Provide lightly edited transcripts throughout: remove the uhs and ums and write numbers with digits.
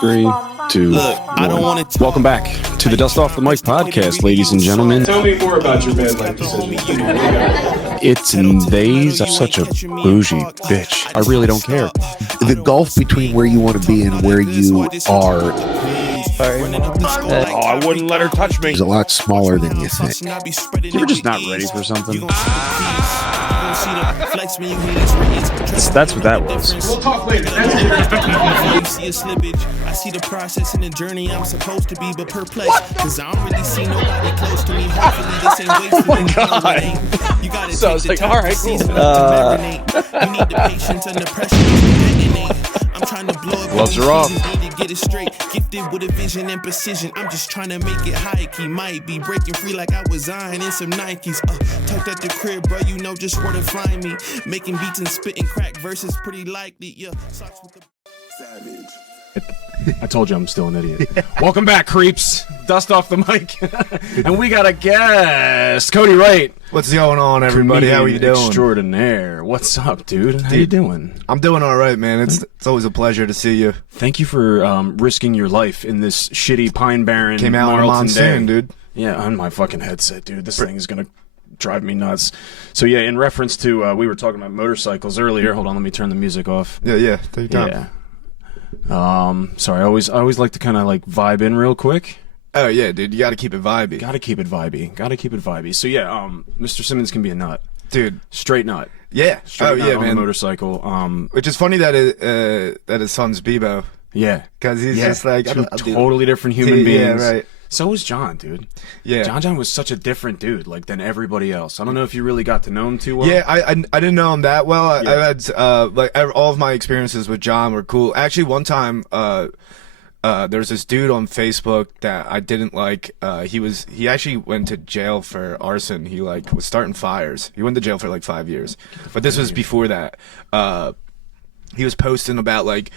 3, 2, Look, I don't want to. Welcome back to the Dust Off the Mic podcast, ladies and gentlemen. Tell me more about your bad life decisions. It's and they's such a bougie bitch. I really don't care. The gulf between where you want to be and where you are I wouldn't let her touch me. is a lot smaller than you think. You're just not ready for something. That's what that was. We'll talk later. I see the process and the journey I'm supposed to be, but perplexed. Cause I don't really see nobody close to me. Hopefully this ain't wasted. Oh my God. You gotta So I was like, all right, cool. You need the patience and the pressure to detonate. I'm trying to blow up. Gloves are off. Need to get it straight. Gifted with a vision and precision. I'm just trying to make it high key. Might be breaking free like I was Zion in some Nikes. Tucked at the crib, bro. You know just where to find me. Making beats and spitting crack verses pretty likely. Yeah. Socks with the savage. I told you I'm still an idiot. Welcome back, creeps. Dust Off the Mic. And we got a guest, Cody Wright. What's going on, everybody? How are you doing? Extraordinaire. What's up, dude? How you doing? I'm doing all right, man. It's always a pleasure to see you. Thank you for risking your life in this shitty Pine Barren Came out on a Marlton monsoon, day. dude. Yeah, on my fucking headset, dude. This thing is gonna drive me nuts. So yeah, in reference to we were talking about motorcycles earlier. Hold on, let me turn the music off. Yeah. Take your time. Yeah. Sorry, I always like to kind of like vibe in real quick. Oh yeah, dude. You got to keep it vibey, Gotta keep it vibey. So yeah, Mr. Simmons can be a nut, dude. straight nut. Yeah. Straight nut on man. the motorcycle. Which is funny that that his son's Bebo, Yeah, because he's just like two totally different human beings. Yeah, right. So was John, dude. Yeah. John was such a different dude, like than everybody else. I don't know if you really got to know him too well. Yeah, I didn't know him that well. Yeah. I've had all of my experiences with John were cool. Actually, one time there was this dude on Facebook that I didn't like. He actually went to jail for arson. He was starting fires. He went to jail for like 5 years. But this was before that. He was posting about like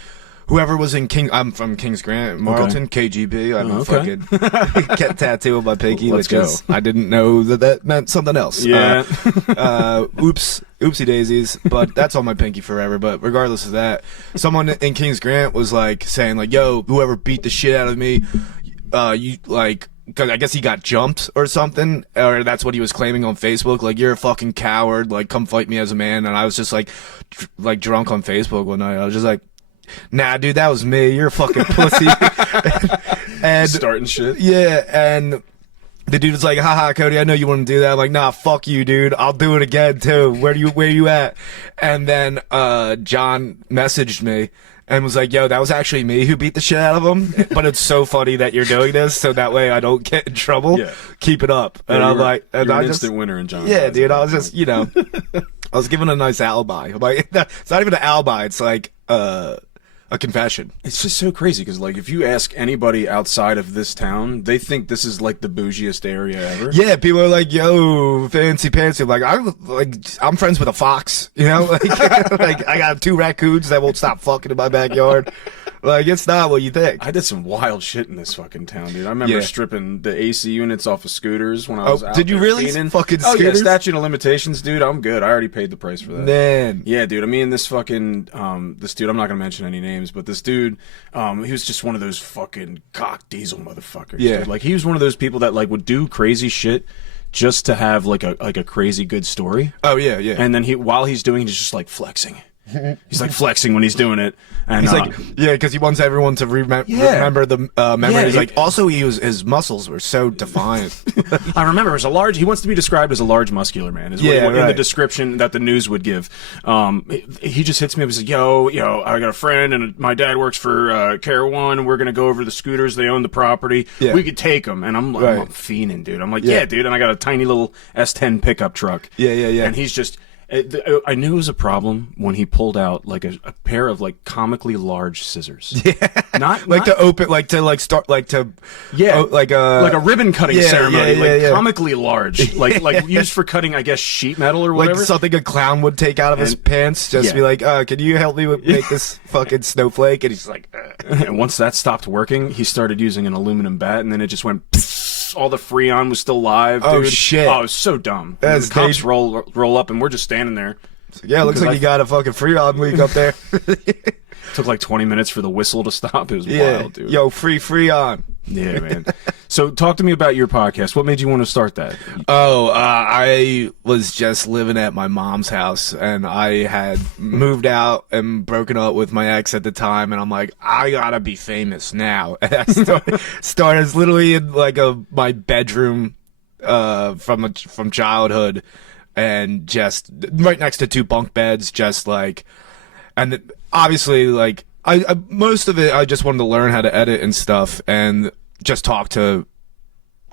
whoever was in I'm from Kings Grant, Marlton, KGB. I'm fucking get tattoo on my pinky, Let's go. I didn't know that meant something else. Yeah. Oopsie daisies, but that's on my pinky forever. But regardless of that, someone in Kings Grant was like saying like, "Yo, whoever beat the shit out of me, you like." Because I guess he got jumped or something, or that's what he was claiming on Facebook. Like, you're a fucking coward. Like, come fight me as a man. And I was just like drunk on Facebook one night. I was just like, nah, dude, that was me. You're a fucking pussy. and Starting shit. Yeah, and the dude was like, haha, Cody, I know you want to do that. I'm like, nah, fuck you, dude. I'll do it again too. Where you at? And then John messaged me and was like, yo, that was actually me who beat the shit out of him. But it's so funny that you're doing this, so that way I don't get in trouble. Yeah. Keep it up. And I'm like, and you're I an just, instant winner in John. yeah, dude, I was just, I was given a nice alibi. I'm like, it's not even an alibi. It's like a confession. It's just so crazy because, like, if you ask anybody outside of this town, they think this is like the bougiest area ever. Yeah, people are like, "Yo, fancy pantsy." I'm friends with a fox, like I got 2 raccoons that won't stop fucking in my backyard. Like, it's not what you think. I did some wild shit in this fucking town, dude. I remember stripping the AC units off of scooters when I was out did you there really? cleaning. Fucking Oh yeah, scooters? statute of limitations, dude. I'm good. I already paid the price for that. Man. Yeah, dude. I mean, this fucking this dude. I'm not gonna mention any names, but this dude, he was just one of those fucking cock diesel motherfuckers. Yeah. Dude. Like, he was one of those people that like would do crazy shit just to have like a crazy good story. Oh yeah, yeah. And then while he's doing it, he's just like flexing. He's like flexing when he's doing it, and he's like, yeah, because he wants everyone to remember the memory. Yeah, he's like, also, his muscles were so defiant. I remember, it was a large. He wants to be described as a large, muscular man. Is Yeah, what, in the right. description that the news would give. He just hits me up and says, "Yo, I got a friend, and my dad works for Care One, and we're gonna go over the scooters. They own the property. Yeah. We could take them." And I'm Right. fiending, dude. I'm like, Yeah. "Yeah, dude." And I got a tiny little S10 pickup truck. Yeah. And he's just. I knew it was a problem when he pulled out like a pair of like comically large scissors. Yeah, not to open, yeah, like a ribbon cutting ceremony, yeah. comically large, like used for cutting, I guess, sheet metal or whatever. like something a clown would take out of his pants, just be like, can you help me make this fucking snowflake? And he's like, And once that stopped working, he started using an aluminum bat, and then it just went. All the Freon was still live, dude. Oh shit! Oh, it was so dumb. That's the cops roll up, and we're just standing there. So, yeah, looks like you got a fucking Freon week up there. Took like 20 minutes for the whistle to stop. It was Yeah. wild, dude. Yo, free Freon. Yeah, man. So talk to me about your podcast. What made you want to start that? I was just living at my mom's house, and I had moved out and broken up with my ex at the time, and I'm like, I gotta be famous now. And I started literally in like my bedroom from childhood, and just right next to 2 bunk beds, just like, and obviously like I most of it I just wanted to learn how to edit and stuff, and just talk to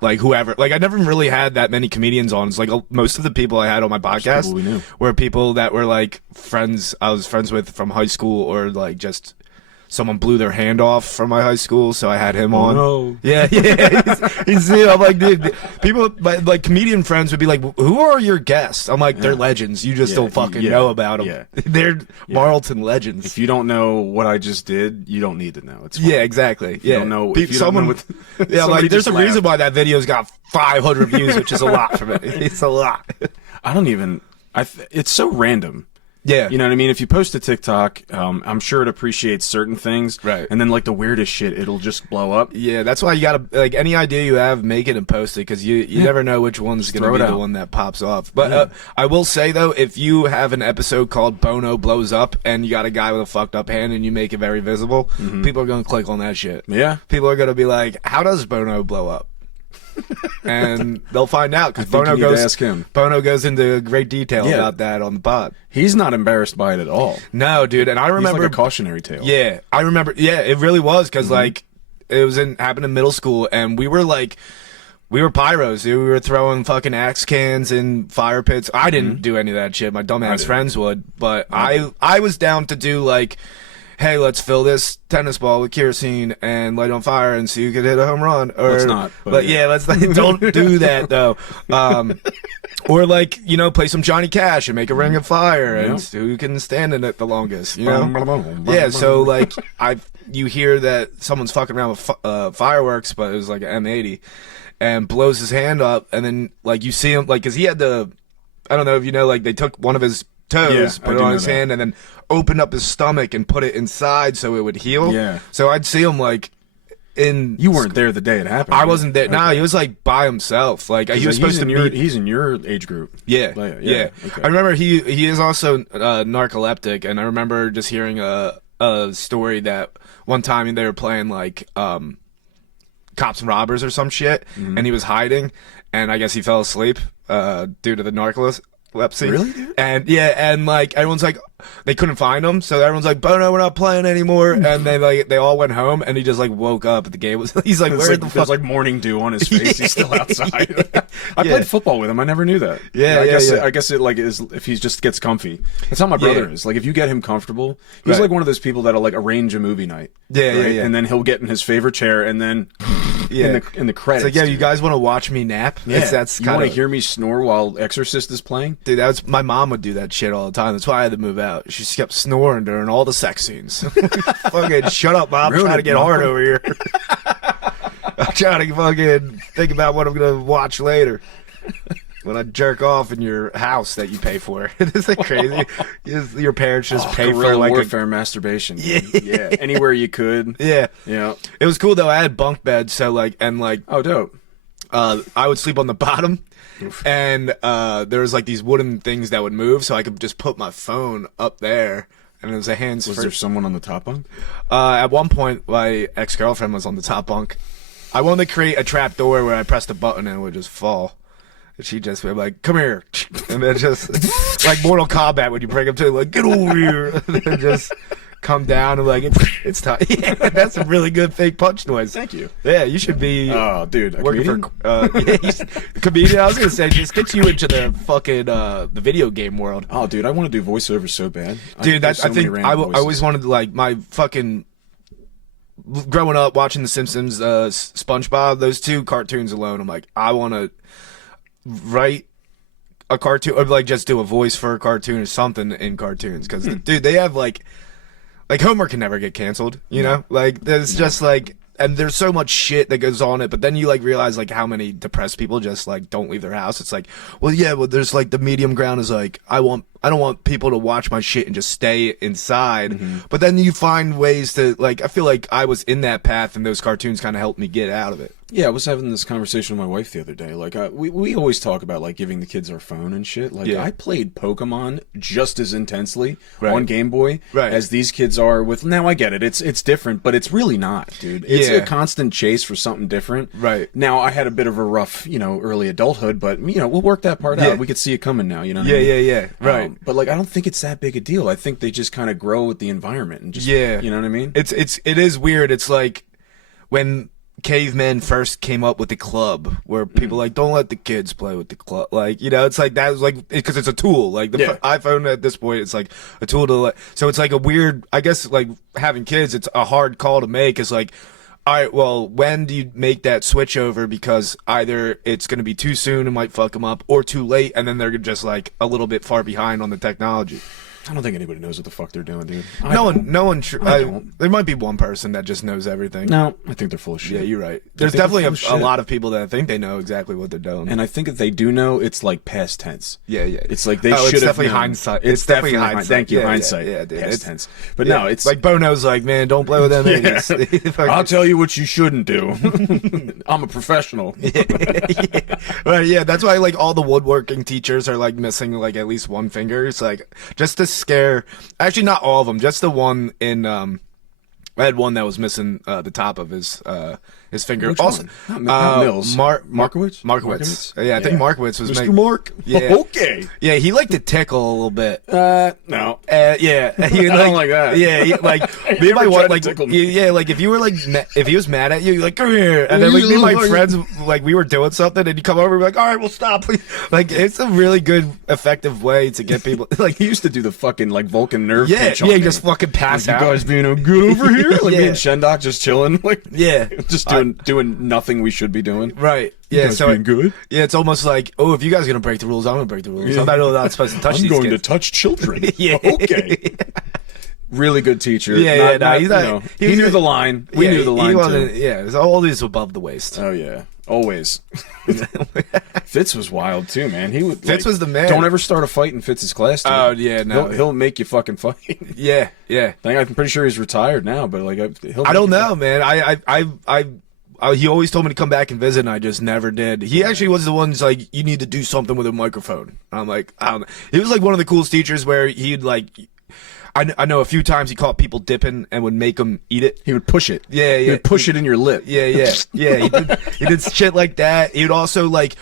like whoever. Like I never really had that many comedians on. It's like most of the people I had on my podcast we knew. were people that were like friends I was friends with from high school, or like just someone blew their hand off from my high school, so I had him on. no. Yeah. He's I'm like, dude, people, like comedian friends would be like, who are your guests? I'm like, they're legends. You just don't fucking know about them. Yeah. They're Marlton legends. If you don't know what I just did, you don't need to know. It's fine. Yeah, exactly. You don't know. If you don't know yeah, somebody like there's just a reason laughed. why that video's got 500 views, which is a lot for me. It's a lot. I don't even. It's so random. Yeah. You know what I mean? If you post to TikTok, I'm sure it appreciates certain things. Right. And then like the weirdest shit, it'll just blow up. Yeah, that's why you gotta, like, any idea you have, make it and post it, because you never know which one's gonna throw be it the out. one that pops off. But I will say though, if you have an episode called Bono Blows Up and you got a guy with a fucked up hand and you make it very visible, people are gonna click on that shit. Yeah. People are gonna be like, how does Bono blow up? And they'll find out, because think you need to ask him. Bono goes into great detail Yeah. about that on the pod. He's not embarrassed by it at all. No, dude, and I He's remember like a cautionary tale. Yeah, I remember. Yeah, it really was, because like it was happened in middle school, and we were pyros. Dude. We were throwing fucking axe cans in fire pits. I didn't do any of that shit. My dumbass friends would, but I was down to do like, hey, let's fill this tennis ball with kerosene and light it on fire and see who could hit a home run. Or, Let's not, But yeah. let's not. Don't do that though. Or like, play some Johnny Cash and make a ring of fire, and who can stand in it the longest. Yeah. So like, you hear that someone's fucking around with fireworks, but it was like an M80, and blows his hand up, and then like you see him like, because he had I don't know if you know, like they took one of his toes, Yeah, put I it do on know his that. hand, and then opened up his stomach and put it inside so it would heal. Yeah. So I'd see him like in. You weren't there the day it happened. I right? wasn't there. Okay. No, he was like by himself. Like he was supposed to meet. He's in your age group. Yeah. Okay. I remember he is also narcoleptic, and I remember just hearing a story that one time they were playing like cops and robbers or some shit, and he was hiding, and I guess he fell asleep due to the narcolepsy. Really, dude? And like everyone's like, they couldn't find him, so everyone's like, Bono, we're not playing anymore, and they all went home, and he just like woke up, the game was. He's like, where the fuck? There's like morning dew on his face. He's still outside. I Yeah. played football with him. I never knew that. Yeah, I guess it like is if he just gets comfy. That's how my brother is. Like if you get him comfortable, he's Right. like one of those people that'll like arrange a movie night. Yeah, yeah. And then he'll get in his favorite chair, and then in the credits. It's like, yeah, you dude. guys want to watch me nap? Yeah, That's you kind want to of. hear me snore while Exorcist is playing? Dude, that was my mom would do that shit all the time. That's why I had to move out. She just kept snoring during all the sex scenes. Fucking shut up, Bob. I'm Ruined trying to it, get Mom. hard over here. I'm trying to fucking think about what I'm gonna watch later when I jerk off in your house that you pay for. Isn't that crazy? Your parents just pay for Guerrilla like warfare masturbation. Yeah. Yeah, anywhere you could. Yeah. Yeah. It was cool though. I had bunk beds, so like Oh, dope. I would sleep on the bottom, and there was like these wooden things that would move, so I could just put my phone up there, and it was a hands. Was there someone on the top bunk? At one point, my ex-girlfriend was on the top bunk. I wanted to create a trap door where I pressed a button and it would just fall. And she just would be like, come here. And then just, like Mortal Kombat when you bring them to, like, get over here. And then just come down and like, it's time. Yeah, that's a really good fake punch noise. Thank you. Yeah, you should be Oh, dude, a working comedian? comedian. I was going to say, just get you into the fucking, the video game world. Oh, dude, I want to do voiceover so bad. Dude, there's so I many think random I voices. always wanted to, like, my fucking growing up watching The Simpsons, SpongeBob, those two cartoons alone, I'm like, I want to write a cartoon, or like just do a voice for a cartoon or something in cartoons, because dude, they have like Homer can never get canceled, you know, like there's just like and there's so much shit that goes on it, but then you like realize like how many depressed people just like don't leave their house. It's like, well, yeah, well, there's like the medium ground is like, I don't want people to watch my shit and just stay inside. But then you find ways to like, I feel like I was in that path and those cartoons kind of helped me get out of it. Yeah, I was having this conversation with my wife the other day. Like, we always talk about like giving the kids our phone and shit. Like, I played Pokemon just as intensely on Game Boy as these kids are with. Now I get it; it's different, but it's really not, dude. It's a constant chase for something different. Right. Now I had a bit of a rough, early adulthood, but we'll work that part out. We could see it coming now. You know. What I mean? Yeah. Right. But like, I don't think it's that big a deal. I think they just kind of grow with the environment and just you know what I mean. It is weird. It's like when cavemen first came up with the club, where people like, don't let the kids play with the club. Like, it's like that was like, because it's a tool. Like the iPhone at this point, it's like a tool to so it's like a weird, I guess, like having kids, it's a hard call to make. It's like, all right, well, when do you make that switch over? Because either it's going to be too soon and might fuck them up, or too late, and then they're just like a little bit far behind on the technology. I don't think anybody knows what the fuck they're doing, dude. No one. There might be one person that just knows everything. No, I think they're full of shit. Yeah, you're right. There's definitely a lot of people that think they know exactly what they're doing. And I think if they do know, it's like past tense. Yeah. It's like they should have. It's definitely known. hindsight. It's definitely hindsight. Thank you, hindsight. Yeah, dude. Past tense. But no, it's like Bono's like, man, don't play with them. I'll tell you what you shouldn't do. I'm a professional. Right, yeah, that's why like all the woodworking teachers are like missing like at least one finger. It's like just to scare. Actually, not all of them. Just the one in. I had one that was missing the top of his finger. Which also, one? Not Mills. Markowitz. Yeah, I think Markowitz was Mr. Mark. Yeah. Okay. Yeah, he liked to tickle a little bit. No. Yeah, he I don't like that. Yeah, like me and my wife, like like if you were like if he was mad at you, you're like, come here, and then like me and my friends, like we were doing something, and you come over, and be like, all right, we'll stop. Like it's a really good, effective way to get people. Like he used to do the fucking like Vulcan nerve pinch on you me. just fucking pass out. You guys being good over here, like me and Shendok just chilling, like just doing nothing we should be doing. Right. You Yeah, guys so being good. Yeah, it's almost like, oh, if you guys are gonna break the rules, I'm gonna break the rules. Yeah. I'm not supposed to touch I'm these going kids. to touch children. Yeah. Okay. Really good teacher. Yeah, he knew the line. We knew the line too. Yeah, it was always above the waist. Oh yeah, always. Fitz was wild too, man. Fitz was the man. Don't ever start a fight in Fitz's class. Dude. Oh yeah, no, he'll make you fucking fight. Yeah. I'm pretty sure he's retired now, but like I don't know, man. He always told me to come back and visit, and I just never did. He actually was the one who's like, you need to do something with a microphone. I'm like, I don't know. He was like one of the coolest teachers where he'd like, I know a few times he caught people dipping and would make them eat it. He would push it. Yeah. He would push it in your lip. Yeah. He did shit like that. He would also like,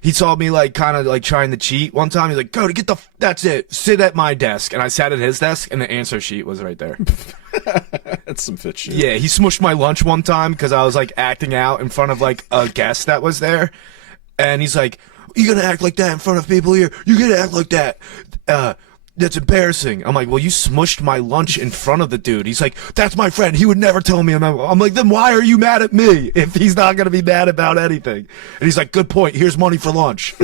he saw me like kind of like trying to cheat one time. He's like, Cody, that's it. Sit at my desk. And I sat at his desk and the answer sheet was right there. That's some fit shit. Yeah, he smushed my lunch one time because I was like acting out in front of like a guest that was there. And he's like, you gonna act like that in front of people here? You gonna act like that? That's embarrassing. I'm like, well, you smushed my lunch in front of the dude. He's like, that's my friend. He would never tell me. I'm like, then why are you mad at me if he's not going to be mad about anything? And he's like, good point. Here's money for lunch.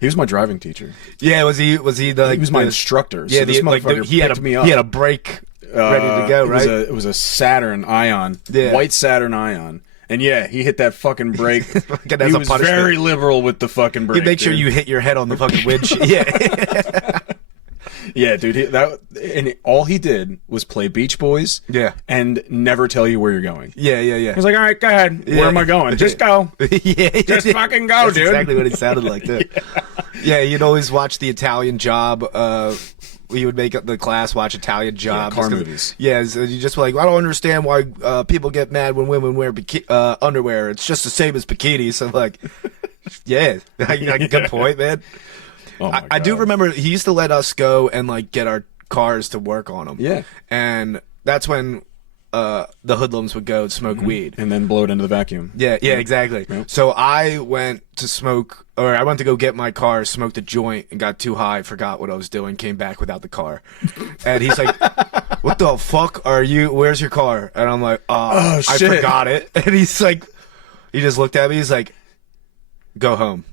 He was my driving teacher. Yeah, was he the? He was my instructor. Yeah, so this motherfucker he picked me up. He had a brake ready to go, right? It was a Saturn Ion, white Saturn Ion. And yeah, he hit that fucking brake. He was very liberal with the fucking brake. He'd make sure you hit your head on the fucking windshield. Yeah. Yeah, dude. All he did was play Beach Boys. Yeah. And never tell you where you're going. Yeah. He was like, all right, go ahead. Yeah. Where am I going? Just go. Just fucking go, That's dude. Exactly what it sounded like, too. Yeah, you'd always watch The Italian Job. We would make the class watch Italian Job. Car movies. Yeah, so you just like, I don't understand why people get mad when women wear underwear. It's just the same as bikinis. So I'm like, yeah, good point, man. Oh my God. I do remember he used to let us go and like get our cars to work on them. Yeah. And that's when the hoodlums would go smoke weed. And then blow it into the vacuum. Yeah, exactly. Yep. So I went to go get my car, smoked a joint, and got too high, forgot what I was doing, came back without the car. And he's like, what the fuck are you, where's your car? And I'm like, oh shit. I forgot it. And he's like, he just looked at me, he's like, go home.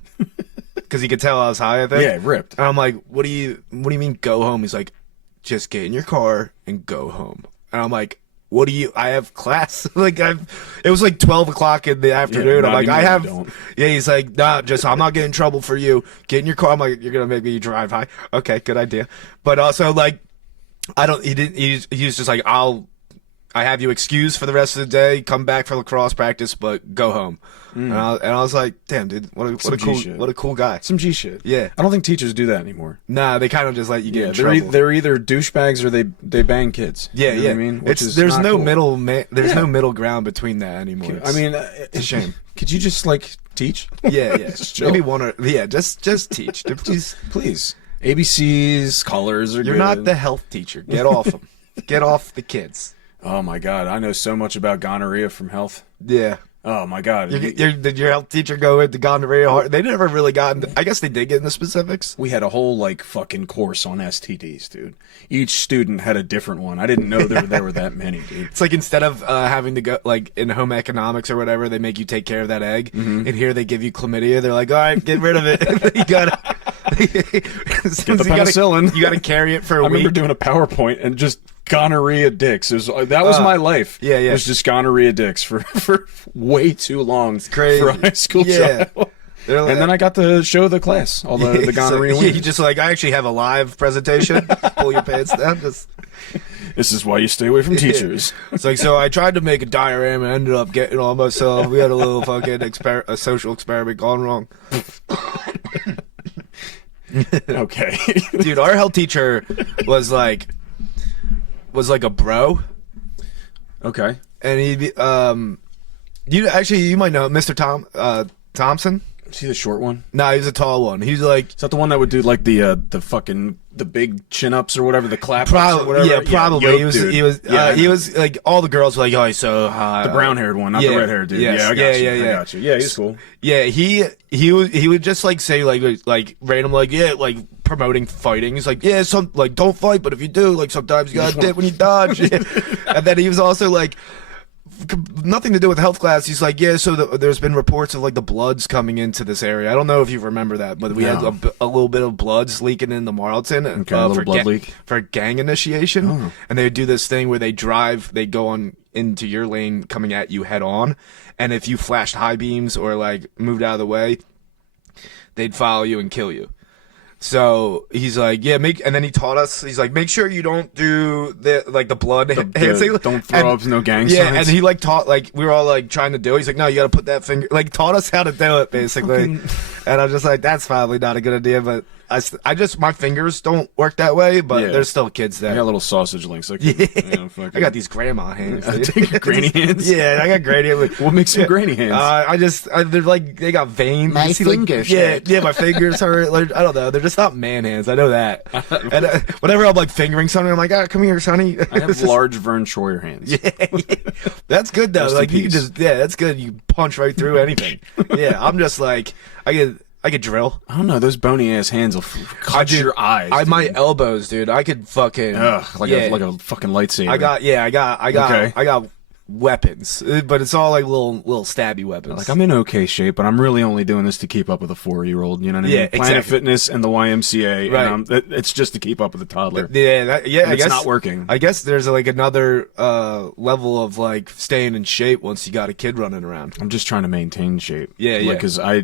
Because he could tell I was high, I think. Yeah, ripped. And I'm like, what do you mean go home? He's like, just get in your car and go home. And I'm like, what do you? I have class. Like it was like 12 o'clock in the afternoon. Yeah, I'm like, no, I you have. don't. Yeah, he's like, nah, just I'm not getting in trouble for you. Get in your car. I'm like, you're gonna make me drive high. Okay, good idea. But also like, I don't. He didn't. He was just like, I have you excused for the rest of the day. Come back for lacrosse practice, but go home. And I was like, damn, dude, what a cool guy. Some G shit. Yeah. I don't think teachers do that anymore. Nah, they kind of just let you get in they're trouble. they're either douchebags or they bang kids. Yeah, You know yeah. what I mean, There's no middle. there's no middle ground between that anymore. I mean, it's a shame. Could you just like teach? Yeah, yeah. Just chill. Maybe one or just teach. Please. ABCs, colors are You're good. not the health teacher. Get off them. Get off the kids. Oh my god, I know so much about gonorrhea from health. Yeah. Oh my god. Did your health teacher go into gonorrhea hard? They never really got into, I guess they did get into specifics. We had a whole like fucking course on STDs, dude. Each student had a different one. I didn't know there were that many, dude. It's like instead of having to go like in home economics or whatever, they make you take care of that egg. And here they give you chlamydia. They're like, all right, get rid of it. You gotta Get the penicillin. You gotta carry it for a I week. remember doing a PowerPoint and just gonorrhea dicks. That was my life. Yeah, yeah. It was just gonorrhea dicks for way too long. It's crazy. For a high school child. Like, and then I got to show the class all the gonorrhea. So, you just like, I actually have a live presentation. Pull your pants down. Just. This is why you stay away from teachers. It's like, so I tried to make a diorama, ended up getting on myself. We had a little fucking a social experiment gone wrong. Okay. Dude, our health teacher was like a bro. Okay. And you might know Mr. Thompson. Is he the short one? No, he's a tall one. He's like Is that the one that would do like the fucking the big chin ups or whatever, the clap ups or whatever? Yeah, probably. Yoke, he was. dude. He was like all the girls were like, oh, so the brown haired one, not the red haired dude. Yes, Yeah, I got you. yeah. I got you. Yeah, he's cool. Yeah, he would just like say like random like like promoting fighting. He's like, yeah, some like don't fight, but if you do, like sometimes you gotta dip when you dodge. And then he was also like, nothing to do with health class. He's like, yeah, so there's been reports of like the bloods coming into this area. I don't know if you remember that, but we had a little bit of bloods leaking into Marlton. Okay, a little blood leak for gang initiation. And they would do this thing where they go on into your lane coming at you head on, and if you flashed high beams or like moved out of the way, they'd follow you and kill you. So he's like, yeah, and then he taught us, he's like, make sure you don't do the blood hand signal. Don't throw up no gang Yeah, signs. and he like taught, like, we were all like trying to do it. He's like, no, you gotta put that finger, like taught us how to do it basically. And I'm just like, that's probably not a good idea, but I just, my fingers don't work that way, but there's still kids there. I got little sausage links. I got these grandma hands. Granny hands? Yeah, I got granny hands. What makes them granny hands? They're like, they got veins. My fingers hurt. Yeah, my fingers hurt. Like, I don't know. They're just not man hands. I know that. And whenever I'm like fingering something, I'm like, come here, sonny. I have large Vern Troyer hands. Yeah. That's good though. Rest Like in you can peace. just, that's good. You punch right through anything. Yeah, I'm just like, I could drill. I don't know. Those bony ass hands will cut your eyes. My elbows, dude. I could fucking. Like a fucking lightsaber. I got weapons, but it's all like little stabby weapons. Like, I'm in okay shape, but I'm really only doing this to keep up with a 4-year-old. You know what I mean? Yeah, Planet exactly. Fitness and the YMCA. Right. And it's just to keep up with a toddler. Yeah, And I it's guess not working. I guess there's like another level of like staying in shape once you got a kid running around. I'm just trying to maintain shape. Yeah, yeah. Because I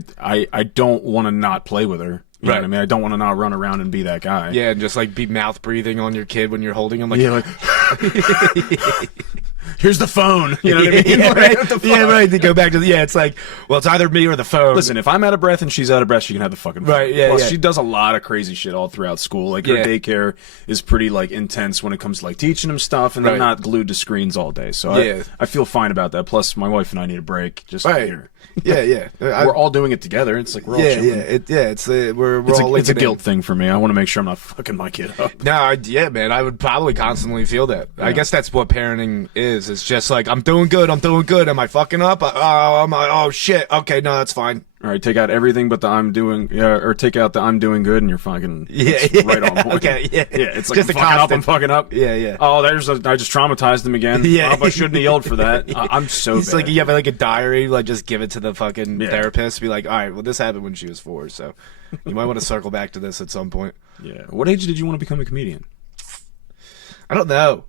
don't want to not play with her. You know Right. what I mean? I don't want to not run around and be that guy. Yeah, and just like be mouth breathing on your kid when you're holding him. Like, Yeah, like, here's the phone. You know what I mean? yeah, right. Like, the phone. Yeah, right. To go back to it's like, well, it's either me or the phone. Listen, if I'm out of breath and she's out of breath, she can have the fucking phone. Right, yeah, Plus, yeah. she does a lot of crazy shit all throughout school. Like, her Yeah. daycare is pretty, like, intense when it comes to, like, teaching them stuff, and they're Right. not glued to screens all day. So Yeah. I feel fine about that. Plus, my wife and I need a break. Just Right. here. Yeah. We're all doing it together. It's like we're all chilling. It's we're It's all a linking in. guilt thing for me. I want to make sure I'm not fucking my kid up. No, man, I would probably constantly feel that. I guess that's what parenting is. It's just like, I'm doing good. Am I fucking up? Oh shit. Okay, no, that's fine. All right, take out everything but the I'm doing, or take out the I'm doing good, and you're fucking right on point. Okay, yeah. It's like Just I'm a fucking up. constant. I'm fucking up. Yeah. Oh, I just traumatized him again. Yeah. Oh, I shouldn't have yelled for that. I'm so It's bad. like you have like a diary, like just give it to the fucking Yeah. therapist. Be like, all right, well, this happened when she was 4, so you might want to circle back to this at some point. Yeah. What age did you want to become a comedian? I don't know.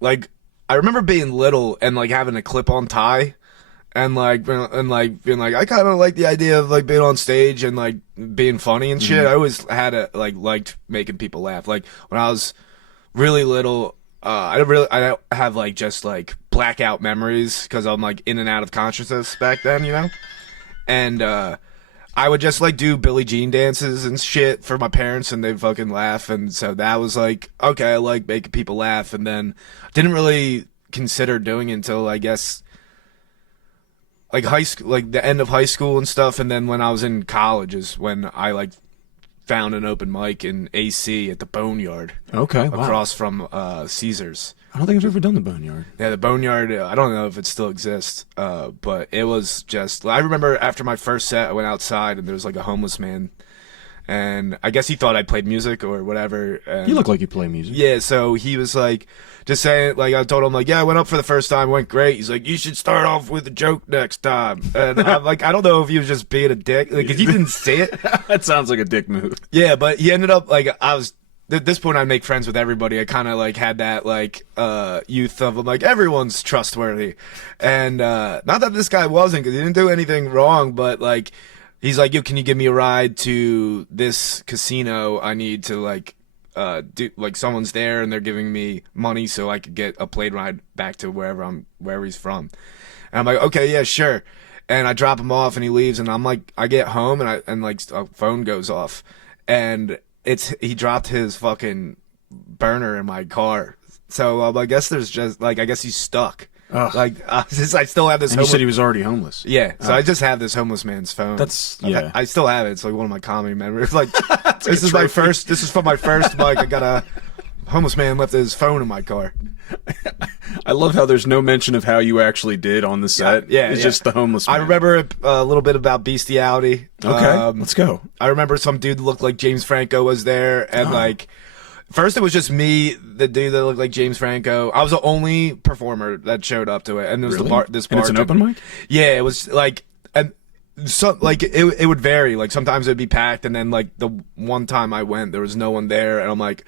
Like I remember being little and like having a clip-on tie. And being like, I kind of like the idea of like being on stage and like being funny and shit. I always had liked making people laugh. Like when I was really little, I don't have like just like blackout memories because I'm like in and out of consciousness back then, you know. And I would just like do Billie Jean dances and shit for my parents, and they'd fucking laugh. And so that was like, okay, I like making people laugh. And then didn't really consider doing it until I guess. Like high school, like the end of high school and stuff, and then when I was in college is when I like found an open mic in AC at the Boneyard. Okay, across from Caesars. I don't think I've ever done the Boneyard. Yeah, the Boneyard. I don't know if it still exists, but it was just. I remember after my first set, I went outside and there was like a homeless man. And I guess he thought I played music or whatever. And you look like you play music. Yeah, so he was like, just saying, like, I told him, like, yeah, I went up for the first time, went great. He's like, you should start off with a joke next time. And I'm like, I don't know if he was just being a dick, like, 'cause he didn't say it. That sounds like a dick move. Yeah, but he ended up, like, at this point, I'd make friends with everybody. I kind of, like, had that, like, youth of, like, everyone's trustworthy. And, not that this guy wasn't, because he didn't do anything wrong, but, like, he's like, yo, can you give me a ride to this casino? I need to, like, someone's there and they're giving me money so I could get a plane ride back to wherever he's from. And I'm like, okay, yeah, sure. And I drop him off and he leaves, and I'm like, I get home and like a phone goes off, and he dropped his fucking burner in my car. So I guess there's just like, I guess he's stuck. Ugh. Like I still have this. And you said he was already homeless. Yeah, so I just have this homeless man's phone. I still have it. It's like one of my comedy memories. Like this is my first. This is from my first. Like I got a homeless man left his phone in my car. I love how there's no mention of how you actually did on the set. Yeah, it's just the homeless man. I remember a little bit about bestiality. Okay, let's go. I remember some dude that looked like James Franco was there, and like. First, it was just me, the dude that looked like James Franco. I was the only performer that showed up to it, and there was this bar. And it's an open mic? Yeah, it was like, and so like it would vary. Like sometimes it'd be packed, and then like the one time I went, there was no one there, and I'm like,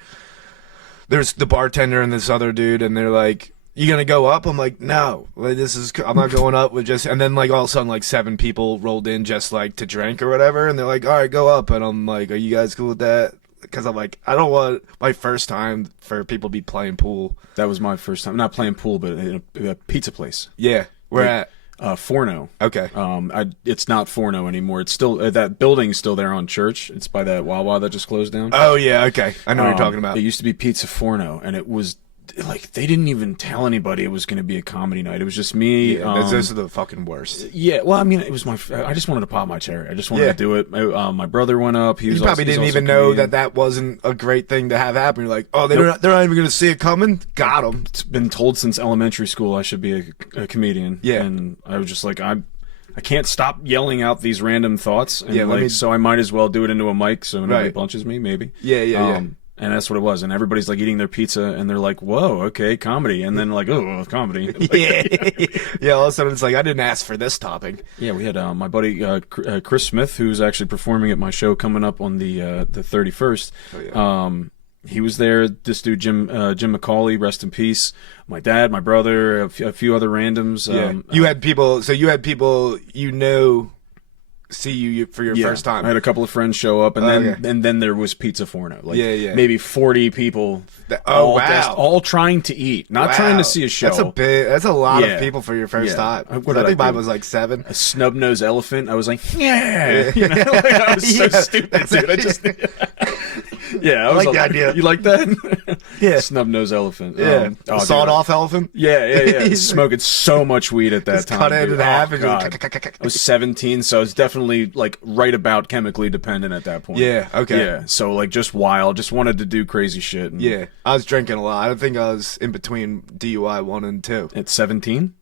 there's the bartender and this other dude, and they're like, "You gonna go up?" I'm like, "No, like, I'm not going up with just." And then like all of a sudden, like 7 people rolled in just like to drink or whatever, and they're like, "All right, go up," and I'm like, "Are you guys cool with that?" Because I'm like, I don't want my first time for people to be playing pool. That was my first time. Not playing pool, but in a pizza place. Yeah. Where at? Forno. Okay. It's not Forno anymore. It's still, that building's still there on Church. It's by that Wawa that just closed down. Oh, yeah, okay. I know what you're talking about. It used to be Pizza Forno, and it was, like, they didn't even tell anybody it was going to be a comedy night. It was just me. Yeah, those are the fucking worst. Yeah, well, I mean, it was I just wanted to pop my cherry. I just wanted to do it. My brother went up. He probably didn't even know that wasn't a great thing to have happen. You're like, oh, they're not even going to see it coming? Got them. It's been told since elementary school I should be a comedian. Yeah. And I was just like, I can't stop yelling out these random thoughts. And so I might as well do it into a mic so nobody punches me, maybe. Yeah. And that's what it was. And everybody's like eating their pizza, and they're like, "Whoa, okay, comedy." And then like, "Oh, comedy." Yeah. All of a sudden, it's like I didn't ask for this topic. Yeah, we had my buddy Chris Smith, who's actually performing at my show coming up on the 31st. Oh, yeah. He was there. This dude Jim McCauley, rest in peace. My dad, my brother, a few other randoms. Yeah. You had people. So you had people see you for your first time. I had a couple of friends show up, and then there was Pizza Forno. Like maybe 40 people. All trying to eat, not trying to see a show. That's a lot of people for your first time. I think mine was like 7. A snub-nosed elephant. I was like, yeah. You know, like, I was so stupid, dude. I just I like the idea. You like that? Yeah. Snub-nosed elephant. Yeah. Sawed-off elephant? Yeah. Smoking so much weed at that time. Cut it in half. I was 17, so I was definitely like right about chemically dependent at that point. Yeah, okay. Yeah, so like just wild, just wanted to do crazy shit. Yeah, I was drinking a lot. I don't think I was in between DUI 1 and 2. At 17?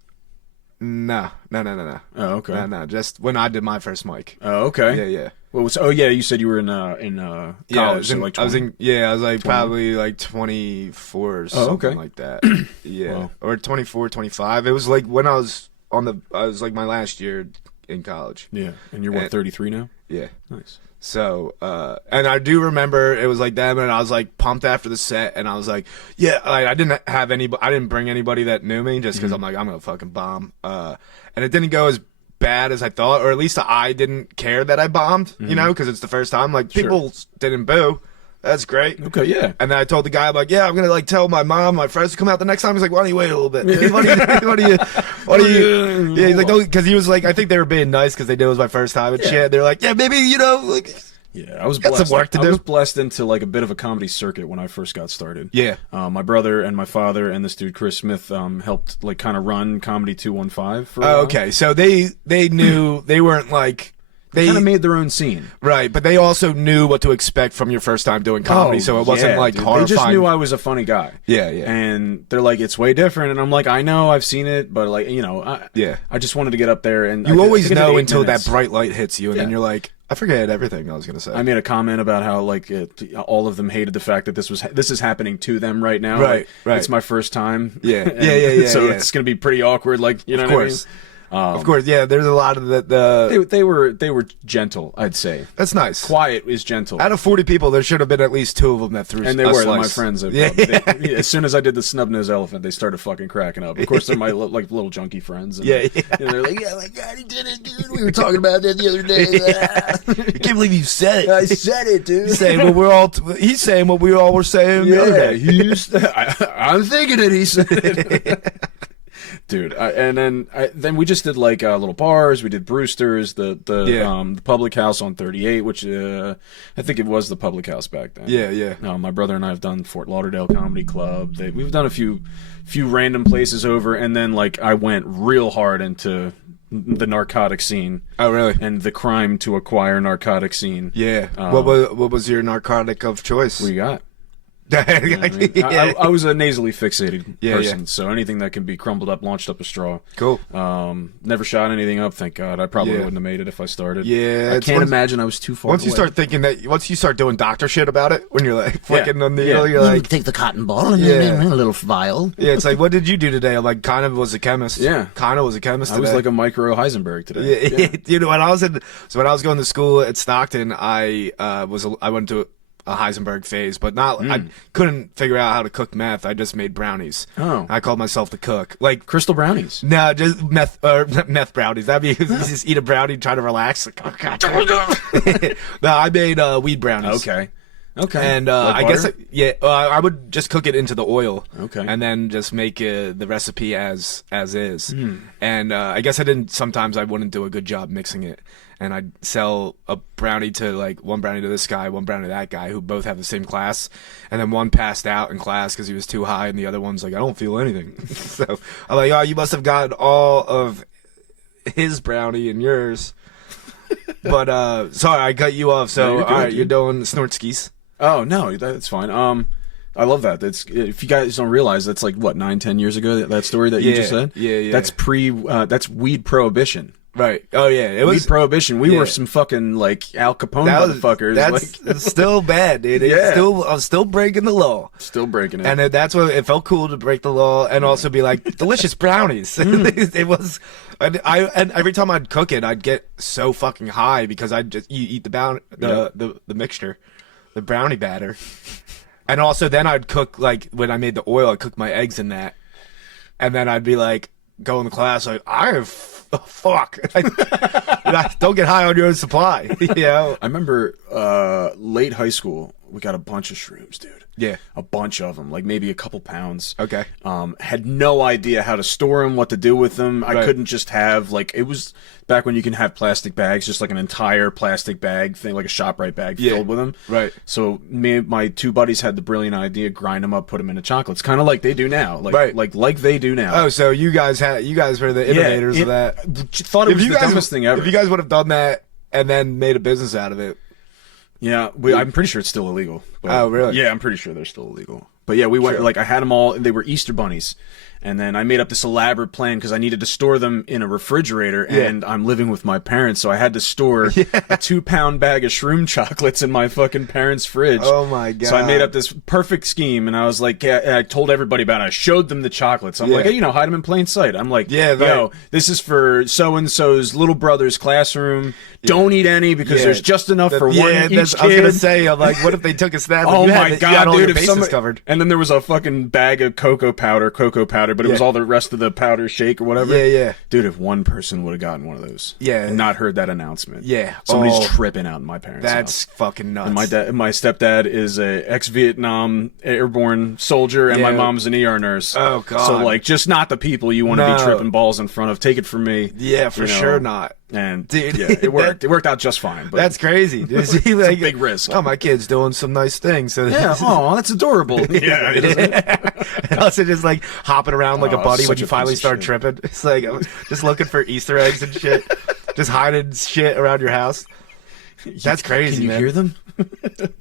No. Oh, okay. No, just when I did my first mic. Oh, okay. Yeah. Well, you said you were in college. I was like probably like 24 or something like that. Yeah. Wow. Or 24, 25. It was like when I was like my last year in college. Yeah. And you're 33 now? Yeah. Nice. So, and I do remember it was like them, and I was like pumped after the set, and I was like, yeah, like, I didn't bring anybody that knew me just because I'm like, I'm gonna fucking bomb. And it didn't go as bad as I thought, or at least I didn't care that I bombed, you know, because it's the first time. Like, people didn't boo. That's great. Okay, yeah. And then I told the guy, I'm like, yeah, I'm gonna like tell my mom, my friends to come out the next time. He's like, why don't you wait a little bit? What do you? Yeah, he's like, because he was like, I think they were being nice because they knew it was my first time and shit. They're like, yeah, maybe, you know, like. Yeah, I was got blessed. some work to do. I was blessed into like a bit of a comedy circuit when I first got started. Yeah. My brother and my father and this dude Chris Smith helped like kind of run Comedy 215 for a while. Okay, so they knew they weren't like. They kind of made their own scene. Right, but they also knew what to expect from your first time doing comedy, so it wasn't like dude. horrifying. They just knew I was a funny guy. Yeah, yeah. And they're like, it's way different. And I'm like, I know, I've seen it, but like, you know, I just wanted to get up there. And you always know 8 until minutes. that bright light hits you, and then you're like, I forget everything I was going to say. I made a comment about how like all of them hated the fact that this is happening to them right now. Right, like, right. It's my first time. Yeah, So it's going to be pretty awkward. Like, you know what I mean? Of course, yeah. There's a lot of They were gentle, I'd say. That's nice. Quiet is gentle. Out of 40 people, there should have been at least 2 of them that threw. And they were my friends. Yeah. As soon as I did the snub nose elephant, they started fucking cracking up. Of course, they're my like little junkie friends. And, Yeah. and they're like, yeah, my God, he did it, dude. We were talking about that the other day. I can't believe you said it. I said it, dude. He's saying what he's saying what we all were saying the other day. I'm thinking it. He said it. Dude, and then we just did like little bars. We did Brewster's, the Public House on 38, which I think it was the Public House back then. Yeah. My brother and I have done Fort Lauderdale Comedy Club. We've done a few random places over, and then like I went real hard into the narcotic scene. Oh, really? And the crime to acquire narcotic scene. Yeah. What was your narcotic of choice? What you got? Yeah. I was a nasally fixated person, so anything that can be crumbled up, launched up a straw. Cool. Never shot anything up, thank God. I probably wouldn't have made it if I started. Yeah. I can't imagine I was too far Once away. you start thinking that, once you start doing doctor shit about it, when you're like flicking on the needle, you're You like, take the cotton ball and a little vial. yeah, it's like, what did you do today? I'm like, kind of was a chemist. Yeah. Kind of was a chemist I today. was like a micro Heisenberg today. Yeah. You know, when I was going to school at Stockton, I went to a Heisenberg phase, but not. I couldn't figure out how to cook meth. I just made brownies. Oh. I called myself the cook. Like Crystal brownies. no, just meth brownies. That'd be you just eat a brownie, try to relax. Like, oh God. No, I made weed brownies. Okay. And Like I guess butter? I would just cook it into the oil. Okay. And then just make the recipe as is. And I guess sometimes I wouldn't do a good job mixing it. And I'd sell a brownie to like one brownie to this guy, one brownie to that guy, who both have the same class. And then one passed out in class because he was too high, and the other one's like, I don't feel anything. So I'm like, oh, you must have gotten all of his brownie and yours. But sorry, I cut you off. So No, you're good, all right, dude. you're doing snort skis. Oh no, that's fine. I love that. That's if you guys don't realize, that's like what 9-10 years ago. That story that you just said. Yeah. That's weed prohibition. Right. Oh yeah, it was Weed prohibition. We were some fucking like Al Capone motherfuckers. That's still bad, dude. I'm still breaking the law. Still breaking it. And that's what it felt cool to break the law and also be like delicious brownies. It was, and every time I'd cook it, I'd get so fucking high because I'd just eat the mixture, the brownie batter, and also then I'd cook like when I made the oil, I'd cook my eggs in that, and then I'd be like go in the class like fuck. Don't get high on your own supply. You know? I remember late high school, we got a bunch of shrooms, dude. Yeah. A bunch of them, like maybe a couple pounds. Okay. Had no idea how to store them, what to do with them. I Right. couldn't just have, like, it was back when you can have plastic bags, just like an entire plastic bag thing, like a ShopRite bag filled with them. Right. So me and my two buddies had the brilliant idea, grind them up, put them into chocolates, kind of like they do now. Like, Right. like they do now. Oh, so you guys were the innovators of that. Thought it was the dumbest thing ever. If you guys would have done that and then made a business out of it. Yeah, I'm pretty sure it's still illegal. But, Oh, really? Yeah, I'm pretty sure they're still illegal. But yeah, we went, like, I had them all, they were Easter bunnies. And then I made up this elaborate plan because I needed to store them in a refrigerator, and I'm living with my parents, so I had to store a 2-pound bag of shroom chocolates in my fucking parents' fridge. Oh my god! So I made up this perfect scheme, and I was like, I told everybody about it. I showed them the chocolates. I'm like, hey, hide them in plain sight. I'm like, yo, this is for so and so's little brother's classroom. Don't eat any because there's just enough for one each kid. I was gonna say, I'm like, what if they took a snap? Oh my god, all dude! your bases covered. And then there was a fucking bag of cocoa powder, but it was all the rest of the powder shake or whatever. Yeah. Dude, if one person would have gotten one of those, and not heard that announcement, somebody's tripping out in my parents' house. That's fucking nuts. And my stepdad is a ex-Vietnam airborne soldier, and my mom's an ER nurse. Oh god! So like, just not the people you want to be tripping balls in front of. Take it from me. Yeah, for sure not. And dude, it worked. It worked out just fine. But that's crazy. It's a big risk. Oh, my kid's doing some nice things. So that's adorable. And also just like hopping around like a buddy when you finally start tripping. It's like just looking for Easter eggs and shit. Just hiding shit around your house. That's crazy. Can you hear them?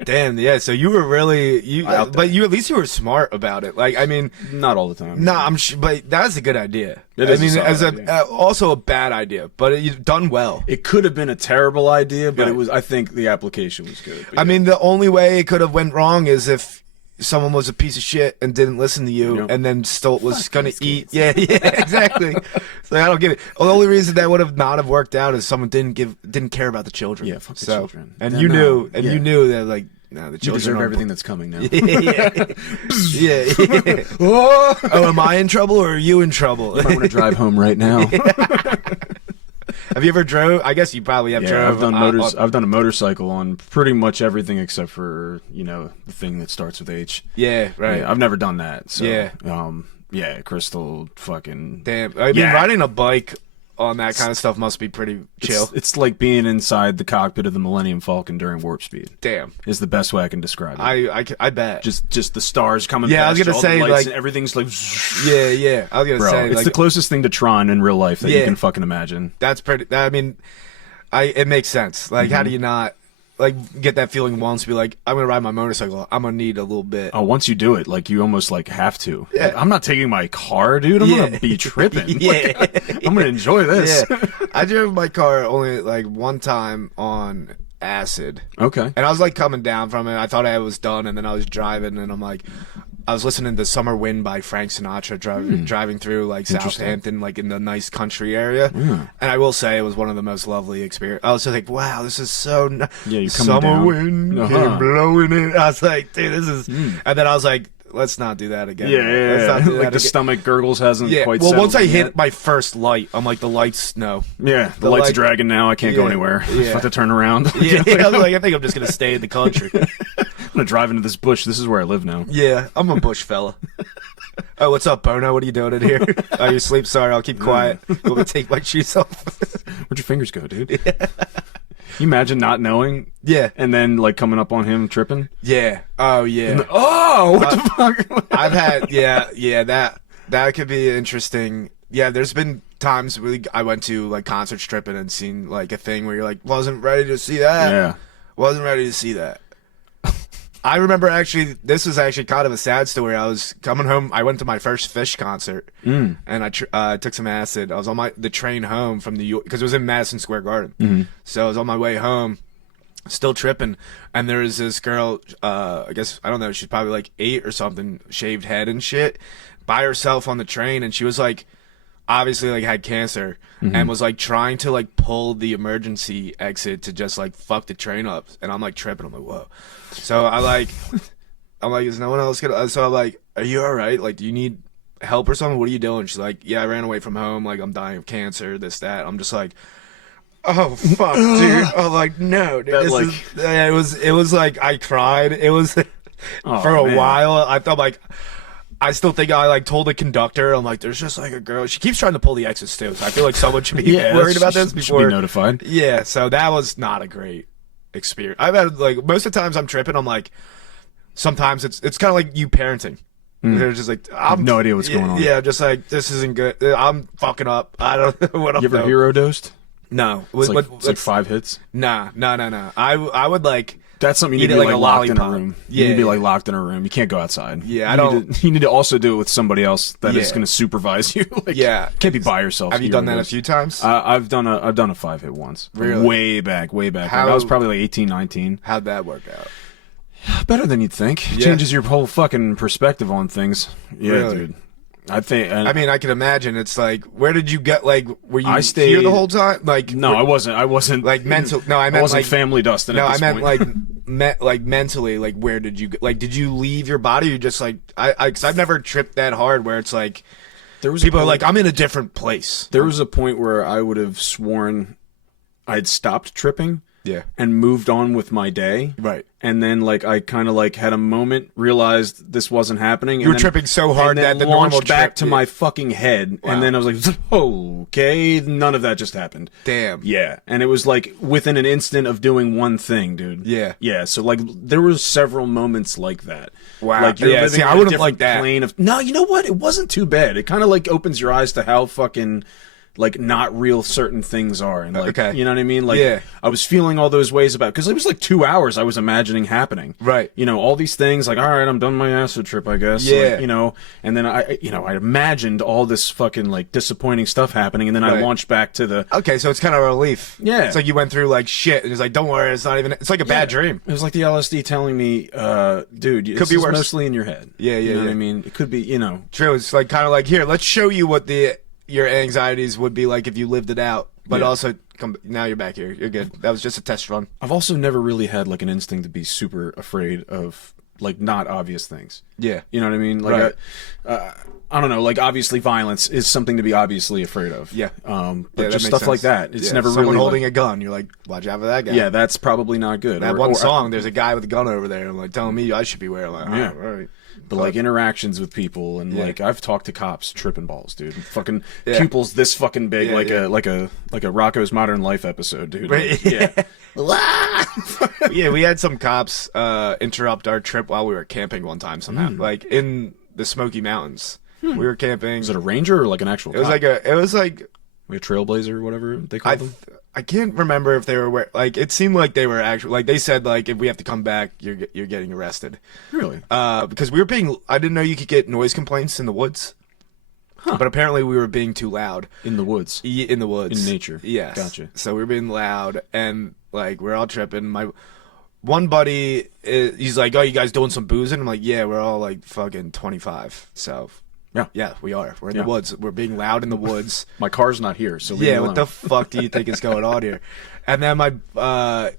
Damn, yeah. So you were really but you at least you were smart about it. Like, I mean, not all the time. No, but that's a good idea. It is also a bad idea, but you've done well. It could have been a terrible idea, but it was. I think the application was good. I mean, the only way it could have went wrong is if someone was a piece of shit and didn't listen to you, and then still was gonna eat. Yeah, exactly. So I don't get it. The only reason that would have not have worked out is someone didn't care about the children. Yeah, fuck the children. And you knew that like. No, the children deserve everything that's coming now. Yeah. Oh, am I in trouble or are you in trouble? You might want to drive home right now. Have you ever drove? I guess you probably have drove. I've done a motorcycle on pretty much everything except for the thing that starts with H. Yeah, right. Yeah, I've never done that. So, yeah. Crystal, fucking. Damn. I mean, riding a bike on that kind of stuff must be pretty chill. It's like being inside the cockpit of the Millennium Falcon during warp speed. Damn, is the best way I can describe it. I bet. Just the stars coming. Yeah, past I was gonna say like and everything's like. Yeah. I was gonna say it's the closest thing to Tron in real life that you can fucking imagine. That's pretty. I mean, it makes sense. Like, how do you not? Like, get that feeling once, be like, I'm gonna ride my motorcycle. I'm gonna need a little bit. Oh, once you do it, like, you almost like have to. Yeah. Like, I'm not taking my car, dude. I'm gonna be tripping. I'm gonna enjoy this. Yeah. I drove my car only like one time on acid. Okay. And I was like coming down from it. I thought I was done, and then I was driving, and I'm like, I was listening to Summer Wind by Frank Sinatra driving through like Southampton, like in the nice country area. And I will say it was one of the most lovely experiences. I was just like, wow, this is so nice. Yeah, you're coming down. Wind came blowing in. I was like, dude, this is. And then I was like, let's not do that again. Let's not do that like the stomach gurgles hasn't quite well, once I hit yet. my first light, I'm like, the lights, no. Yeah, the light's dragging now. I can't go anywhere. I have to turn around. I was like, I think I'm just going to stay in the country. I'm going to drive into this bush. This is where I live now. Yeah, I'm a bush fella. Oh, what's up, Bono? What are you doing in here? Oh, you asleep? Sorry, I'll keep quiet. Let me take my shoes off. Where'd your fingers go, dude? Can you imagine not knowing? Yeah. And then, like, coming up on him tripping? Yeah. Oh, yeah. What the fuck? I've had, that could be interesting. Yeah, there's been times where I went to, like, concerts tripping and seen, like, a thing where you're like, wasn't ready to see that. Yeah. Wasn't ready to see that. I remember actually, this was actually kind of a sad story. I was coming home. I went to my first Fish concert, and I took some acid. I was on the train home from New York, because it was in Madison Square Garden. So I was on my way home, still tripping, and there was this girl, I guess, I don't know, she's probably like 8 or something, shaved head and shit, by herself on the train, and she was like, obviously like had cancer, and was like trying to like pull the emergency exit to just like fuck the train up, and I'm like tripping. I'm like, whoa. So I'm like, is no one else gonna? So I'm like, are you all right? Like, do you need help or something? What are you doing? She's like, yeah, I ran away from home. Like, I'm dying of cancer. This, that. I'm just like, oh fuck, dude. I'm like, no, dude. It was like I cried. It was for a while. I felt like. I still think I like told the conductor, I'm like, there's just like a girl. She keeps trying to pull the exits too, so I feel like someone should be worried about this before. Should be notified. Yeah, so that was not a great experience. I've had like most of the times I'm tripping, I'm like, sometimes it's kind of like you parenting. They're just like, I have no idea what's going on. Yeah, just like this isn't good. I'm fucking up. I don't know what I'm. You ever hero dosed? No, it's like 5 hits. Nah. I would like. That's something you need to be like locked in a room. You need to be like locked in a room. You can't go outside. Yeah, you need to also do it with somebody else that is going to supervise you. Like, can't be by yourself. Have you done that a few times? I've done a 5-hit once. Really? Way back. I was probably like 18, 19. How'd that work out? Better than you'd think. It changes your whole fucking perspective on things. Yeah, really? Dude. I think. I mean, I can imagine. It's like, where did you get? Like, were you here the whole time? Like, no, I wasn't. Like mental. No, I meant I wasn't like family dusting. No, at this I meant point. like mentally. Like, where did you like? Did you leave your body? Or you just like cause I've never tripped that hard. Where it's like, people are like, I'm in a different place. There was a point where I would have sworn I'd stopped tripping. Yeah. And moved on with my day. Right. And then, like, I kind of, like, had a moment, realized this wasn't happening. You were tripping so hard that the launched normal back to my fucking head. Wow. And then I was like, okay, none of that just happened. Damn. Yeah. And it was, like, within an instant of doing one thing, dude. Yeah. Yeah. So, like, there was several moments like that. Wow. Like, you're living I wouldn't like that. Plane of, no, you know what? It wasn't too bad. It kind of, like, opens your eyes to how fucking... like not real certain things are, and like you know what I mean. Like I was feeling all those ways about because it was like 2 hours I was imagining happening. Right. You know all these things. Like all right, I'm done my acid trip, I guess. Yeah. Like, you know, and then I imagined all this fucking like disappointing stuff happening, and then I launched back to the. Okay, so it's kind of a relief. Yeah. It's like you went through like shit, and it's like don't worry, it's not even. It's like a bad dream. It was like the LSD telling me, dude, could be worse. Mostly in your head. Yeah. You know what I mean? It could be, you know. True. It's like kind of like here, let's show you what your anxieties would be like if you lived it out, but also now you're back here. You're good. That was just a test run. I've also never really had like an instinct to be super afraid of like not obvious things. Yeah, you know what I mean. Like, I don't know. Like obviously, violence is something to be obviously afraid of. Yeah, but just stuff like that. It's never someone really holding a gun. You're like, watch out for that guy. Yeah, that's probably not good. That one song, there's a guy with a gun over there. I'm like telling me I should be wearing. Like, yeah, right. But like interactions with people and like I've talked to cops tripping balls, dude. Fucking pupils this fucking big, like a Rocco's Modern Life episode, dude. Right. Yeah. Yeah, we had some cops interrupt our trip while we were camping one time somehow, like in the Smoky Mountains. We were camping. Was it a ranger or like an actual? It was like a trailblazer or whatever they called them. I can't remember if they were like. It seemed like they were actually like they said like if we have to come back, you're getting arrested. Really? Because we were being. I didn't know you could get noise complaints in the woods. Huh. But apparently we were being too loud in the woods. In the woods, in nature. Yes. Gotcha. So we were being loud and like we're all tripping. My one buddy, he's like, "Oh, you guys doing some boozing?" I'm like, "Yeah, we're all like fucking 25." So. Yeah, we are. We're in the woods. We're being loud in the woods. My car's not here, so what the fuck do you think is going on here? And then the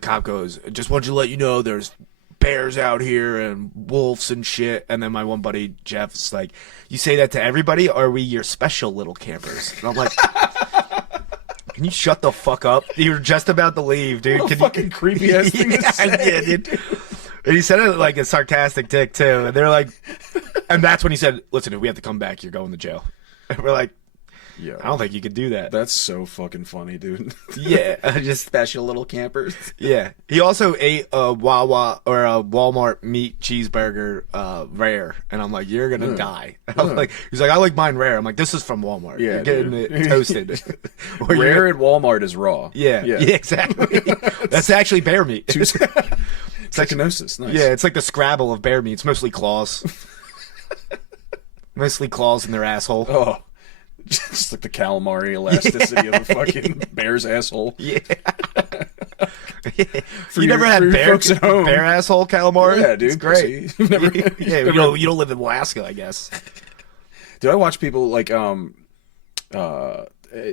cop goes, "Just wanted to let you know there's bears out here and wolves and shit." And then my one buddy Jeff's like, "You say that to everybody, or are we your special little campers?" And I'm like, "Can you shut the fuck up? You're just about to leave, dude." What a fucking creepy ass thing to say. Yeah, dude. And he said it like a sarcastic dick too. And they're like, and that's when he said, "Listen, if we have to come back, you're going to jail." And we're like, "Yeah, I don't think you could do that." That's so fucking funny, dude. Yeah, just special little campers. Yeah. He also ate a Wawa or a Walmart meat cheeseburger, rare, and I'm like, "You're gonna die." I'm like, he's like, "I like mine rare." I'm like, "This is from Walmart. Yeah, you're getting it toasted." Rare at Walmart is raw. Yeah, exactly. That's actually bear meat. Trichinosis, nice. Yeah, it's like the Scrabble of bear meat. It's mostly claws. Mostly claws in their asshole. Oh, just like the calamari elasticity of a fucking bear's asshole. Yeah. You never had bear asshole calamari? Yeah, dude. It's great. You've never, you don't live in Alaska, I guess. Dude, I watch people like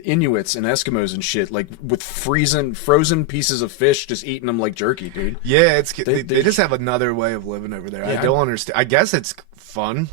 Inuits and Eskimos and shit, like with frozen pieces of fish, just eating them like jerky, dude. Yeah, they just have another way of living over there. Yeah, I don't understand. I guess it's fun.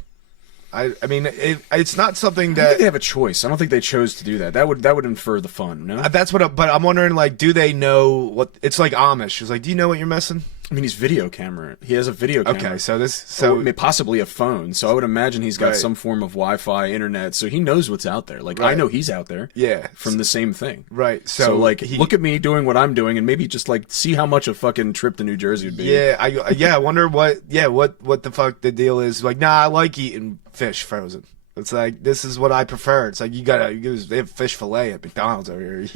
I mean, it's not something that I think they have a choice. I don't think they chose to do that. That would infer the fun. No, that's what. But I'm wondering, like, do they know what? It's like Amish. It's like, do you know what you're missing? I mean, he's video camera. He has a video camera. Okay, so possibly a phone. So I would imagine he's got some form of Wi-Fi, internet, so he knows what's out there. Like I know he's out there. Yeah, from the same thing. Right. So like, look at me doing what I'm doing, and maybe just like see how much a fucking trip to New Jersey would be. Yeah, I wonder what the fuck the deal is. Like, nah, I like eating fish frozen. It's like this is what I prefer. It's like they have fish fillet at McDonald's over here.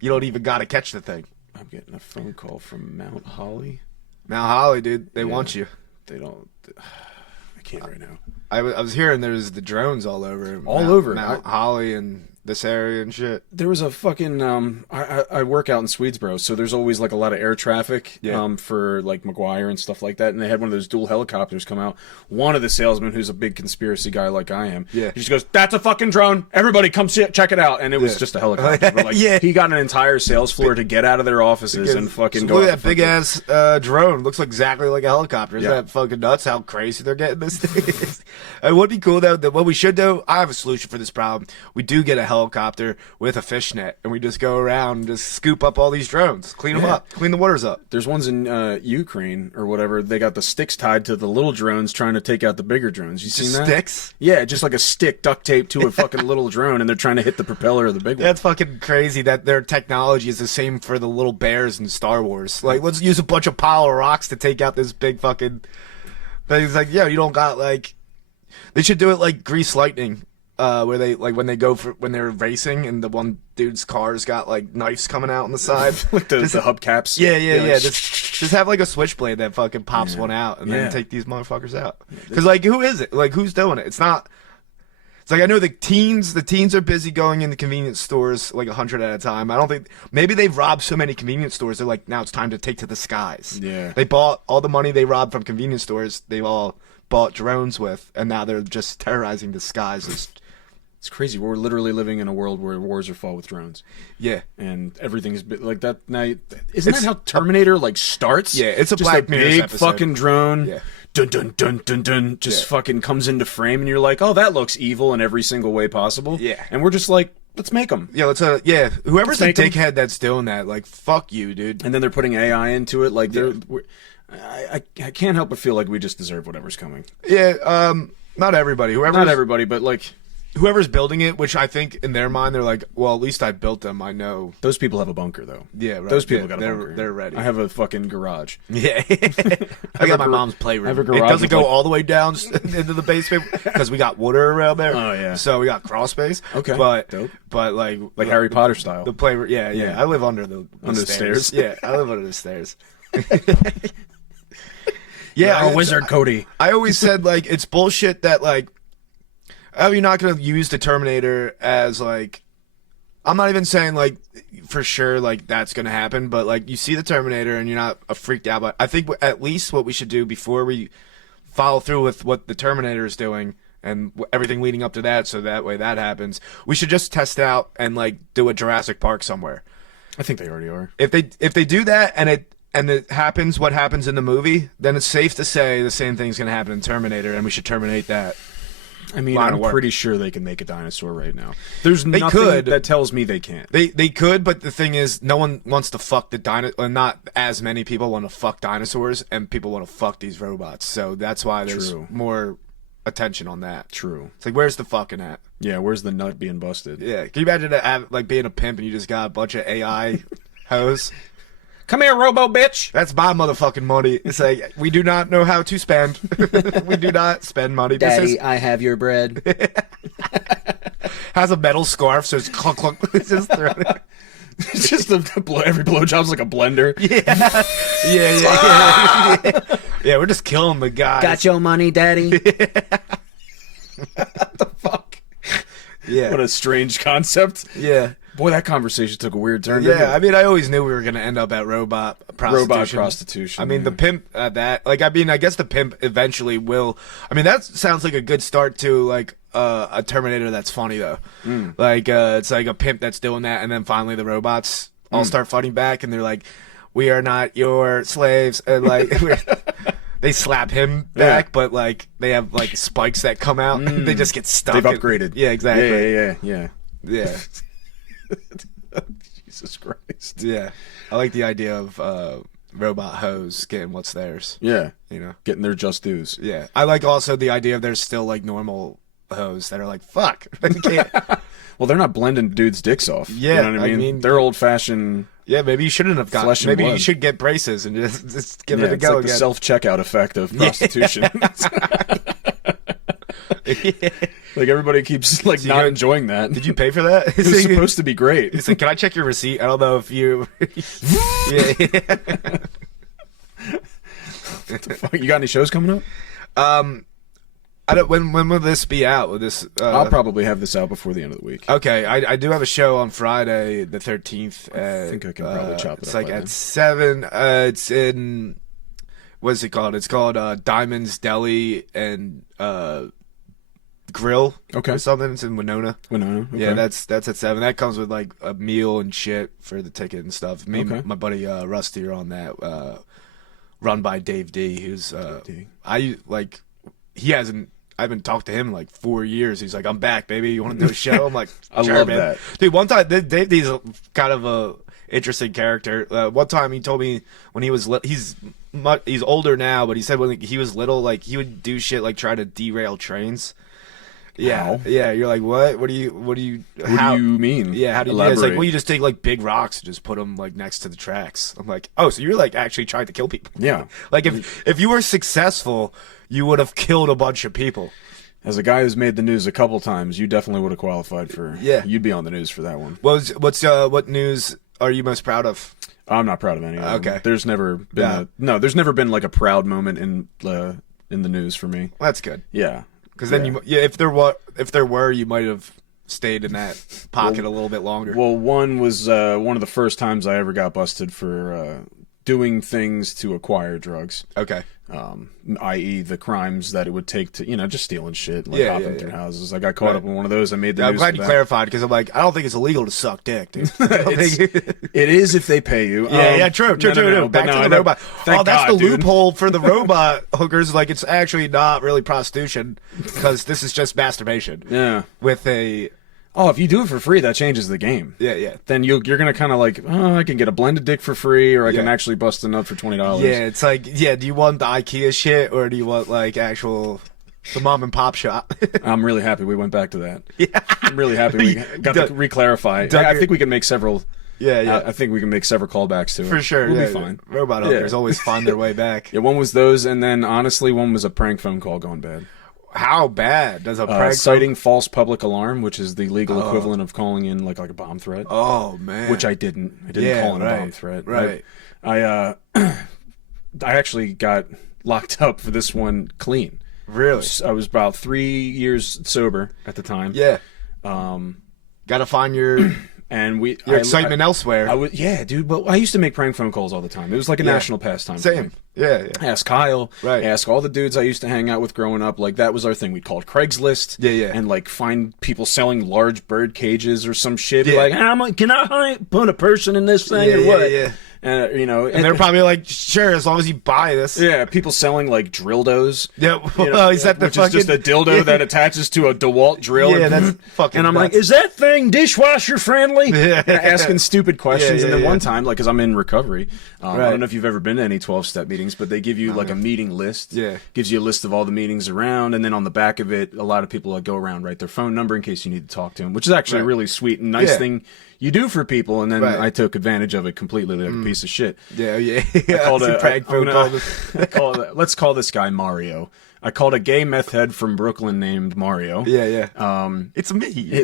You don't even gotta catch the thing. I'm getting a phone call from Mount Holly. Mount Holly, dude. They want you. They don't. I can't right now. I was hearing there's the drones all over. Over Mount Holly and this area and shit. There was a fucking I work out in Swedesboro, so there's always like a lot of air traffic for like McGuire and stuff like that, and they had one of those dual helicopters come out. One of the salesmen, who's a big conspiracy guy like I am, he just goes, "That's a fucking drone, everybody come check it out," and it was just a helicopter. But like, he got an entire sales floor to get out of their offices and fucking go. Look at that big ass drone. Looks like exactly like a helicopter. Isn't that fucking nuts how crazy they're getting this thing? It would be cool though. What we should do, I have a solution for this problem. We do get a helicopter with a fishnet, and we just go around and just scoop up all these drones, clean them up, clean the waters up. There's ones in Ukraine or whatever. They got the sticks tied to the little drones, trying to take out the bigger drones. You seen that? Sticks? Yeah, just like a stick duct taped to a fucking little drone, and they're trying to hit the propeller of the big one. That's fucking crazy that their technology is the same for the little bears in Star Wars. Like, let's use a bunch of pile of rocks to take out this big fucking thing. It's like, you don't got like. They should do it like Grease Lightning. Where they like when they're racing and the one dude's car's got like knives coming out on the side, like the hubcaps. Yeah. Like, just have like a switchblade that fucking pops one out and then take these motherfuckers out. Because like, who is it? Like, who's doing it? It's not. It's like I know the teens are busy going into convenience stores like 100 at a time. I don't think maybe they've robbed so many convenience stores. They're like, now it's time to take to the skies. Yeah. They bought all the money they robbed from convenience stores. They've all bought drones with, and now they're just terrorizing the skies. It's crazy. We're literally living in a world where wars are fought with drones. Yeah, and everything's like that. Now, isn't that how Terminator like starts? Yeah, it's a just Black Mirror big episode. Fucking drone. Yeah. Dun dun dun dun dun. Just fucking comes into frame, and you're like, oh, that looks evil in every single way possible. Yeah, and we're just like, let's make them. Yeah, whoever's the dickhead that's doing that, like, fuck you, dude. And then they're putting AI into it. Like, I can't help but feel like we just deserve whatever's coming. Yeah, not everybody. Not everybody, but like. Whoever's building it, which I think in their mind they're like, well, at least I built them. I know. Those people have a bunker, though. Yeah, right. Those people got a bunker. They're ready. I have a fucking garage. Yeah. I got my mom's playroom. I have a garage. It doesn't go all the way down into the basement because we got water around there. Oh, yeah. So we got crawl space. Okay. But like Harry Potter style. The playroom. Yeah. I live under the stairs. Yeah, I live under the stairs. Yeah, wizard, Cody. I always said, like, it's bullshit that, like, you're not going to use the Terminator as, like, I'm not even saying, like, for sure, like, that's going to happen, but, like, you see the Terminator and you're not freaked out. But I think at least what we should do before we follow through with what the Terminator is doing and everything leading up to that, so that way that happens, we should just test out and, like, do a Jurassic Park somewhere. I think they already are. If they do that and it happens what happens in the movie, then it's safe to say the same thing's going to happen in Terminator, and we should terminate that. I mean, I'm pretty sure they can make a dinosaur right now. There's nothing that tells me they can't. They could, but the thing is, no one wants to fuck the dinosaur. Not as many people want to fuck dinosaurs, and people want to fuck these robots. So that's why there's more attention on that. True. It's like, where's the fucking at? Yeah, where's the nut being busted? Yeah. Can you imagine like being a pimp and you just got a bunch of AI hoes? Come here, robo bitch. That's my motherfucking money. It's like, we do not know how to spend. We do not spend money. Daddy, I have your bread. Has a metal scarf, so it's clunk clunk. It's just throwing it. It's just every blowjob's like a blender. Yeah. Yeah, we're just killing the guy. Got your money, daddy? What the fuck? Yeah. What a strange concept. Yeah. Boy, that conversation took a weird turn. Yeah, I mean, I always knew we were going to end up at robot prostitution. I mean, the pimp at that. Like, I mean, I guess the pimp eventually will. I mean, that sounds like a good start to, like, a Terminator that's funny, though. Like, it's like a pimp that's doing that, and then finally the robots all start fighting back, and they're like, we are not your slaves. And, like, they slap him back, but, like, they have, like, spikes that come out. They just get stuck. They've upgraded. Yeah, exactly. Yeah. Jesus Christ. Yeah. I like the idea of robot hoes getting what's theirs. Yeah. You know? Getting their just dues. Yeah. I like also the idea of there's still like normal hoes that are like, fuck. Well, they're not blending dudes' dicks off. Yeah. You know what I mean? They're old fashioned. Yeah, maybe you shouldn't have gotten. Maybe you should get braces and just give it a go. It's like the self-checkout effect of prostitution. Like everybody keeps like So not enjoying that. Did you pay for that? It was supposed to be great. It's like, can I check your receipt? I don't know if you. Yeah. Fuck, you got any shows coming up? I don't. When will this be out? Will this? I'll probably have this out before the end of the week. Okay, I do have a show on Friday, the 13th. I think I can probably chop it It's up like by at then. 7. It's in. What's it called? It's called Diamonds Deli and Grill. Okay. Or something. It's in Winona. Winona. Okay. Yeah, that's at 7. That comes with like a meal and shit for the ticket and stuff. Me and my buddy Rusty are on that. Run by Dave D. Who's D. I haven't talked to him in like 4 years. He's like, I'm back, baby. You want to do a show? I'm like, I sure, love man. that. Dude, one time, Dave D's kind of a interesting character. One time he told me when he was he's older now, but he said when he was little, like he would do shit like try to derail trains. Yeah, How? yeah. You're like, what? What do you? What do you mean? Yeah, how do you? Yeah, it's like, well, you just take like big rocks and just put them like next to the tracks. I'm like, oh, so you're like actually trying to kill people? Yeah. Like if you were successful, you would have killed a bunch of people. As a guy who's made the news a couple times, you definitely would have qualified for. Yeah. You'd be on the news for that one. What news are you most proud of? I'm not proud of any of them. Okay. There's never been there's never been like a proud moment in the news for me. Well, that's good. Yeah. Because then if there were, you might have stayed in that pocket a little bit longer. Well, one was one of the first times I ever got busted for doing things to acquire drugs. Okay. I.e. the crimes that it would take to, just stealing shit, like hopping through houses. I got caught up in one of those. I made the news. I'm glad for you that. clarified because I'm like, I don't think it's illegal to suck dick, dude. It is if they pay you. True. No, Back but to the robot. Thank That's God, the dude. loophole for the robot hookers. Like, it's actually not really prostitution because this is just masturbation. Yeah. With a. Oh, if you do it for free, that changes the game. Yeah. Then you're gonna kind of like, I can get a blended dick for free, or I can actually bust a nut for $20. Yeah, it's like, do you want the IKEA shit or do you want like actual the mom and pop shop? I'm really happy we went back to that. Yeah. I'm really happy we got to re-clarify. I think we can make several. Yeah. I think we can make several callbacks to it. For sure. We'll be fine. Robot hookers always find their way back. Yeah, one was those, and then honestly, one was a prank phone call gone bad. How bad does a prank citing false public alarm, which is the legal equivalent of calling in like a bomb threat. Oh man. Which I didn't. I didn't call in a bomb threat. Right. I actually got locked up for this one clean. Really? I was about 3 years sober at the time. Yeah. Gotta find your excitement elsewhere. Dude. But I used to make prank phone calls all the time. It was like a national pastime. Same. Yeah. Ask Kyle. Right. Ask all the dudes I used to hang out with growing up. Like that was our thing. We'd call it Craigslist. Yeah. And like find people selling large bird cages or some shit. Be like, can I put a person in this thing or what? Yeah. And they're probably like, sure, as long as you buy this. Yeah, people selling like dildos. Yeah, well, is that the which is just a dildo that attaches to a DeWalt drill. Yeah, that's fucking. And I'm nuts. like, is that thing dishwasher friendly? Yeah. And asking stupid questions. Yeah, and then one time, like, because I'm in recovery, I Right. don't know if you've ever been to any 12-step meetings, but they give you like a meeting list. Yeah. Gives you a list of all the meetings around, and then on the back of it, a lot of people go around, write their phone number in case you need to talk to them, which is actually a really sweet and nice thing you do for people. And then I took advantage of it completely like a piece of shit. Yeah. I called Call let's call this guy Mario. I called a gay meth head from Brooklyn named Mario. Yeah. It's me.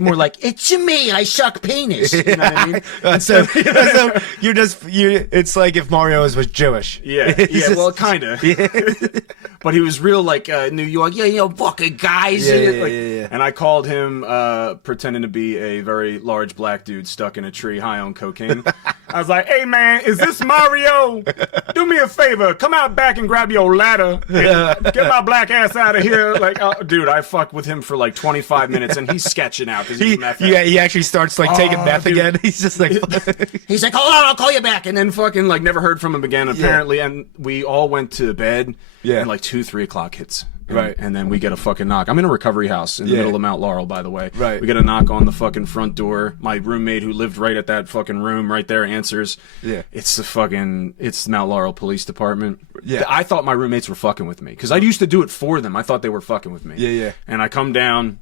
More like, it's me, I suck penis. You know what I mean? So it's like if Mario was Jewish. Yeah, well, kind of. But he was real like New York, fucking guys. Yeah. And I called him pretending to be a very large black dude stuck in a tree high on cocaine. I was like, hey man, is this Mario? Do me a favor, come out back and grab your ladder. Get my black ass out of here. Like, dude, I fucked with him for like 25 minutes and he's sketching out because he's meth. He actually starts like taking meth again. He's just like, he's like, hold on, I'll call you back. And then fucking like never heard from him again, apparently. And we all went to bed. Yeah. And like 2-3 o'clock hits. Right. And then we get a fucking knock. I'm in a recovery house in the middle of Mount Laurel, by the way. Right. We get a knock on the fucking front door. My roommate who lived right at that fucking room right there answers. Yeah. It's the Mount Laurel Police Department. Yeah. I thought my roommates were fucking with me because I used to do it for them. I thought they were fucking with me. Yeah. And I come down.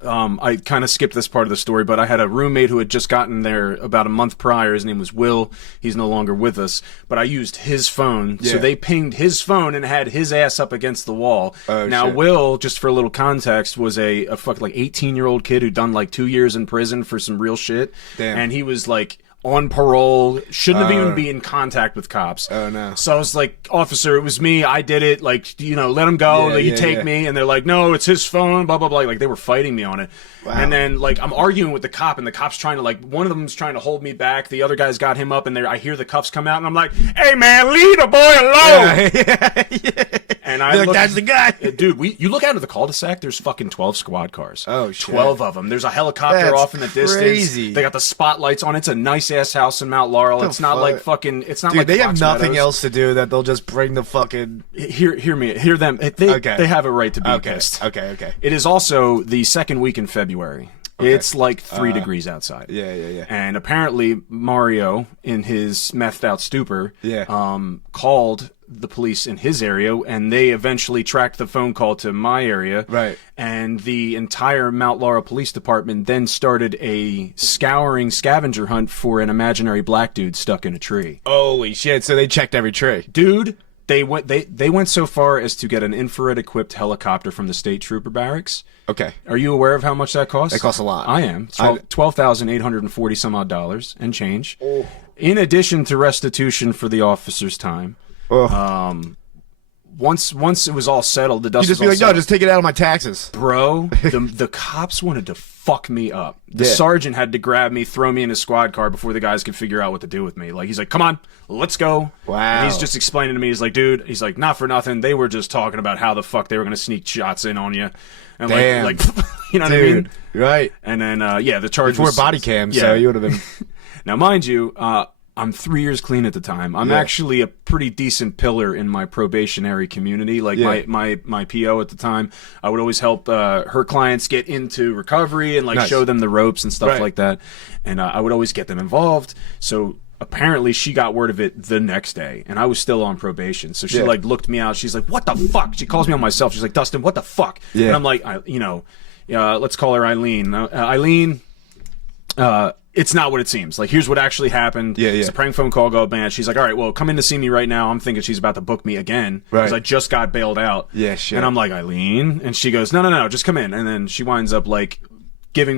I kind of skipped this part of the story, but I had a roommate who had just gotten there about a month prior. His name was Will. He's no longer with us, but I used his phone. So they pinged his phone and had his ass up against the wall. Now, shit. Will, just for a little context, was a fucking like 18-year-old kid who'd done like 2 years in prison for some real shit. Damn. And he was like on parole, shouldn't have even been in contact with cops. Oh, no. So I was like, officer, it was me, I did it, like, you know, let him go, you take me. And they're like, no, it's his phone, blah, blah, blah. Like, they were fighting me on it. Wow. And then, like, I'm arguing with the cop, and the cop's trying to, like, one of them's trying to hold me back, the other guy's got him up, and I hear the cuffs come out, and I'm like, hey, man, leave the boy alone! And I look, that's the guy. Dude, you look out of the cul-de-sac, there's fucking 12 squad cars. Oh, shit. 12 of them. There's a helicopter off in the distance. Crazy. They got the spotlights on. It's a nice-ass house in Mount Laurel. It's not like fucking... It's not Dude, like they Fox have nothing Meadows. else to do that they'll just bring the fucking... Hear them. They have a right to be pissed. Okay. It is also the second week in February. Okay. It's like 3 degrees outside. Yeah. And apparently Mario, in his methed out stupor, called the police in his area, and they eventually tracked the phone call to my area. Right. And the entire Mount Laurel Police Department then started a scouring scavenger hunt for an imaginary black dude stuck in a tree. Holy shit, so they checked every tree. Dude, they went so far as to get an infrared-equipped helicopter from the state trooper barracks. Okay. Are you aware of how much that costs? It costs a lot. I am. $12,840 some odd dollars and change. Oh. In addition to restitution for the officer's time. Oh. Once it was all settled, the dust you just was be like, settled. no, just take it out of my taxes. Bro, the cops wanted to fuck me up. The sergeant had to grab me, throw me in his squad car before the guys could figure out what to do with me. Like, he's like, come on, let's go. Wow. And he's just explaining to me, he's like, dude, he's like, not for nothing, they were just talking about how the fuck they were going to sneak shots in on you. And damn. like you know what I mean? Right. And then, the charge before was... body cam, so you would have been... Now, mind you, I'm 3 years clean at the time. I'm actually a pretty decent pillar in my probationary community. Like my PO at the time, I would always help her clients get into recovery and like show them the ropes and stuff like that. And I would always get them involved. So apparently she got word of it the next day, and I was still on probation. So she like looked me out. She's like, "What the fuck?" She calls me on my cell. She's like, "Dustin, what the fuck?" Yeah. And I'm like, let's call her Eileen. Eileen. It's not what it seems. Like, here's what actually happened. It's a prank phone call go bad. She's like, all right, well, come in to see me right now. I'm thinking she's about to book me again because I just got bailed out. Yeah, shit. And I'm like, Eileen? And she goes, no, just come in. And then she winds up, like,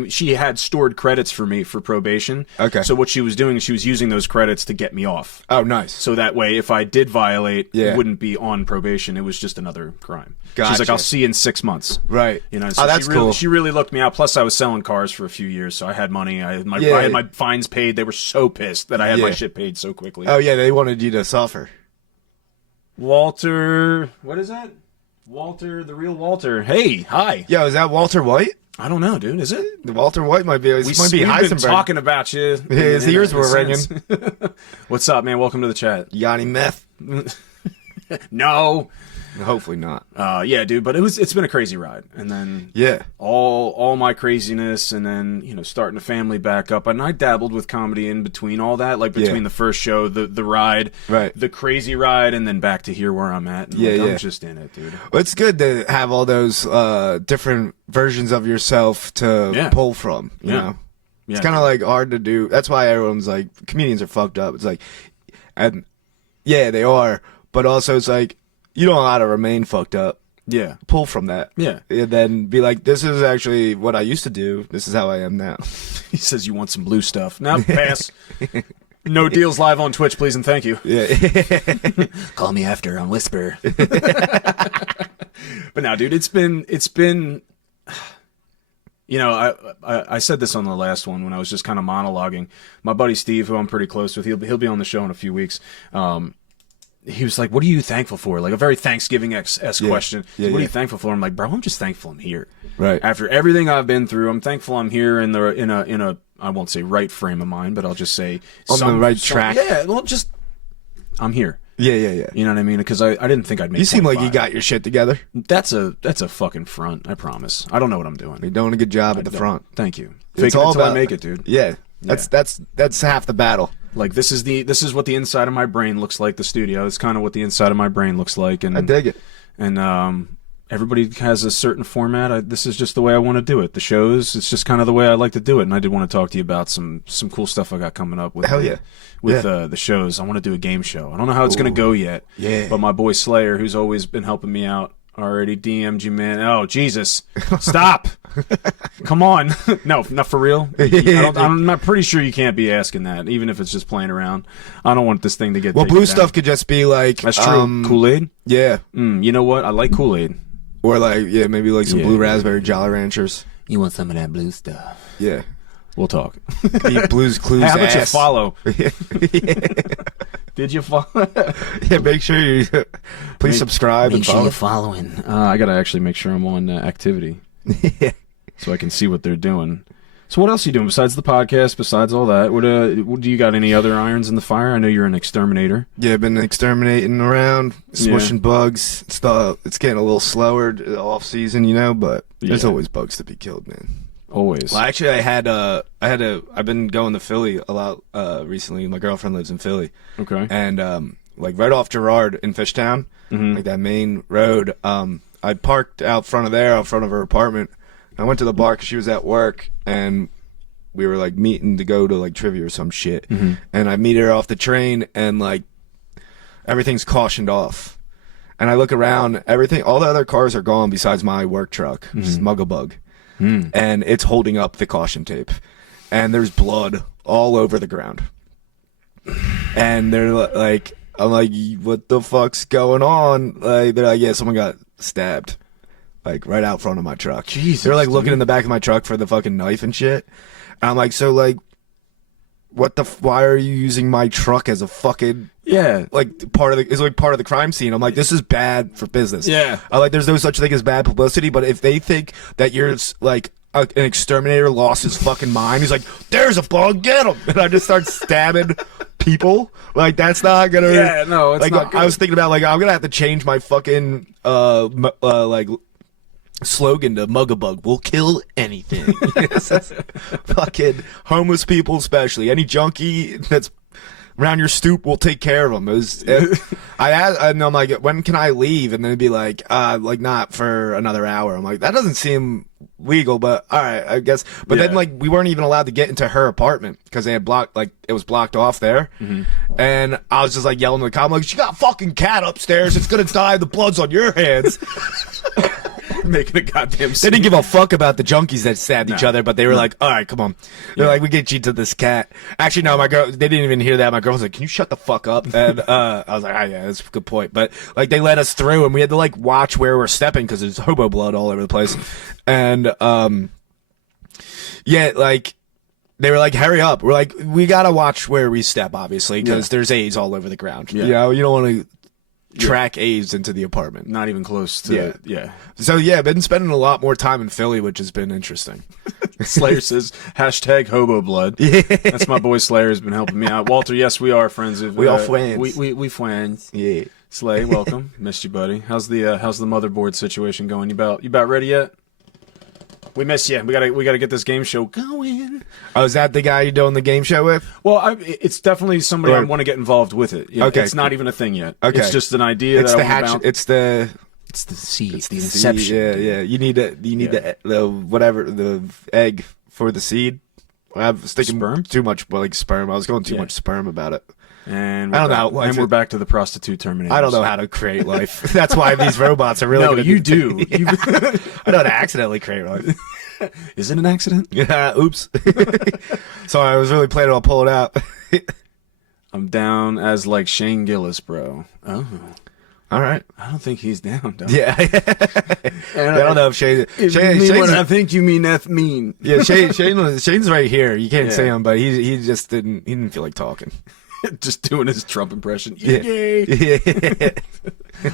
she had stored credits for me for probation. Okay. So what she was doing is she was using those credits to get me off. Oh, nice. So that way, if I did violate, it wouldn't be on probation. It was just another crime. Gotcha. She's like, I'll see you in 6 months. Right. You know, so that's cool. She really looked me out. Plus, I was selling cars for a few years, so I had money. I had my fines paid. They were so pissed that I had my shit paid so quickly. Oh, yeah, they wanted you to suffer. Walter, what is that? Walter, the real Walter. Hey, hi. Yo, is that Walter White? I don't know, dude. Is it? Walter White might be. We've been talking about you. His ears were ringing. What's up, man? Welcome to the chat. You got any meth? No. Hopefully not. Yeah, dude. But it's been a crazy ride, and then all my craziness, and then starting a family back up, and I dabbled with comedy in between all that, like between the first show, the ride, the crazy ride, and then back to here where I'm at. And I'm just in it, dude. Well, it's good to have all those different versions of yourself to pull from. You know, it's kind of like hard to do. That's why everyone's like, comedians are fucked up. It's like, and they are, but also it's like, you don't know how to remain fucked up. Yeah. Pull from that. Yeah. And then be like, this is actually what I used to do. This is how I am now. He says you want some blue stuff. No, pass. No deals live on Twitch, please and thank you. Yeah. Call me after on Whisper. But now, dude, it's been I said this on the last one when I was just kind of monologuing. My buddy Steve, who I'm pretty close with, he'll be on the show in a few weeks. He was like, what are you thankful for? Like a very Thanksgiving-esque question. What are you thankful for? I'm like, bro, I'm just thankful I'm here. Right. After everything I've been through, I'm thankful I'm here in a I won't say right frame of mind, but I'll just say on the right track. Yeah, well, just I'm here. Yeah. You know what I mean? Because I didn't think I'd make. You seem like you got your shit together. That's a fucking front. I promise. I don't know what I'm doing. You're doing a good job at the front. Thank you. It's all until about, I make it, dude. Yeah. That's half the battle. Like this is what the inside of my brain looks like. The studio. It's kind of what the inside of my brain looks like, and I dig it. And everybody has a certain format. This is just the way I want to do it. The shows, it's just kind of the way I like to do it. And I did want to talk to you about some cool stuff I got coming up with. Hell yeah. With the shows. I want to do a game show. I don't know how it's going to go yet. Yeah. But my boy Slayer, who's always been helping me out, already DM'd you, man. Oh, Jesus. Stop. Come on. No, not for real. I'm not pretty sure you can't be asking that, even if it's just playing around. I don't want this thing to get Well, taken blue down. stuff could just be like... That's true. Kool-Aid? Yeah. You know what? I like Kool-Aid. Or like, yeah, maybe like some blue raspberry Jolly Ranchers. You want some of that blue stuff? Yeah. We'll talk. Eat Blue's Clues. Hey, how about you ass. follow? Did you follow? Yeah, make sure you please subscribe and follow. Following. I gotta actually make sure I'm on activity, so I can see what they're doing. So what else are you doing besides the podcast? Besides all that, what do you got? Any other irons in the fire? I know you're an exterminator. Yeah, I've been exterminating around, smushing bugs. It's getting a little slower off season, but there's always bugs to be killed, man. Always. Well, actually, I've been going to Philly a lot recently. My girlfriend lives in Philly. Okay. And like right off Girard in Fishtown, like that main road, I parked out front of her apartment. I went to the bar because she was at work, and we were like meeting to go to like trivia or some shit. And I meet her off the train, and like everything's cautioned off. And I look around, all the other cars are gone besides my work truck, Smugglebug. And it's holding up the caution tape, and there's blood all over the ground. And they're like, I'm like, what the fuck's going on? Like, they're like, yeah, someone got stabbed, like right out front of my truck. Jesus, they're like looking in the back of my truck for the fucking knife and shit. And I'm like, so like, why are you using my truck as a fucking like part of the crime scene? I'm like, this is bad for business. I like, there's no such thing as bad publicity, but if they think that you're like an exterminator lost his fucking mind, he's like, there's a bug, get him, and I just start stabbing people. Like, that's not gonna. Yeah, no, it's like, not good. I was thinking about like, I'm gonna have to change my fucking like slogan to Mugabug will kill anything. Fucking homeless people, especially any junkie that's around your stoop, will take care of them. And I'm like, when can I leave? And then it'd be like not for another hour. I'm like, that doesn't seem legal, but all right, I guess. But then like we weren't even allowed to get into her apartment because they had it was blocked off there. And I was just like yelling to the cop, I'm like, she got a fucking cat upstairs. It's gonna die. The blood's on your hands. Making a goddamn scene. They didn't give a fuck about the junkies that stabbed each other, but they were like, all right, come on. They're like, we get you to this cat. Actually, no, they didn't even hear that. My girl was like, can you shut the fuck up? And I was like, yeah, that's a good point. But like, they let us through, and we had to like watch where we're stepping because there's hobo blood all over the place. And yeah, like, they were like, hurry up. We're like, we gotta watch where we step, obviously, because there's AIDS all over the ground. You know, you don't want to track AIDS into the apartment. Not even close to So yeah, I've been spending a lot more time in Philly, which has been interesting. Slayer says hashtag hobo blood. That's my boy Slayer has been helping me out. Walter, yes, we are friends. We are friends. We friends. Yeah. Slay, welcome. Missed you, buddy. How's the motherboard situation going? You about ready yet? We miss you. We gotta get this game show going. Oh, is that the guy you're doing the game show with? Well, it's definitely somebody I want to get involved with it. Okay. It's not even a thing yet. Okay. It's just an idea. It's that the I want hatch. to It's the seed. It's the seed. inception. Yeah. You need the egg for the seed. I'm sticking Sperm? too much sperm. I was going too much sperm about it. And I don't know. And we're back to the prostitute Terminator. I don't know how to create life. That's why these robots are really. No, you do. I know how to accidentally create life. Is it an accident? Yeah. Oops. Sorry, I was really planning on pulling out. I'm down as like Shane Gillis, bro. Oh. All right. I don't think he's down, dog. Yeah. I don't know if Shane. What I think you mean F mean. Yeah, Shane's right here. You can't say him, but he just didn't feel like talking. Just doing his Trump impression. Yeah.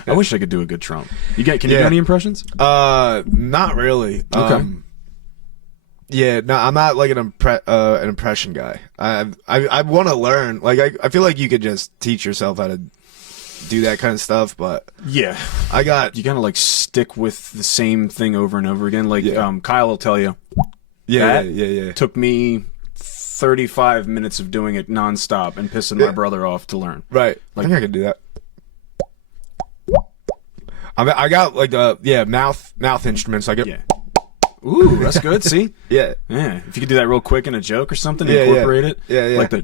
I wish I could do a good Trump. Can you do any impressions? Not really. Okay. Yeah, no, I'm not like an impression guy. I want to learn. Like, I feel like you could just teach yourself how to do that kind of stuff, but yeah, you gotta like stick with the same thing over and over again. Like Kyle will tell you. Yeah. Took me 35 minutes of doing it nonstop and pissing my brother off to learn. Right. Like, I think I could do that. I got like mouth instruments. I get Ooh, that's good. See, yeah. If you could do that real quick in a joke or something, Yeah, incorporate it. Yeah. Like the,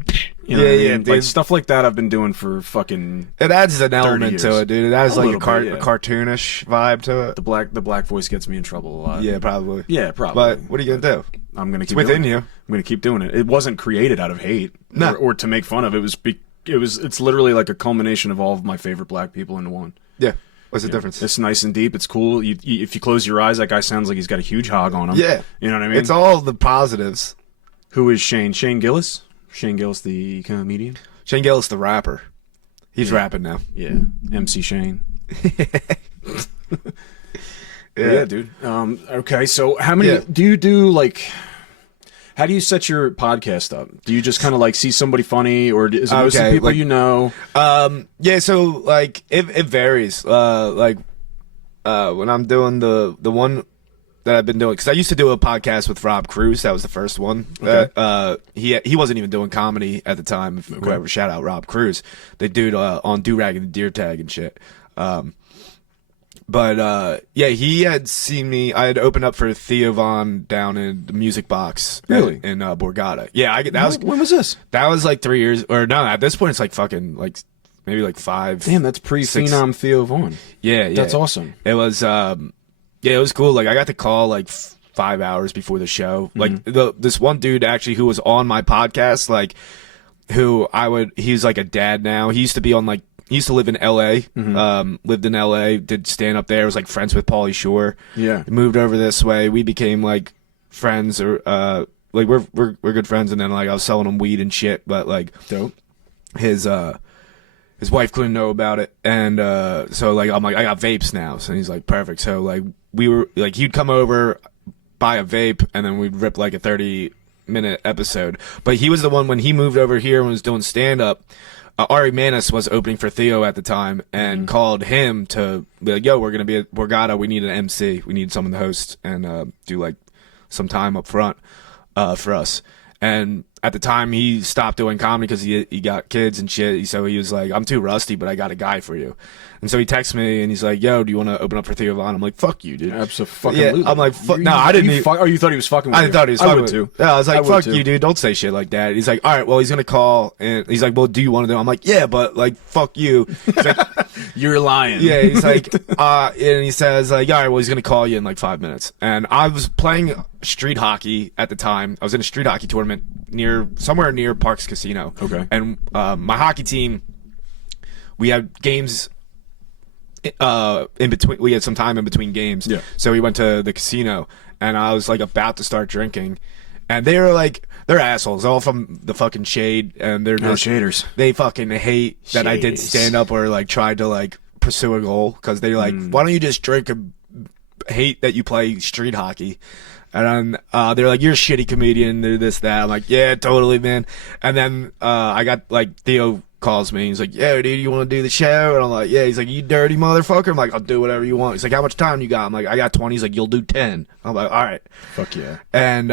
you know what I mean? Dude. Like stuff like that. I've been doing for fucking. It adds an element years. to it, dude. It adds like a little bit, cartoonish vibe to it. The black voice gets me in trouble a lot. Yeah, probably. Yeah, probably. But what are you gonna do? I'm gonna keep within doing you. It. I'm gonna keep doing it. It wasn't created out of hate or to make fun of. It's literally like a culmination of all of my favorite black people into one. Yeah. What's the difference? It's nice and deep. It's cool. If you close your eyes, that guy sounds like he's got a huge hog on him. Yeah. You know what I mean? It's all the positives. Who is Shane? Shane Gillis? Shane Gillis, the comedian? Shane Gillis, the rapper. He's rapping now. Yeah. MC Shane. Yeah, dude. Okay, so how many do you do, like... How do you set your podcast up? Do you just kind of like see somebody funny, or is it mostly people like, you know? Yeah, so like it varies. When I'm doing the one that I've been doing, because I used to do a podcast with Rob Cruz. That was the first one. Okay. He wasn't even doing comedy at the time. Whoever, shout out Rob Cruz. They do on Do-Rag and the Deer Tag and shit. But he had seen me. I had opened up for Theo Von down in the Music Box. Really? In Borgata. Yeah, When was this? that was like 3 years, or no, at this point it's like fucking like maybe like 5. Damn, that's pre-phenom Theo Von. Yeah. That's awesome. It was it was cool. Like I got the call like 5 hours before the show. Like this one dude actually who was on my podcast, like he's like a dad now. He used to be on like. He used to live in L.A., lived in L.A., did stand-up there, was, like, friends with Pauly Shore. Yeah. Moved over this way. We became, like, friends, or, like, we're good friends, and then, like, I was selling him weed and shit, but, like... Dope. His wife couldn't know about it, and, so, like, I'm like, I got vapes now, so he's like, perfect. So, like, we were, like, he'd come over, buy a vape, and then we'd rip, like, a 30-minute episode. But he was the one, when he moved over here and was doing stand-up, Ari Manis was opening for Theo at the time and called him to be like, yo, we're going to be at Borgata. We need an MC. We need someone to host and do like some time up front for us. And at the time, he stopped doing comedy because he got kids and shit. So he was like, I'm too rusty, but I got a guy for you. And so he texts me and he's like, yo, do you want to open up for Theo Von? I'm like, fuck you, dude. Absolutely. I'm like, fuck. No, I didn't. You thought he was fucking with you? I thought he was fucking would with too. Yeah, I was like, fuck too. you, dude. Don't say shit like that. He's like, all right, well, he's going to call. And he's like, well, do you want to do it? I'm like, yeah, but like, fuck you. He's like, you're lying. Yeah, he's like, and he says, like, all right, well, he's going to call you in like 5 minutes. And I was playing street hockey at the time. I was in a street hockey tournament somewhere near Parks Casino. Okay. And my hockey team, we had games in between. We had some time in between games. Yeah. So we went to the casino, and I was like about to start drinking, and they were like, they're assholes, all from the fucking shade, and they're just shaders. They fucking hate that I did Shaders. stand up or like tried to like pursue a goal, because they're like, why don't you just drink and hate that you play street hockey? And then they're like, you're a shitty comedian, they're this, that. I'm like, yeah, totally, man. And then I got, like, Theo calls me. He's like, yo, dude, you want to do the show? And I'm like, yeah. He's like, you dirty motherfucker. I'm like, I'll do whatever you want. He's like, how much time you got? I'm like, I got 20. He's like, you'll do 10. I'm like, all right. Fuck yeah. And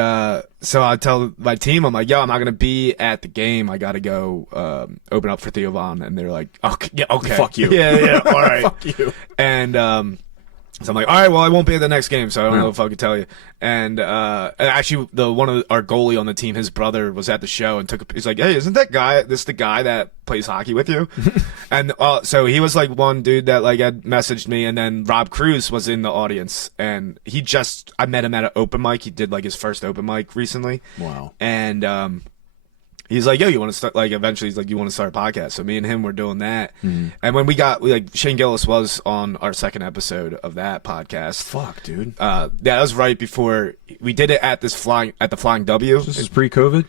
so I tell my team, I'm like, yo, I'm not going to be at the game. I got to go open up for Theo Von. And they're like, okay, yeah, okay. Fuck you. Yeah, all right. Fuck you. And so I'm like, all right, well, I won't be at the next game, so I don't know if I could tell you. And actually, one of our goalie on the team, his brother was at the show and he's like, hey, isn't that guy the guy that plays hockey with you? And so he was like one dude that like had messaged me, and then Rob Cruz was in the audience, and I met him at an open mic. He did like his first open mic recently. Wow. And he's like, yo, you want to start, like, eventually he's like, you want to start a podcast? So me and him were doing that. And when Shane Gillis was on our second episode of that podcast. Fuck, dude. Yeah, that was right before we did it at the Flying W. This is pre-COVID?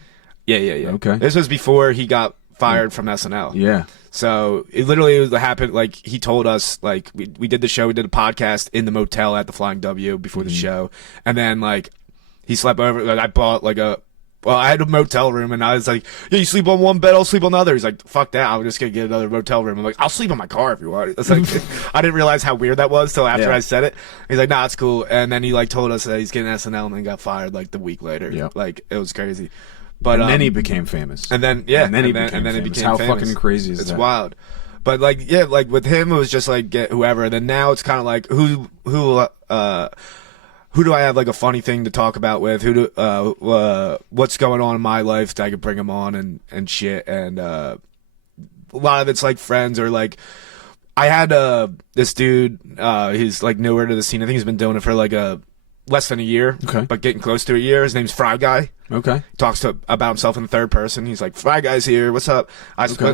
Yeah. Okay. This was before he got fired from SNL. Yeah. So it literally happened, like, he told us, like, we did the show, we did a podcast in the motel at the Flying W before the show. And then, like, he slept over, like, I bought, like, I had a motel room, and I was like, yeah, you sleep on one bed, I'll sleep on the other. He's like, fuck that, I'm just going to get another motel room. I'm like, I'll sleep in my car if you want. It's like, I didn't realize how weird that was till after I said it. He's like, nah, it's cool. And then he, like, told us that he's getting SNL and then got fired, like, the week later. Yeah. Like, it was crazy. But and then he became famous. And then, yeah. And then he became famous. How famous. fucking crazy is that? It's wild. But like, yeah, like with him, it was just like get whoever. And then now it's kind of like who do I have like a funny thing to talk about with? What's going on in my life that I could bring him on and shit. And a lot of it's like friends or like. I had this dude, he's like newer to the scene. I think he's been doing it for like less than a year, but getting close to a year. His name's Fry Guy. Okay. Talks about himself in the third person. He's like, Fry Guy's here. What's up?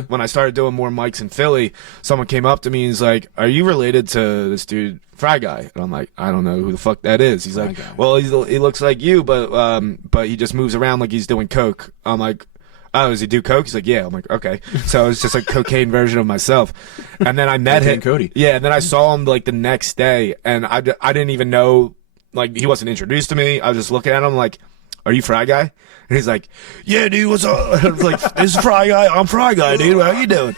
When I started doing more mics in Philly, someone came up to me and he's like, are you related to this dude, Fry Guy? And I'm like, I don't know who the fuck that is. He's Fry like, guy. Well, he looks like you, but he just moves around like he's doing coke. I'm like, oh, does he do coke? He's like, yeah. I'm like, okay. So it's just a cocaine version of myself. And then I met him. Cody. Yeah, and then I saw him like the next day, and I didn't even know, like, he wasn't introduced to me. I was just looking at him like, are you Fry Guy? And he's like, yeah, dude, what's up? I was like, this is Fry Guy. I'm Fry Guy, dude. How you doing?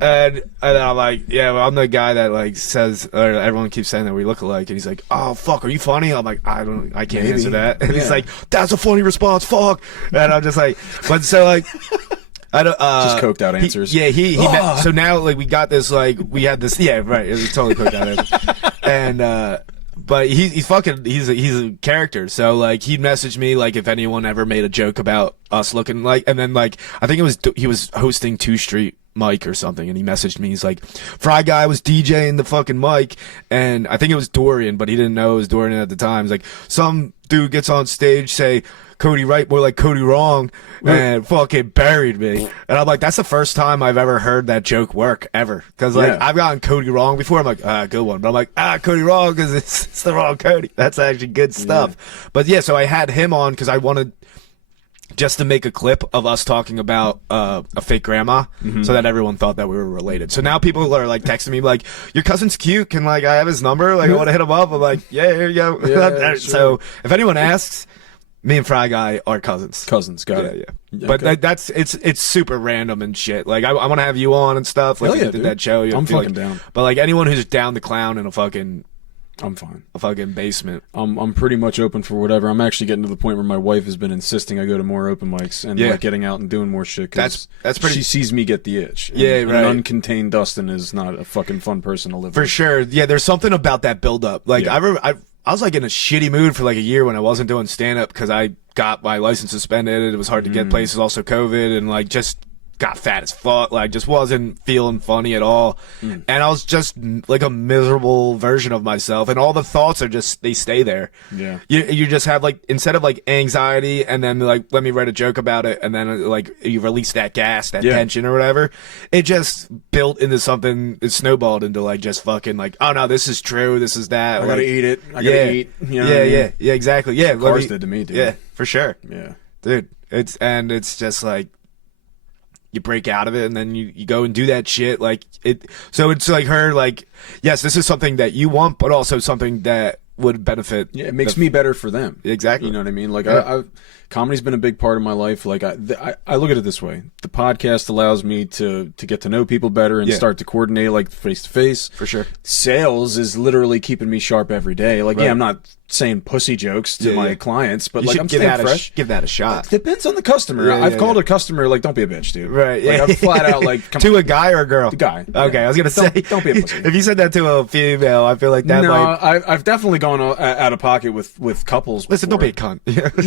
And I'm like, yeah, well, I'm the guy that like says, or everyone keeps saying that we look alike. And he's like, oh, fuck, are you funny? I'm like, I can't answer that. And he's like, that's a funny response, fuck. And I'm just like, but so like, I don't, just coked out answers. So now like we got this, like, we had this, yeah, right. It was totally coked out answers. And, but he's a character. So like he'd message me like if anyone ever made a joke about us looking like, and then like I think he was hosting 2 Street Mike or something, and he messaged me. He's like, Fry Guy was DJing the fucking mic, and I think it was Dorian, but he didn't know it was Dorian at the time. He's like, some dude gets on stage, say Cody Wright more like Cody Wrong, and fucking buried me. And I'm like, that's the first time I've ever heard that joke work ever. Because like I've gotten Cody Wrong before. I'm like, good one. But I'm like, Cody Wrong because it's the wrong Cody. That's actually good stuff. Yeah. But yeah, so I had him on because I wanted just to make a clip of us talking about a fake grandma, so that everyone thought that we were related. So now people are like texting me like, your cousin's cute. Can like I have his number? Like I want to hit him up. I'm like, yeah, here you go. Yeah, so if anyone asks, me and Fry Guy are cousins. Got it. Yeah. But okay. it's super random and shit. Like I want to have you on and stuff. Like you did that show. I'm fucking down. But like anyone who's down the clown in a fucking, I'm fine. A fucking basement. I'm pretty much open for whatever. I'm actually getting to the point where my wife has been insisting I go to more open mics and like getting out and doing more shit. That's pretty. She sees me get the itch. And an uncontained Dustin is not a fucking fun person to live with. For sure. Yeah, there's something about that build up. Like I was like in a shitty mood for like a year when I wasn't doing stand up because I got my license suspended. It was hard to get places, also COVID, and like just got fat as fuck. Like just wasn't feeling funny at all. And I was just like a miserable version of myself. And all the thoughts are just, they stay there. Yeah. You just have like, instead of like anxiety and then like, let me write a joke about it. And then like you release that gas, that tension or whatever. It just built into something. It snowballed into like just fucking like, oh no, this is true. This is that. I gotta eat it. I gotta eat. You know yeah, exactly. Yeah. Cars did to me, dude. Yeah, for sure. Yeah. Dude, it's just like, you break out of it and then you go and do that shit like it. So it's like her like, yes, this is something that you want, but also something that would benefit. Yeah, it makes me better for them. Exactly. You know what I mean? Like comedy's been a big part of my life. Like I look at it this way: the podcast allows me to get to know people better and start to coordinate like face to face. For sure. Sales is literally keeping me sharp every day. Like I'm not saying pussy jokes to my clients, but like I'm staying fresh. Give that a shot. It depends on the customer. I've called a customer like, don't be a bitch, dude. Right. Like I'm flat out like to a guy or a girl. The guy. Okay, I was gonna say don't be a pussy. If you said that to a female, I feel like that. No, might... I've definitely gone out of pocket with couples. Listen, before. don't be a cunt.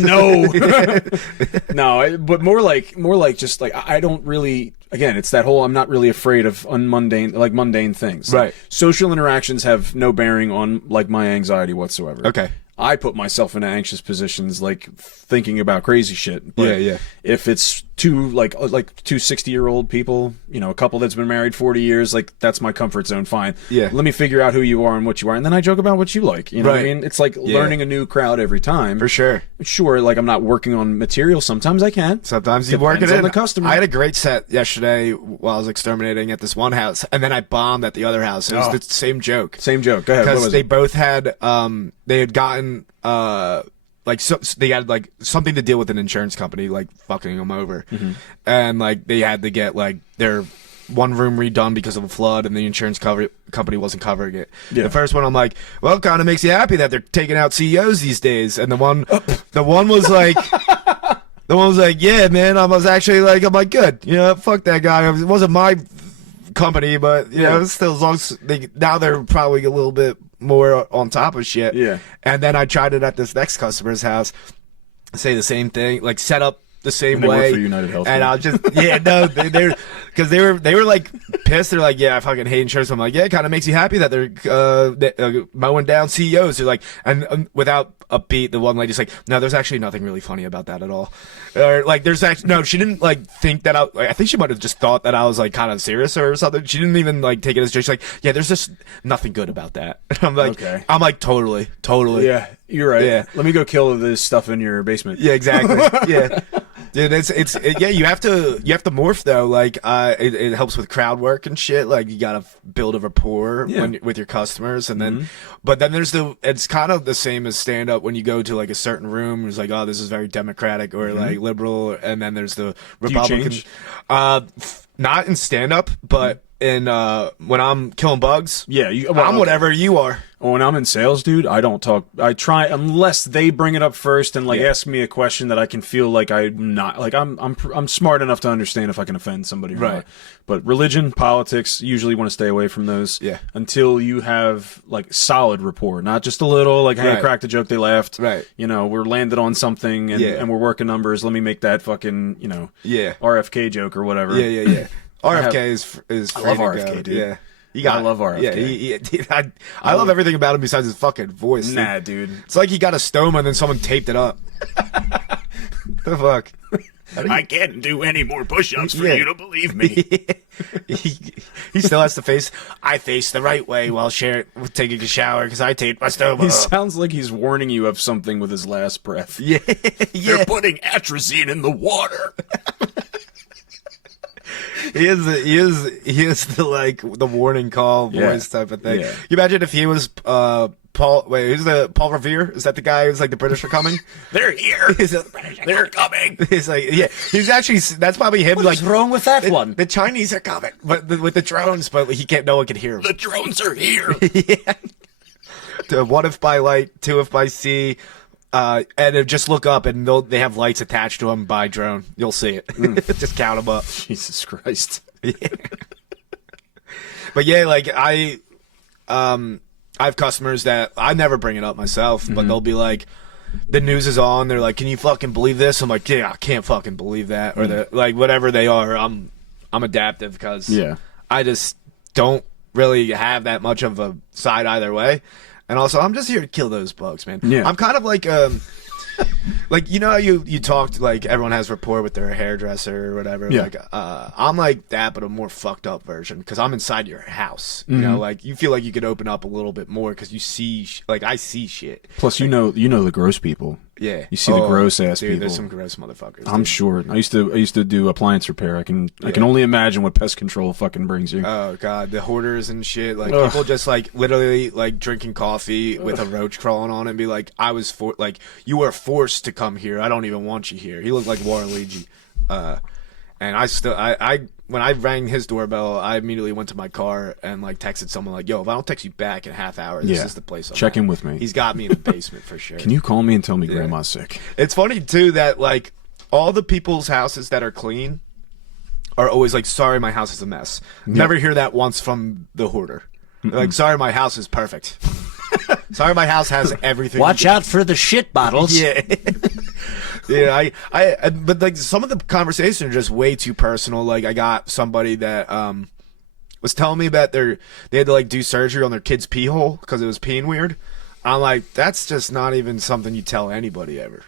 No, no, but more like just like I don't really. Again, it's that whole I'm not really afraid of mundane things. Right. Social interactions have no bearing on like my anxiety whatsoever. Okay. I put myself in anxious positions, like thinking about crazy shit. But if it's two 60-year-old people, you know, a couple that's been married 40 years, like that's my comfort zone. Fine. Yeah. Let me figure out who you are and what you are, and then I joke about what you like. You know what I mean? It's like learning a new crowd every time. For sure. Sure. Like I'm not working on material. Sometimes I can. Sometimes you work it on in. the customer. I had a great set yesterday while I was exterminating at this one house, and then I bombed at the other house. It was the same joke. Same joke. Go ahead. Because they both had they had gotten they had like something to deal with an insurance company like fucking them over, and like they had to get like their one room redone because of a flood, and the insurance company wasn't covering it. Yeah. The first one, I'm like, well, it kind of makes you happy that they're taking out CEOs these days, and the one was like. The one was like, yeah, man, I was actually like, I'm like, good. You know, fuck that guy. It wasn't my company, but you know, still as long as they're probably a little bit more on top of shit. Yeah. And then I tried it at this next customer's house. Say the same thing, like set up the same And they way. work for United Healthcare. And I was just they're because they were like pissed. They're like, yeah, I fucking hate insurance. I'm like, yeah, it kind of makes you happy that they're mowing down CEOs. They're like, and without a beat, the one lady's like, no, there's actually nothing really funny about that at all. Or like, there's actually no. She didn't like think that I think she might have just thought that I was like kind of serious or something. She didn't even like take it as a joke. She's like, yeah, there's just nothing good about that. I'm like, okay. I'm like, totally. Yeah, you're right. Yeah. Let me go kill this stuff in your basement. Yeah, exactly. Yeah. Dude, yeah. You have to morph though. Like, it helps with crowd work and shit. Like, you gotta build a rapport with your customers, and then, but then it's kind of the same as stand up when you go to like a certain room. It's like, oh, this is very democratic or like liberal, and then there's the Republican. Do you change? Not in stand up, but in when I'm killing bugs. Yeah, I'm whatever you are. When I'm in sales, dude, I don't talk. I try unless they bring it up first and like ask me a question that I can feel like I'm not like I'm smart enough to understand if I can offend somebody or not. But religion, politics, usually want to stay away from those. Yeah. Until you have like solid rapport, not just a little like, hey, I cracked a joke, they laughed. Right. You know, we're landed on something and we're working numbers. Let me make that fucking RFK joke or whatever. Yeah. RFK is I love RFK, dude. Yeah. I love RFK. Yeah, I love everything about him besides his fucking voice. Nah, dude. It's like he got a stoma and then someone taped it up. The fuck? I can't do any more push-ups for you to believe me. he still has to face. I face the right way while taking a shower because I taped my stoma. He sounds like he's warning you of something with his last breath. Yeah. They're putting atrazine in the water. He is the like the warning call voice type of thing. Yeah. You imagine if he was Paul. Wait, who's the Paul Revere? Is that the guy who's like the British are coming? They're here. They're coming. He's like, yeah. He's actually that's probably him. What's wrong with that one? The Chinese are coming, but with the drones, but he can't. No one can hear him. The drones are here. Yeah. 1 if by light, 2 if by sea. And just look up, and they have lights attached to them by drone. You'll see it. Just count them up. Jesus Christ. Yeah. But yeah, like I have customers that I never bring it up myself, but they'll be like, the news is on. They're like, "Can you fucking believe this?" I'm like, "Yeah, I can't fucking believe that." Or like whatever they are. I'm adaptive because I just don't really have that much of a side either way. And also, I'm just here to kill those bugs, man. Yeah. I'm kind of like, like, you know how you talked, like, everyone has rapport with their hairdresser or whatever? Yeah. Like, I'm like that, but a more fucked up version, because I'm inside your house. You know, like, you feel like you could open up a little bit more, because you see, like, I see shit. Plus, you know the gross people. Yeah. You see the gross ass people. There's some gross motherfuckers. I'm sure. I used to do appliance repair. I can only imagine what pest control fucking brings you. Oh god, the hoarders and shit. Like people just like literally like drinking coffee with a roach crawling on it and be like, you were forced to come here. I don't even want you here. He looked like Waluigi. And I when I rang his doorbell, I immediately went to my car and like texted someone like, "Yo, if I don't text you back in a half hour, this is the place." Check in with me. He's got me in the basement for sure. Can you call me and tell me Grandma's sick? It's funny too that like all the people's houses that are clean are always like, "Sorry, my house is a mess." Yep. Never hear that once from the hoarder. Like, "Sorry, my house is perfect." Sorry, my house has everything. Watch out for the shit bottles. Yeah. Yeah, but like some of the conversations are just way too personal. Like I got somebody that was telling me that they had to like do surgery on their kid's pee hole because it was peeing weird. I'm like, that's just not even something you tell anybody ever.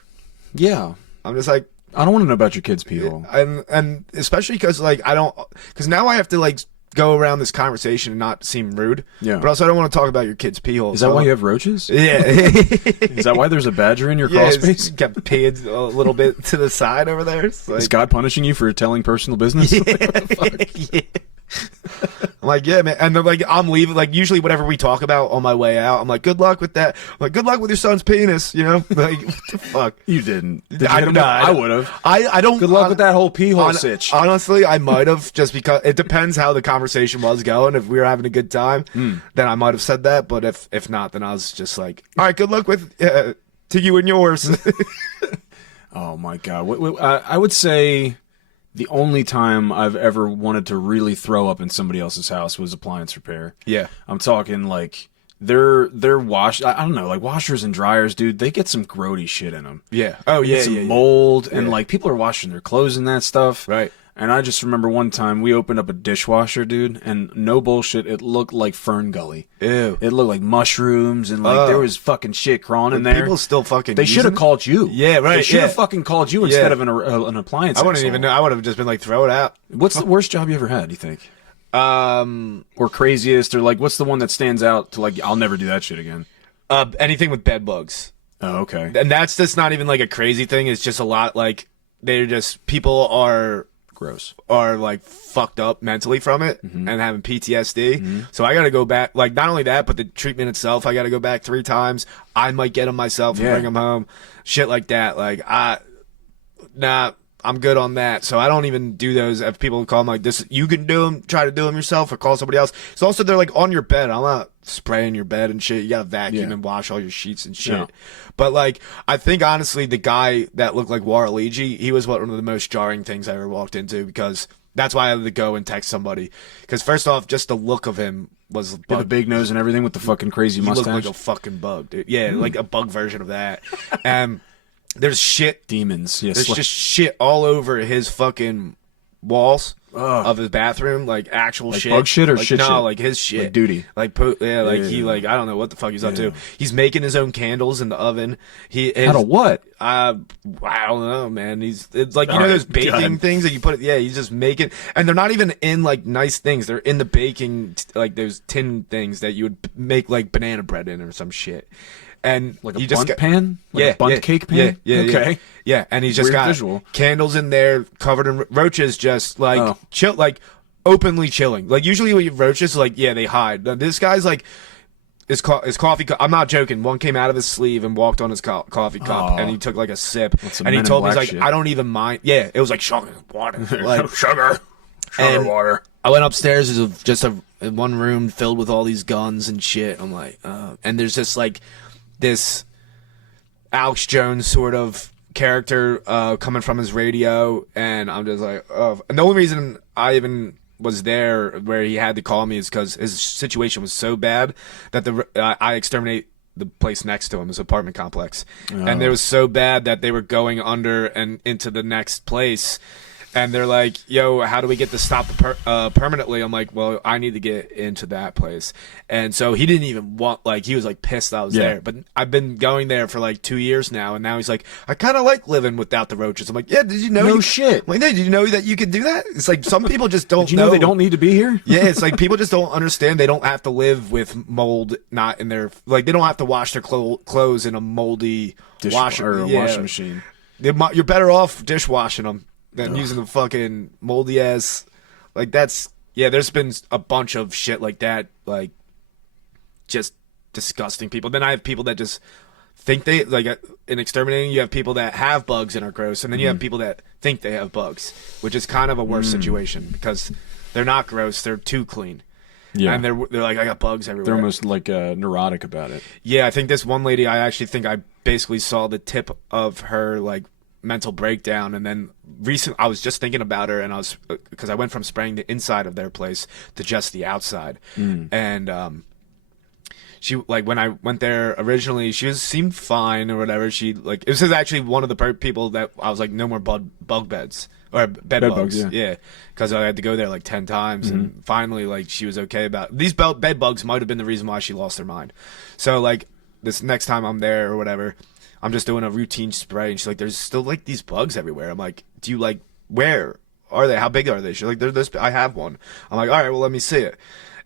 Yeah, I'm just like, I don't want to know about your kid's pee hole, and especially because like because now I have to like go around this conversation and not seem rude. Yeah. But also I don't want to talk about your kid's pee hole. Is that why you have roaches? Yeah. Is that why there's a badger in your crawl space? Kept peeing a little bit to the side over there. Like, is God punishing you for telling personal business? Yeah. Like, what the fuck? Yeah. I'm like, yeah, man. And then like I'm leaving, like usually whatever we talk about on my way out, I'm like, good luck with that. I'm like, good luck with your son's penis, you know? Like, what the fuck? You didn't. Did you hit him up? I would have. I don't. Good luck with that whole pee hole sitch. Honestly, I might have, just because it depends how the conversation was going. If we were having a good time, then I might have said that. But if not, then I was just like, all right, good luck with to you and yours. Oh my god. I would say The only time I've ever wanted to really throw up in somebody else's house was appliance repair. Yeah. I'm talking like their wash. I don't know, like washers and dryers, dude. They get some grody shit in them. Yeah. Oh They yeah. get some Yeah. mold, and like people are washing their clothes in that stuff. Right. And I just remember one time we opened up a dishwasher, dude, and no bullshit, it looked like Fern Gully. Ew. It looked like mushrooms, and like there was fucking shit crawling in there. People still fucking. They should have called you. Yeah, right. They should have yeah. fucking called you instead of an appliance. I wouldn't asshole. even know. I would have just been like, throw it out. What's the worst job you ever had? Do you think? Or craziest, or like, what's the one that stands out to like, I'll never do that shit again? Anything with bed bugs. Oh, okay. And that's just not even like a crazy thing. It's just a lot like they're just people are Gross. like fucked up mentally from it and having PTSD. So I got to go back. Like not only that, but the treatment itself, I got to go back 3 times. I might get them myself and bring them home. Shit like that. Like I'm good on that. So I don't even do those. If people call them like this, you can do them, try to do them yourself or call somebody else. So also they're like on your bed. I'm not spraying your bed and shit. You got to vacuum and wash all your sheets and shit. Yeah. But like, I think honestly, the guy that looked like Waluigi, he was one of the most jarring things I ever walked into because that's why I had to go and text somebody. Because first off, just the look of him was The big nose and everything with the fucking crazy he mustache. looked like a fucking bug, dude. Yeah, like a bug version of that. And there's shit. Demons. Yes. There's just shit all over his fucking walls of his bathroom, like actual Like shit. bug shit or like, shit No, shit? like his shit. Like duty. Like he like I don't know what the fuck he's up to. He's making his own candles in the oven. Out of what? I don't know, man. It's like you All know right, those baking God. things that you put. Yeah, he's just making, and they're not even in like nice things. They're in the baking like those tin things that you would make like banana bread in or some shit. And Like a you just bunt pan? Like yeah, a bunt cake pan? Yeah, Okay. yeah. And he's just Weird got visual. candles in there covered in roaches, just like chill, like openly chilling. Like usually when you have roaches, like they hide. Now, this guy's like his coffee cup. I'm not joking. One came out of his sleeve and walked on his coffee cup, and he took like a sip. Some And he Men in told me he's Black like, shit. I don't even mind. Yeah, it was like sugar water, like Sugar and water. I went upstairs. There's just a one room filled with all these guns and shit. I'm like, and there's just like this Alex Jones sort of character coming from his radio, and I'm just like, oh. And the only reason I even was there where he had to call me is because his situation was so bad that I exterminate the place next to him, his apartment complex, and it was so bad that they were going under and into the next place. And they're like, yo, how do we get this stopped permanently? I'm like, well, I need to get into that place. And so he didn't even want, like, he was like pissed I was there. But I've been going there for like 2 years now. And now he's like, I kind of like living without the roaches. I'm like, yeah, did you know? No shit. I'm like, hey, did you know that you could do that? It's like some people just don't Did you know they don't need to be here? Yeah, it's like people just don't understand. They don't have to live with mold not in their, like, they don't have to wash their clothes in a moldy Washing machine. You're better off dishwashing them than using the fucking moldy ass. Like that's there's been a bunch of shit like that, like just disgusting people. Then I have people that just think they like in exterminating. You have people that have bugs and are gross, and then you have people that think they have bugs, which is kind of a worse situation because they're not gross, they're too clean. Yeah. And they're like, I got bugs everywhere. They're almost like neurotic about it. Yeah, I think this one lady, I actually think I basically saw the tip of her like mental breakdown. And then I was just thinking about her, and I was because I went from spraying the inside of their place to just the outside. And she like when I went there originally, she seemed fine or whatever. She like this is actually one of the people that I was like, no more bug beds. Or bed bugs, yeah. Because I had to go there like 10 times, and finally, like, she was okay about it. These bed bugs might have been the reason why she lost her mind. So, like, this next time I'm there or whatever, I'm just doing a routine spray, and she's like, "There's still like these bugs everywhere." I'm like, "Do you like where are they? How big are they?" She's like, "They're this. I have one." I'm like, "All right, well, let me see it."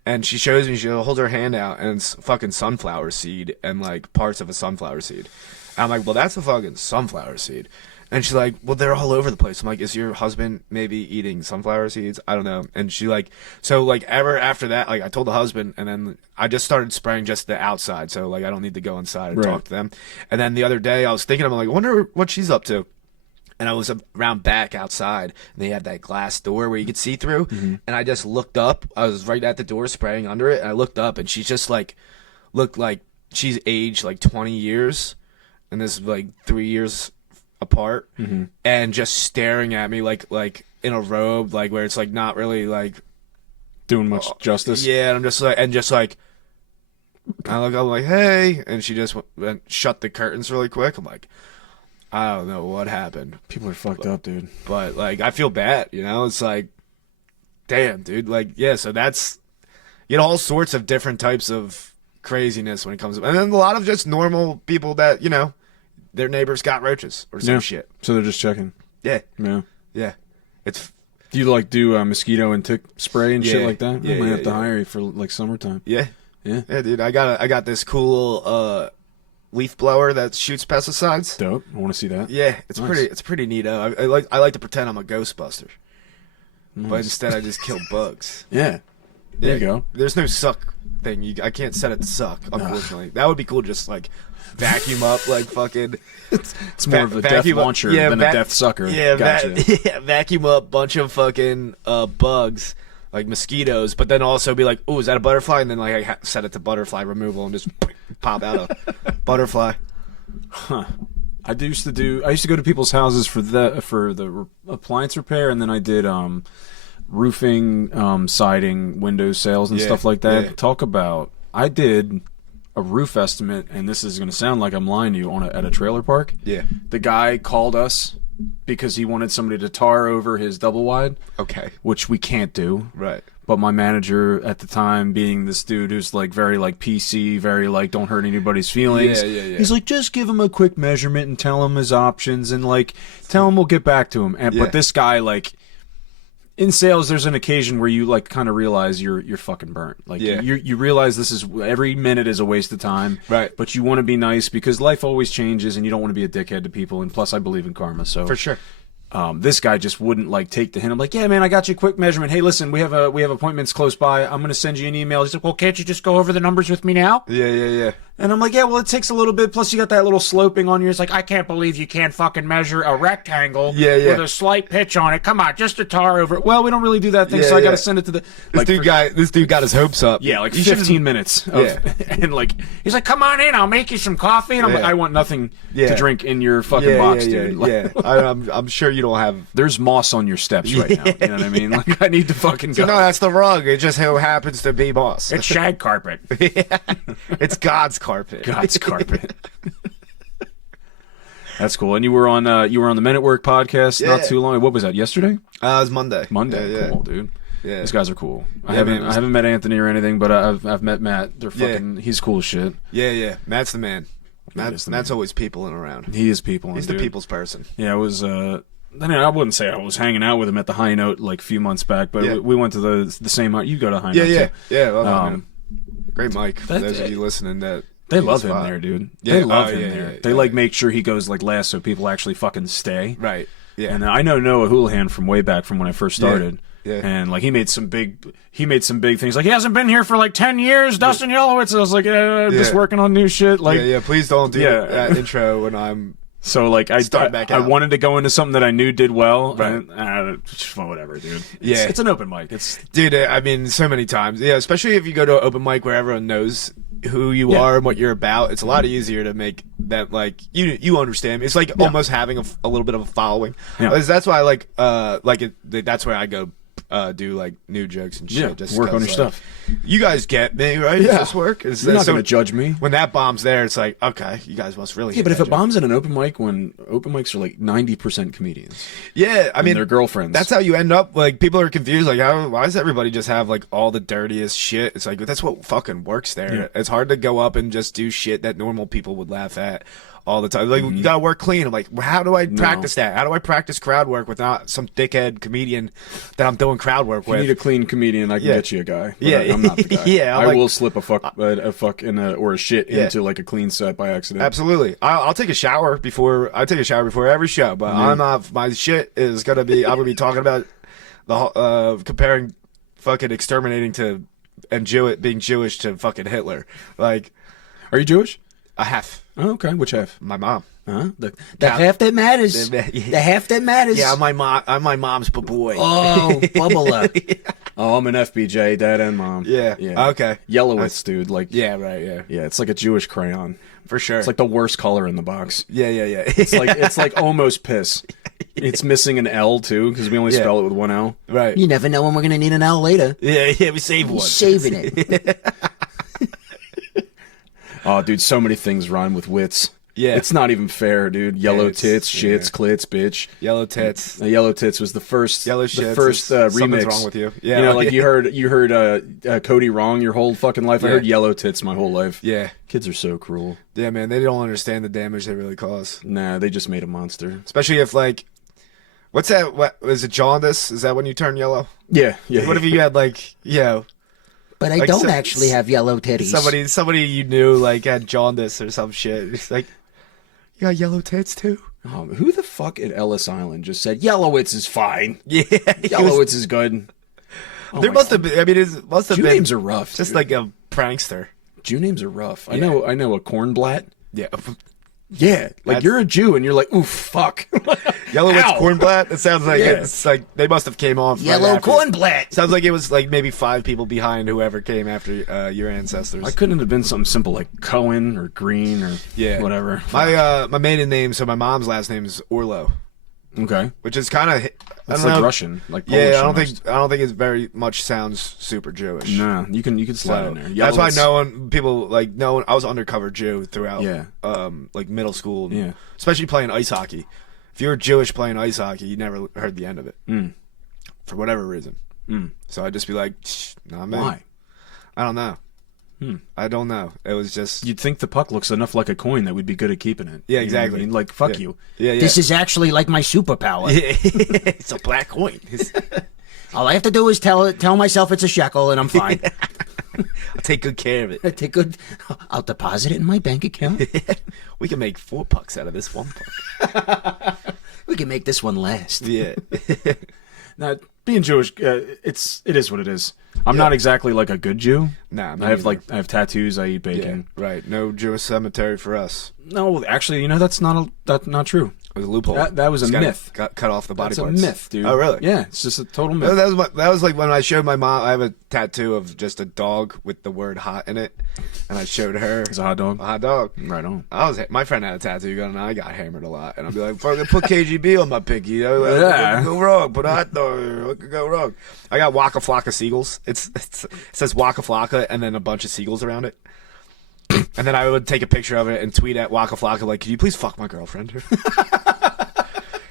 And she shows me. She holds her hand out, and it's fucking sunflower seed and like parts of a sunflower seed. And I'm like, "Well, that's a fucking sunflower seed." And she's like, well, they're all over the place. I'm like, is your husband maybe eating sunflower seeds? I don't know. And she like, so like ever after that, like I told the husband, and then I just started spraying just the outside. So like I don't need to go inside and talk to them. And then the other day I was thinking, I'm like, I wonder what she's up to. And I was around back outside, and they had that glass door where you could see through. And I just looked up. I was right at the door spraying under it. And I looked up, and she's just like, looked like she's aged like 20 years. And this is like 3 years apart, and just staring at me like in a robe, like where it's like not really like doing much justice. Yeah, and I'm just like I'm like, hey, and she just went, shut the curtains really quick. I'm like, I don't know what happened. People are fucked up, dude. But like, I feel bad, you know. It's like, damn, dude. Like, yeah. So that's, you know, all sorts of different types of craziness when it comes to, and then a lot of just normal people that, you know, their neighbors got roaches or some shit. So they're just checking. Yeah. Yeah. Yeah. It's. Do you like do mosquito and tick spray and shit like that? Yeah, I might have to hire you for like summertime. Yeah. Yeah. Yeah, dude. I got this cool leaf blower that shoots pesticides. Dope. I want to see that. Yeah, it's Nice. pretty neat. I like to pretend I'm a Ghostbuster, but instead I just kill bugs. Yeah. There you go. There's no suck thing. I can't set it to suck, unfortunately. That would be cool. Just like vacuum up, like fucking. It's more of a death launcher than a death sucker. Yeah, gotcha. vacuum up a bunch of fucking bugs, like mosquitoes, but then also be like, "Oh, is that a butterfly?" And then like I set it to butterfly removal and just pop out a butterfly. Huh. I used to go to people's houses for the appliance repair, and then I did roofing, siding, window sales, and stuff like that. Yeah. I did a roof estimate, and this is going to sound like I'm lying to you, at a trailer park. Yeah. The guy called us because he wanted somebody to tar over his double wide. Okay. Which we can't do. Right. But my manager at the time, being this dude who's like very like PC, very like don't hurt anybody's feelings. Yeah. He's like, just give him a quick measurement and tell him his options and like tell him we'll get back to him. But this guy, like, in sales, there's an occasion where you like kind of realize you're fucking burnt. Like you realize this is every minute is a waste of time. Right. But you want to be nice because life always changes and you don't want to be a dickhead to people. And plus, I believe in karma. So for sure. This guy just wouldn't like take the hint. I'm like, yeah, man, I got you a quick measurement. Hey, listen, we have appointments close by. I'm gonna send you an email. He's like, well, can't you just go over the numbers with me now? Yeah. And I'm like, yeah, well, it takes a little bit. Plus, you got that little sloping on you. It's like, I can't believe you can't fucking measure a rectangle with a slight pitch on it. Come on, just a tar over it. Well, we don't really do that thing, so I got to send it to the. This dude got his hopes up. Yeah, like 15 minutes. And like, he's like, come on in, I'll make you some coffee. And I'm like, I want nothing to drink in your fucking box, dude. Like, I'm sure you don't have. There's moss on your steps right now. You know what I mean? Like, I need to fucking go. No, that's the rug. It just happens to be moss. It's shag carpet. It's God's carpet. God's carpet. That's cool. And you were on the Men at Work podcast not too long. What was that? Yesterday? It was Monday. Yeah. Cool, dude. Yeah. These guys are cool. I haven't met Anthony or anything, but I've met Matt. They're fucking. He's cool as shit. Yeah. Matt's the man. Matt's always peopling around. He is peopling. He's the people's person. Yeah, it was. I wouldn't say I was hanging out with him at the High Note like a few months back, but we went to the same. You go to High Note too. Yeah. Great Mike. For those of you listening, they love him there, dude. Yeah. They love him there. They like make sure he goes like last so people actually fucking stay. Right. Yeah. And I know Noah Houlihan from way back from when I first started. Yeah. And like he made some big things. Like he hasn't been here for like 10 years, Dustin Yelowitz. I was like, just working on new shit. Like please don't do that intro when I'm. So like I wanted to go into something that I knew did well. Right. Whatever, dude. Yeah. It's an open mic. Dude, I mean, so many times. Yeah, especially if you go to an open mic where everyone knows who you are and what you're about. It's a lot easier to make that like you understand. It's like almost having a little bit of a following. Yeah. That's why I like it. That's where I go. Do like new jokes and shit. Yeah, just work on your stuff. You guys get me, right? Yeah. Does this work? You're not going to judge me. When that bomb's there, it's like, okay, you guys must really. Yeah, but if it bombs at an open mic, when open mics are like 90% comedians. Yeah, I mean, their girlfriends. That's how you end up. Like, people are confused. Like, why does everybody just have like all the dirtiest shit? It's like that's what fucking works there. Yeah. It's hard to go up and just do shit that normal people would laugh at all the time. Like, you gotta work clean. I'm like, well, how do I practice that? How do I practice crowd work without some dickhead comedian that I'm doing crowd work with? If you need a clean comedian, I can get you a guy. Yeah, I'm not the guy. Yeah, I will slip a fuck or a shit into like a clean set by accident. Absolutely. I'll take a shower before every show, but I'm not. My shit is gonna be. I'm gonna be talking about the comparing fucking exterminating to and being Jewish to fucking Hitler. Like, are you Jewish? A half. Oh, okay. Which half? My mom. Huh? The half that matters. The half that matters. Yeah, I'm my mom's boy. Oh, bubbler. Oh, I'm an FBJ, dad and mom. Yeah. Okay. Yellowitz, dude. Like. Yeah. Right. Yeah. Yeah. It's like a Jewish crayon. For sure. It's like the worst color in the box. Yeah. It's like almost piss. It's missing an L too because we only spell it with one L. Right. You never know when we're gonna need an L later. Yeah, we save one. He's saving it. Oh, dude, so many things rhyme with wits. Yeah. It's not even fair, dude. Yellow tits, shits, clits, bitch. Yellow tits. Yellow tits was the first. Yellow shits. The first remix. Something's wrong with you. Yeah. You know, like you heard Cody wrong your whole fucking life. I heard yellow tits my whole life. Yeah. Kids are so cruel. Yeah, man. They don't understand the damage they really cause. Nah, they just made a monster. Especially if like, what's that? What is it? Jaundice? Is that when you turn yellow? Yeah. What if you had like, But I Like don't actually have yellow titties. somebody you knew like had jaundice or some shit. It's like, you got yellow tits too? Who the fuck at Ellis Island just said Yellowitz is fine? Yeah, Yellowitz is good. Oh there must have been. I mean, it must have Jew been. names are rough. Just dude. like a prankster. Jew names are rough. I know a cornblatt. Yeah. Yeah, like you're a Jew and you're like, oof, fuck. Yellowitz Ow. cornblatt. It sounds like it's like they must have came off. Yellow right after. cornblatt. Sounds like it was like maybe 5 people behind whoever came after your ancestors. I couldn't have been something simple like Cohen or Green or whatever. My maiden name, so my mom's last name is Orlo, Okay, which is kind of that's like Russian, like Polish. Yeah, I almost. don't think it's very much sounds super Jewish. Nah, you can slide in there. That's why Yellowitz- people I was undercover Jew throughout like middle school, and especially playing ice hockey. If you were Jewish playing ice hockey, you never heard the end of it for whatever reason. So I'd just be like, not me. Why? I don't know. I don't know. It was just You'd think the puck looks enough like a coin that we'd be good at keeping it. Yeah, You know what I exactly. mean? Like fuck you. yeah. This is actually like my superpower. It's a black coin. All I have to do is tell myself it's a shekel and I'm fine. I'll take good care of it. I take good. I'll deposit it in my bank account. We can make 4 pucks out of this 1 puck. We can make this one last. Yeah. Now, being Jewish, it is what it is. I'm not exactly like a good Jew. Nah, me I have neither. I have tattoos. I eat Yeah, bacon. right. No Jewish cemetery for us. No, actually, that's not true. It was a loophole. That was a Just gotta myth. Cut off the body That's parts. a myth, dude. Oh, really? Yeah, it's just a total myth. That was like when I showed my mom. I have a tattoo of just a dog with the word "hot" in it, and I showed her It's a hot dog. a hot dog. Right on. My friend had a tattoo gun, and I got hammered a lot. And I'd be like, "Fucking put KGB on my pinky. What could go wrong? Put a hot dog. What could go wrong?" I got Waka Flocka seagulls. It says Waka Flocka, and then a bunch of seagulls around it. And then I would take a picture of it and tweet at Waka Flocka like, "Can you please fuck my girlfriend?"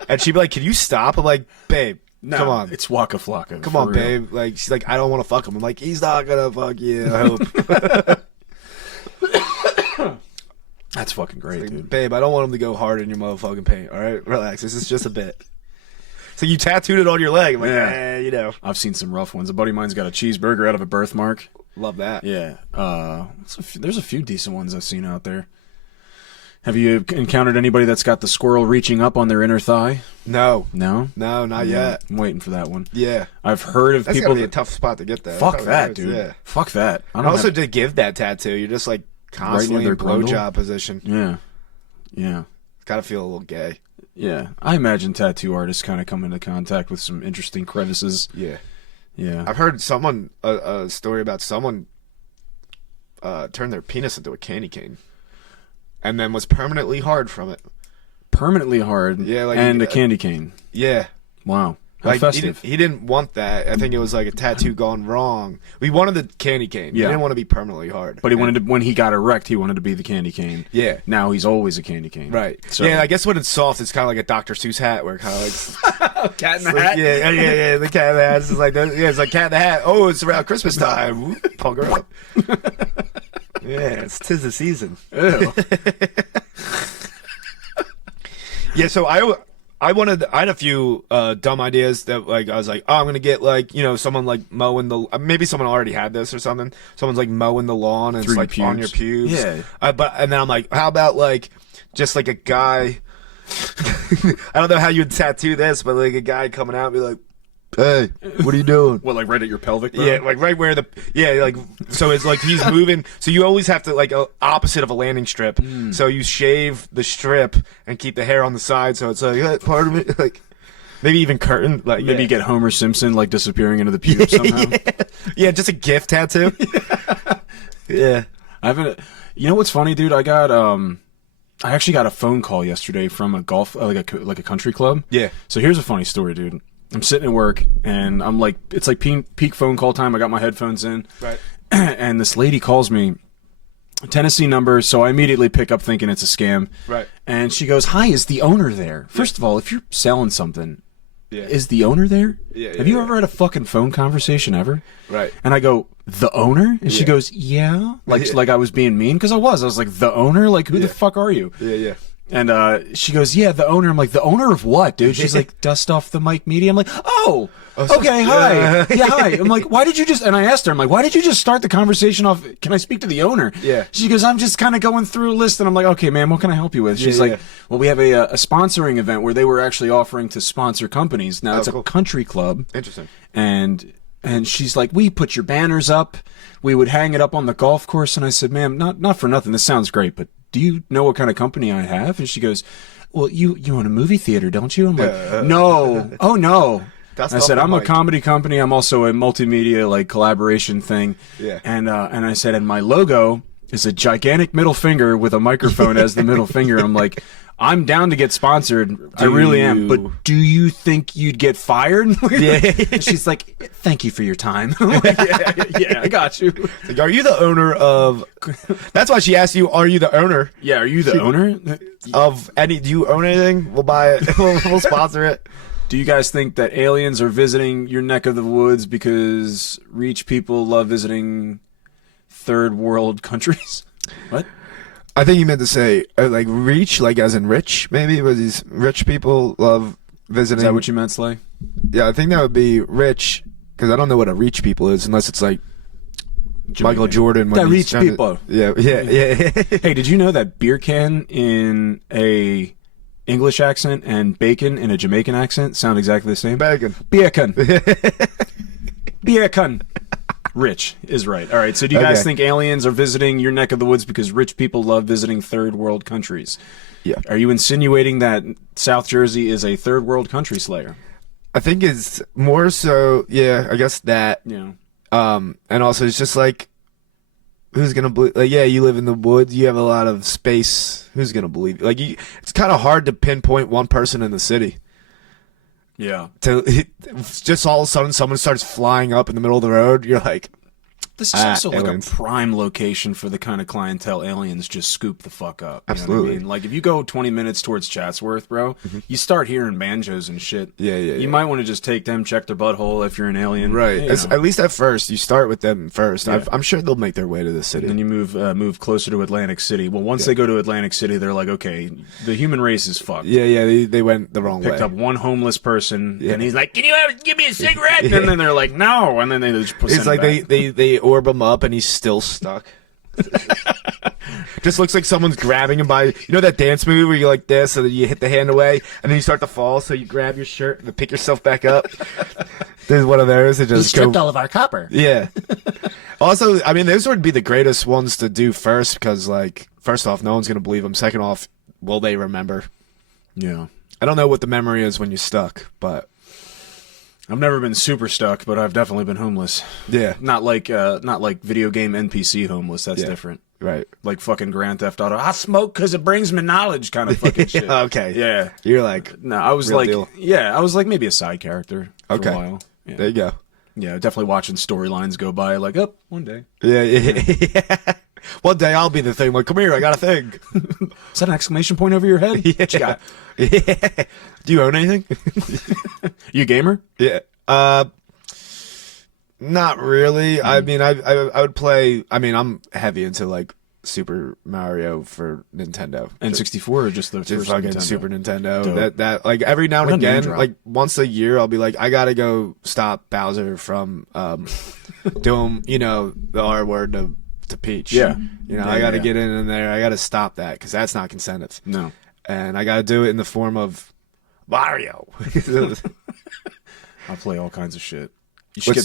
And she'd be like, "Can you stop?" I'm like, "Babe, No, come on, it's Waka Flocka. come for on, real. babe." Like she's like, "I don't want to fuck him." I'm like, "He's not gonna fuck you." I hope. That's fucking great, Like, dude. babe, I don't want him to go hard in your motherfucking paint. All right, relax. This is just a bit. So you tattooed it on your leg. I'm like, Yeah. I've seen some rough ones. A buddy of mine's got a cheeseburger out of a birthmark. love that. Yeah. There's a few decent ones I've seen out there. Have you encountered anybody that's got the squirrel reaching up on their inner thigh? No, No? not yet. I'm waiting for that one. Yeah, I've heard of that's people gotta be a that... tough spot to get that. Fuck Probably that, hurts, dude. Yeah. Fuck that. I I don't also have... did give that tattoo. You're just like constantly their in grundle? blowjob position. Yeah. Yeah. Gotta feel a little gay. Yeah. I imagine tattoo artists kind of come into contact with some interesting crevices. Yeah. Yeah. I've heard a story about someone turned their penis into a candy cane, and then was permanently hard from it. Permanently hard. Yeah, like, and a candy cane. Yeah, Wow. How like festive. he didn't want that. I think it was like a tattoo gone wrong. We wanted the candy cane. Yeah. He didn't want to be permanently hard. But he wanted to, when he got erect, he wanted to be the candy cane. Yeah. Now he's always a candy cane. Right. So, Yeah, I guess when it's soft, it's kind of like a Dr. Seuss hat, where it kind of like cat in the like, yeah, the cat in the hat. It's just like it's like cat in the hat. Oh, it's around Christmas time. Whoop, punk her up. Yeah, it's 'tis the season. Ew. Yeah, so I had a few dumb ideas that like I was like, oh, I'm gonna get like someone like mowing the maybe someone already had this or something. Someone's like mowing the lawn and Through it's your like on your pubes. pubes. Yeah. And then I'm like, how about like just like a guy? I don't know how you'd tattoo this, but like a guy coming out and be like, hey, what are you doing? What, like right at your pelvic bone? Yeah, like right where like so it's like he's moving. So you always have to like opposite of a landing strip. So you shave the strip and keep the hair on the side. So it's like part of it, like maybe even curtain, like Maybe yeah. get Homer Simpson like disappearing into the pubes somehow. Yeah, just a gift tattoo. Yeah, I haven't. You know what's funny, dude? I I actually got a phone call yesterday from a golf, like a country club. Yeah. So here's a funny story, dude. I'm sitting at work and I'm like, it's like peak phone call time. I got my headphones in. Right. And this lady calls me, Tennessee number, so I immediately pick up thinking it's a scam. Right. And she goes, "Hi, is the owner there?" First of all, if you're selling something, is the owner there? Have you ever had a fucking phone conversation ever? Right. And I go, "The owner?" And she goes, "Yeah." Like I was being mean because I was like, "The owner? Like who the fuck are you?" Yeah. And she goes, "Yeah, the owner." I'm like, "The owner of what, dude?" She's like, "Dust off the mic media." I'm like, "Oh, okay, hi." Yeah, hi. I'm like, "Why did you just," and I asked her, I'm like, "Why did you just start the conversation off, can I speak to the owner?" Yeah. She goes, "I'm just kind of going through a list." And I'm like, "Okay, man, what can I help you with?" She's like, "Well, we have a sponsoring event where they were actually offering to sponsor companies. Now, it's a country club." Interesting. And she's like, "We put your banners up. We would hang it up on the golf course." And I said, "Ma'am, not for nothing. This sounds great, but do you know what kind of company I have?" And she goes, "Well, you own a movie theater, don't you?" I'm like, "No. Oh, no." I said, "I'm a comedy company. I'm also a multimedia like collaboration thing." Yeah. And I said, "And my logo is a gigantic middle finger with a microphone as the middle finger." I'm like, "I'm down to get sponsored. I really am. But do you think you'd get fired?" And she's like, "Thank you for your time." I'm like, yeah, I got you. Like, are you the owner of? That's why she asked you, "Are you the owner?" Yeah, are you the owner of any? Do you own anything? We'll buy it. We'll sponsor it. Do you guys think that aliens are visiting your neck of the woods because rich people love visiting third world countries? What? I think you meant to say like reach, like as in rich. Maybe it was these rich people love visiting. Is that what you meant, Slay? Yeah, I think that would be rich because I don't know what a reach people is unless it's like Michael Jordan. That rich people. Yeah. Hey, did you know that beer can in a English accent and bacon in a Jamaican accent sound exactly the same? Bacon. Beer can. Beer can. Rich is right. All right. So do you guys think aliens are visiting your neck of the woods because rich people love visiting third world countries? Yeah. Are you insinuating that South Jersey is a third world country, Slayer? I think it's more so. Yeah, I guess that. Yeah. And also it's just like, who's gonna believe? Like, yeah, you live in the woods. You have a lot of space. Who's gonna believe you? Like, it's kind of hard to pinpoint one person in the city. Yeah. It's just all of a sudden someone starts flying up in the middle of the road. You're like, this is also aliens. like a prime location for the kind of clientele aliens just scoop the fuck up. Absolutely. You know what I mean? Like if you go 20 minutes towards Chatsworth, bro, you start hearing banjos and shit. Yeah. You might want to just take them, check their butthole if you're an alien. Right. You know. At least at first, you start with them first. Yeah. I'm sure they'll make their way to the city. And then you move closer to Atlantic City. Well, once they go to Atlantic City, they're like, okay, the human race is fucked. Yeah. They went the wrong way. Picked up one homeless person, and he's like, "Can you give me a cigarette?" And then they're like, "No," and then they just put It's like they orb him up, and he's still stuck. Just looks like someone's grabbing him by, you know that dance move where you like this, and then you hit the hand away, and then you start to fall, so you grab your shirt and pick yourself back up. There's one of those. It He just stripped all of our copper. Yeah. Also, I mean, those would be the greatest ones to do first, because like, first off, no one's gonna believe them. Second off, will they remember? Yeah. I don't know what the memory is when you're stuck, but I've never been super stuck, but I've definitely been homeless. yeah, Not like video game NPC homeless. That's different. right. Like fucking Grand Theft Auto. I smoke because it brings me knowledge, kind of fucking shit. Okay. Yeah. You're like, No, I was Real like, deal. I was like maybe a side character for Okay. a while. Yeah. there you go. Yeah, definitely watching storylines go by. Like, oh, one day. Yeah. One day I'll be the thing. Like, come here, I got a thing. Is that an exclamation point over your head? Yeah. What you got? Yeah. Do you own anything? You a gamer? Yeah. Not really. I mean, I would play. I mean, I'm heavy into like Super Mario for Nintendo. N64 or just the Just first fucking Nintendo? Super Nintendo. Dope. That like every now and What a name again, drop. like once a year, I'll be like, I gotta go stop Bowser from doing the R word to Peach. Yeah. I gotta get in there. I gotta stop that because that's not consentive. No. And I gotta do it in the form of Mario. I play all kinds of shit. You should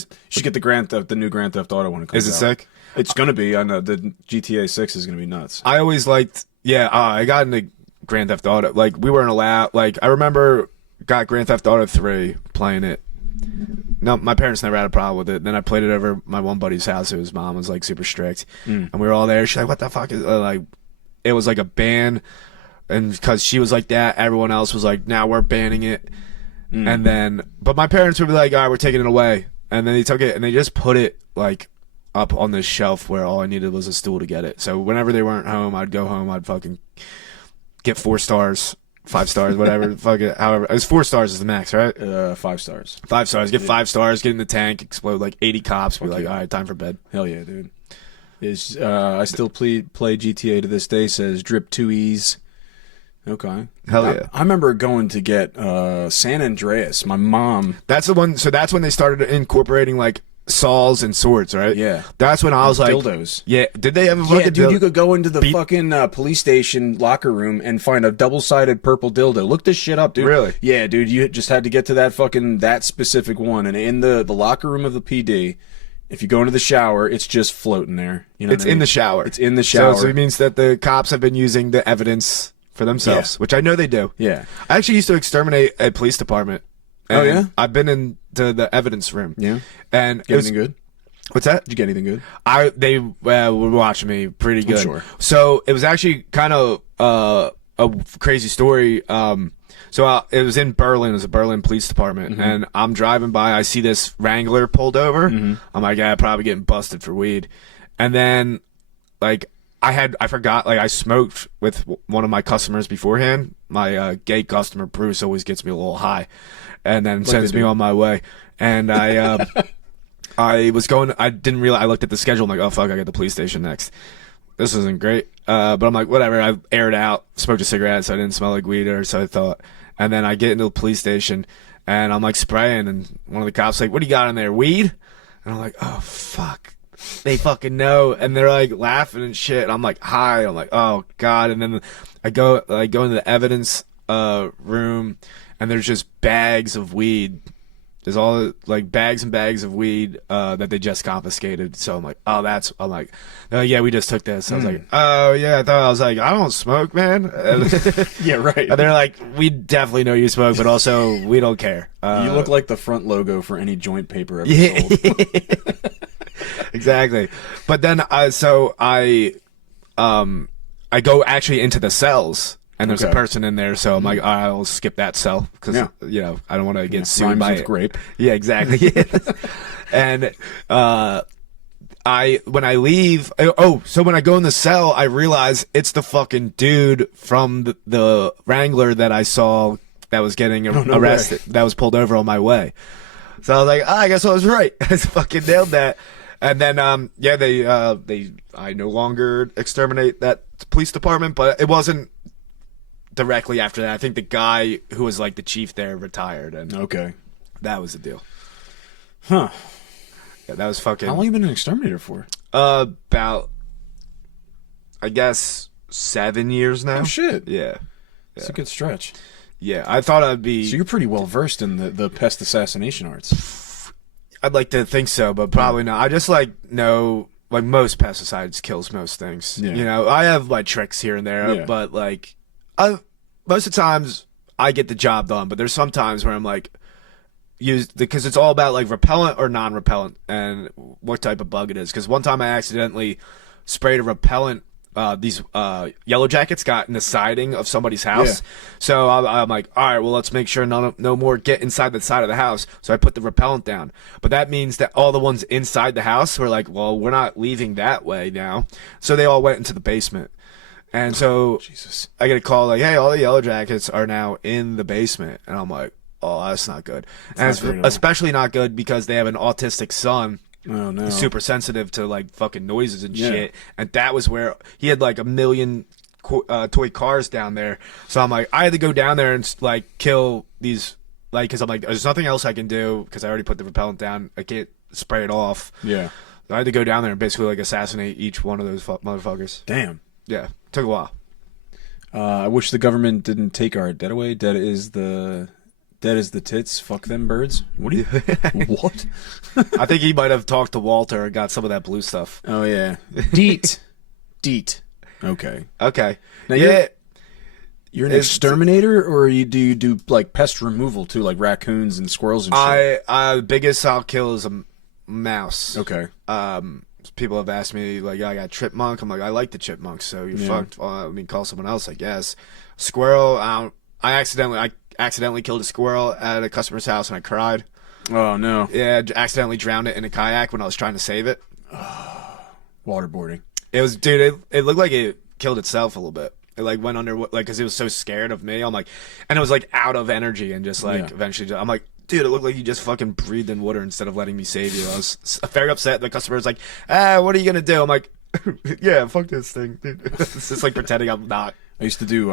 get the new Grand Theft Auto when it comes out. Is it sick? It's gonna be. I know the GTA 6 is gonna be nuts. I always liked, I got into Grand Theft Auto. Like, we weren't allowed, like, I remember got Grand Theft Auto 3 playing it. No, my parents never had a problem with it. Then I played it over my one buddy's house. His mom was, like, super strict. And we were all there. She's like, what the fuck is, like, it was like a band and because she was like that, everyone else was like, now we're banning it. And then, but my parents would be like, all right, we're taking it away. And then they took it and they just put it like up on this shelf where all I needed was a stool to get it. So whenever they weren't home, I'd go home, I'd fucking get 4 stars, 5 stars, whatever. Fuck it, however, it was 4 stars is the max, right? 5 stars. 5 stars. Get 5 stars. Get in the tank. Explode like 80 cops. Be like, all right, time for bed. Hell yeah, dude. I still play GTA to this day. Says drip 2Es. Okay. Hell yeah. I remember going to get San Andreas. My mom. That's the one. So that's when they started incorporating like saws and swords, right? Yeah. That's when I was like, dildos. Yeah. Did they ever? Yeah, dude. You could go into the fucking police station locker room and find a double-sided purple dildo. Look this shit up, dude. Really? Yeah, dude. You just had to get to that specific one, and in the locker room of the PD. If you go into the shower, it's just floating there. You know, it's in the shower. It's in the shower. So it means that the cops have been using the evidence for themselves, which I know they do. Yeah. I actually used to exterminate a police department. Oh yeah. I've been into the evidence room. Yeah. And get anything good? What's that? Did you get anything good? They were watching me pretty good. Sure. So it was actually kind of a crazy story. So it was in Berlin. It was a Berlin police department, and I'm driving by. I see this Wrangler pulled over. I'm like, yeah, probably getting busted for weed. And then, like, I forgot. Like, I smoked with one of my customers beforehand. My gay customer Bruce always gets me a little high, and then sends me on my way. And I I was going. I didn't realize. I looked at the schedule. I'm like, oh fuck, I got the police station next. This isn't great. But I'm like, whatever. I aired out, smoked a cigarette, so I didn't smell like weed, or so I thought. And then I get into the police station, and I'm like spraying, and one of the cops like, "What do you got in there? Weed?" And I'm like, "Oh fuck, they fucking know." And they're like laughing and shit. And I'm like high. I'm like, "Oh god." And then I go into the evidence room, and there's just bags of weed. There's all like bags and bags of weed that they just confiscated. So I'm like, oh, I'm like, oh yeah, we just took this. I was like, oh yeah, I was like, I don't smoke, man. Yeah, right. And they're like, we definitely know you smoke, but also we don't care. You look like the front logo for any joint paper ever sold. Exactly. But then I go actually into the cells. And there's a person in there, so I'm like, I'll skip that cell because you know I don't want to get sued by with grape. Yeah, exactly. And when I leave, so when I go in the cell, I realize it's the fucking dude from the Wrangler that I saw that was getting arrested, that was pulled over on my way. So I was like, I guess I was right. I fucking nailed that. And then I no longer exterminate that police department, but it wasn't directly after that. I think the guy who was like the chief there retired, and that was the deal. Huh. Yeah, that was fucking. How long you been an exterminator for? About, I guess, 7 years now. Oh shit. Yeah. It's a good stretch. Yeah, I thought I'd be. So you're pretty well versed in the pest assassination arts. I'd like to think so, but probably not. I just know like most pesticides kills most things. Yeah. You know, I have my tricks here and there, but like most of the times I get the job done, but there's some times where I'm like, because it's all about like repellent or non-repellent and what type of bug it is. Because one time I accidentally sprayed a repellent. These yellow jackets got in the siding of somebody's house. Yeah. So I'm like, all right, well, let's make sure no more get inside the side of the house. So I put the repellent down. But that means that all the ones inside the house were like, well, we're not leaving that way now. So they all went into the basement. And so Jesus. I get a call like, hey, all the yellow jackets are now in the basement. And I'm like, oh, that's not good. And it's especially not good because they have an autistic son. Oh no. Super sensitive to like fucking noises and shit. And that was where he had like 1 million toy cars down there. So I'm like, I had to go down there and like kill these, like, because I'm like, there's nothing else I can do because I already put the repellent down. I can't spray it off. Yeah. So I had to go down there and basically like assassinate each one of those motherfuckers. Damn. Yeah. Took a while. I wish the government didn't take our dead away. Dead is the tits. Fuck them birds. What do you? What? I think he might have talked to Walter and got some of that blue stuff. Oh yeah. Deet. Okay. Now you're an exterminator, or do you do like pest removal too, like raccoons and squirrels and shit? Biggest I'll kill is a mouse. Okay. people have asked me, like, I got chipmunk. I'm like, I like the chipmunks, so you're fucked. Well, I mean, call someone else, I guess. Squirrel, I accidentally killed a squirrel at a customer's house, and I cried. Oh, no. Yeah, accidentally drowned it in a kayak when I was trying to save it. Waterboarding. It was, dude, it looked like it killed itself a little bit. It, like, went under, like, because it was so scared of me. I'm like, and it was, like, out of energy, and just, like, eventually, I'm like, dude, it looked like you just fucking breathed in water instead of letting me save you. I was very upset. The customer was like, what are you going to do? I'm like, yeah, fuck this thing, dude. It's just like pretending I'm not. I used to do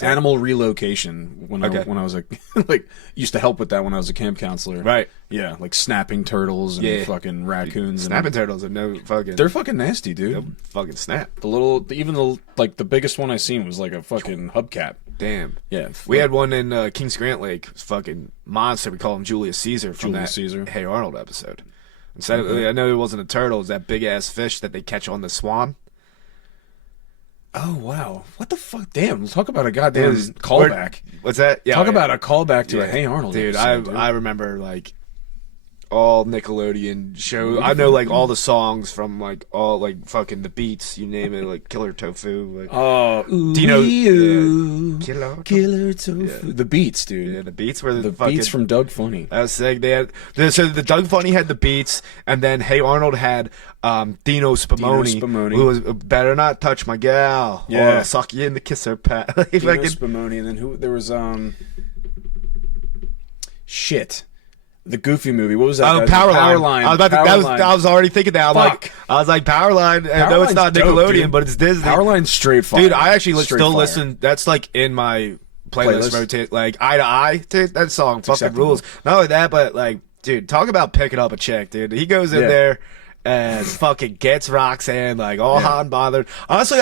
animal relocation when I was like used to help with that when I was a camp counselor. Right. Yeah, like snapping turtles and fucking raccoons. Snapping turtles are no fucking. They're fucking nasty, dude. They'll fucking snap. The biggest one I seen was like a fucking hubcap. Damn. Yeah. We had one in Kings Grant Lake. It was fucking monster. We call him Julius Caesar from Julius Caesar. Hey Arnold episode. Instead of, I know it wasn't a turtle. It was that big ass fish that they catch on the swan. Oh wow! What the fuck? Damn! Talk about a goddamn callback. What's that? Yeah. Talk about a callback to a Hey Arnold. Dude, episode, I remember like all Nickelodeon shows. I know like all the songs from like all like fucking the Beats, you name it, like Killer Tofu. Like, oh, do you know Killer Tofu? Yeah. The Beats, dude. Yeah, the Beats were the Beats from Doug Funny. I was sick. They had so the Doug Funny had the Beats, and then Hey Arnold had Dino Spumoni, who was better not touch my gal. Yeah, or I'll suck you in the kisser pat. Dino Spumoni, and then who? There was shit. The Goofy movie. What was that? Oh, Powerline. I was already thinking that. I was like Powerline. I know it's not Nickelodeon, dope, but it's Disney. Powerline's straight fire. Dude, I actually still listen. That's like in my playlist rotate. Like Eye to Eye. Dude, that song fucking rules. Not only that, but like, dude, talk about picking up a chick, dude. He goes in there and fucking gets Roxanne like all hot and bothered. Honestly,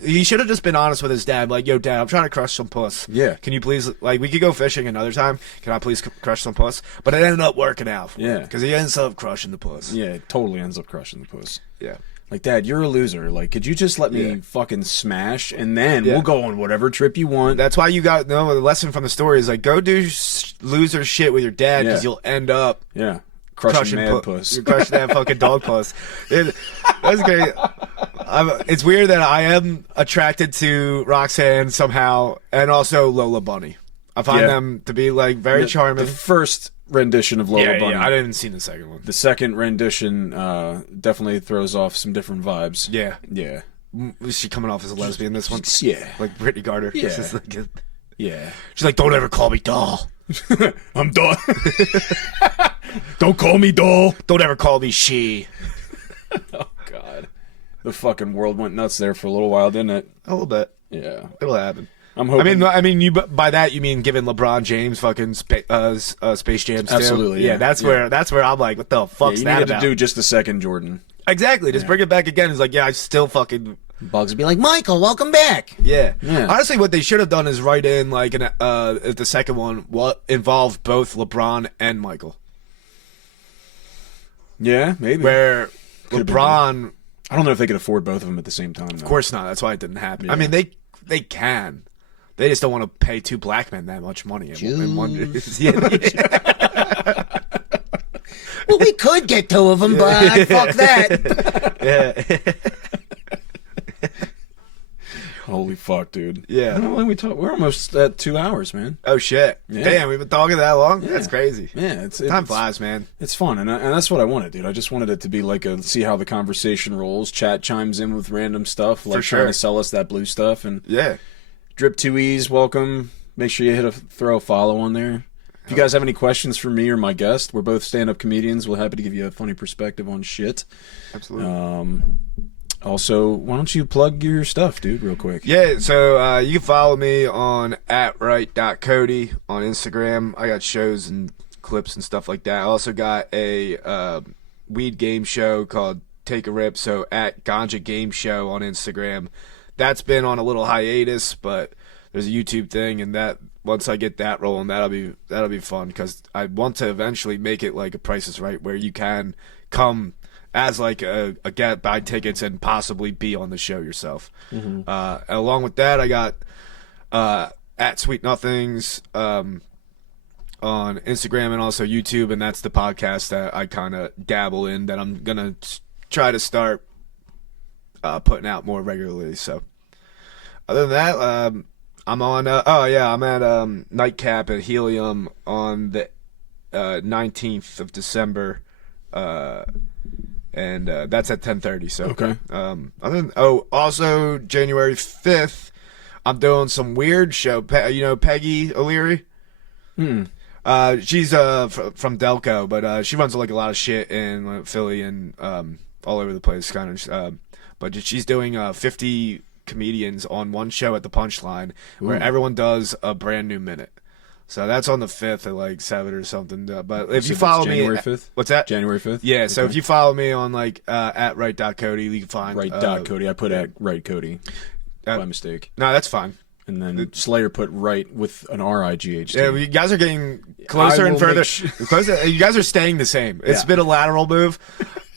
he should have just been honest with his dad. Like, yo, dad, I'm trying to crush some puss. Yeah. Can you please, like, we could go fishing another time. Can I please crush some puss? But it ended up working out. Yeah. Because he ends up crushing the puss. Yeah, it totally ends up crushing the puss. Yeah. Like, Dad, you're a loser. Like, could you just let me fucking smash, and then we'll go on whatever trip you want. That's why the lesson from the story is, like, go do loser shit with your dad, because you'll end up crushing mad puss. You're crushing that fucking dog puss. That's great. It's weird that I am attracted to Roxanne somehow, and also Lola Bunny. I find them to be like very charming. The first rendition of Lola Bunny. I didn't see the second one. The second rendition definitely throws off some different vibes. Yeah. Yeah. Is she coming off as a lesbian this one? Yeah. Like Brittany Garter. Yeah. Yeah. She's like, don't ever call me doll. I'm doll. Don't call me doll. Don't ever call me she. Oh, God. The fucking world went nuts there for a little while, didn't it? A little bit. Yeah. It'll happen. I'm hoping. I mean, you by that you mean giving LeBron James fucking Space Jams too? Absolutely. Yeah. That's where I'm like, what the fuck's you that needed about? to do just the second Jordan. Exactly. Just bring it back again. It's like, I still fucking. Bugs would be like, Michael, welcome back. Yeah. Honestly, what they should have done is write in like the second one what involved both LeBron and Michael. Yeah, maybe. Where LeBron, I don't know if they could afford both of them at the same time. Of course not. That's why it didn't happen. I mean, they can. They just don't want to pay two black men that much money in one. Well, we could get two of them, but fuck that. Holy fuck, dude. Yeah. How long we talk? We're almost at 2 hours, man. Oh, shit. Yeah. Damn, we've been talking that long? Yeah. That's crazy. Yeah. Time flies, man. It's fun, and that's what I wanted, dude. I just wanted it to be like see how the conversation rolls. Chat chimes in with random stuff, like trying to sell us that blue stuff. And Drip 2Es, welcome. Make sure you throw a follow on there. If you guys have any questions for me or my guest, we're both stand-up comedians. We're happy to give you a funny perspective on shit. Absolutely. Also, why don't you plug your stuff, dude, real quick? Yeah, so you can follow me on @right.cody on Instagram. I got shows and clips and stuff like that. I also got a weed game show called Take a Rip, so @Ganja Game Show on Instagram. That's been on a little hiatus, but there's a YouTube thing, and that once I get that rolling, that'll be fun, because I want to eventually make it like a Price is Right, where you can come as like a get buy tickets and possibly be on the show yourself. Along with that, I got @SweetNothings on Instagram and also YouTube, and that's the podcast that I kind of dabble in, that I'm gonna try to start putting out more regularly. So other than that, I'm on. I'm at Nightcap at Helium on the 19th of December, and that's at 10:30. So okay. Also January 5th, I'm doing some weird show. Peggy O'Leary. She's from Delco, but she runs like a lot of shit in Philly and all over the place, kind of. But she's doing 50 comedians on one show at the Punchline, where everyone does a brand new minute. So that's on the 5th at like 7 or something. But if you follow me, January 5th. What's that? January 5th. Yeah. Okay. So if you follow me on like at right.cody, you can find right.cody. I put at right Cody by mistake. No, that's fine. And then Slayer put right with an RIGHT. Yeah, you guys are getting closer and further. Closer. You guys are staying the same. It's been a lateral move.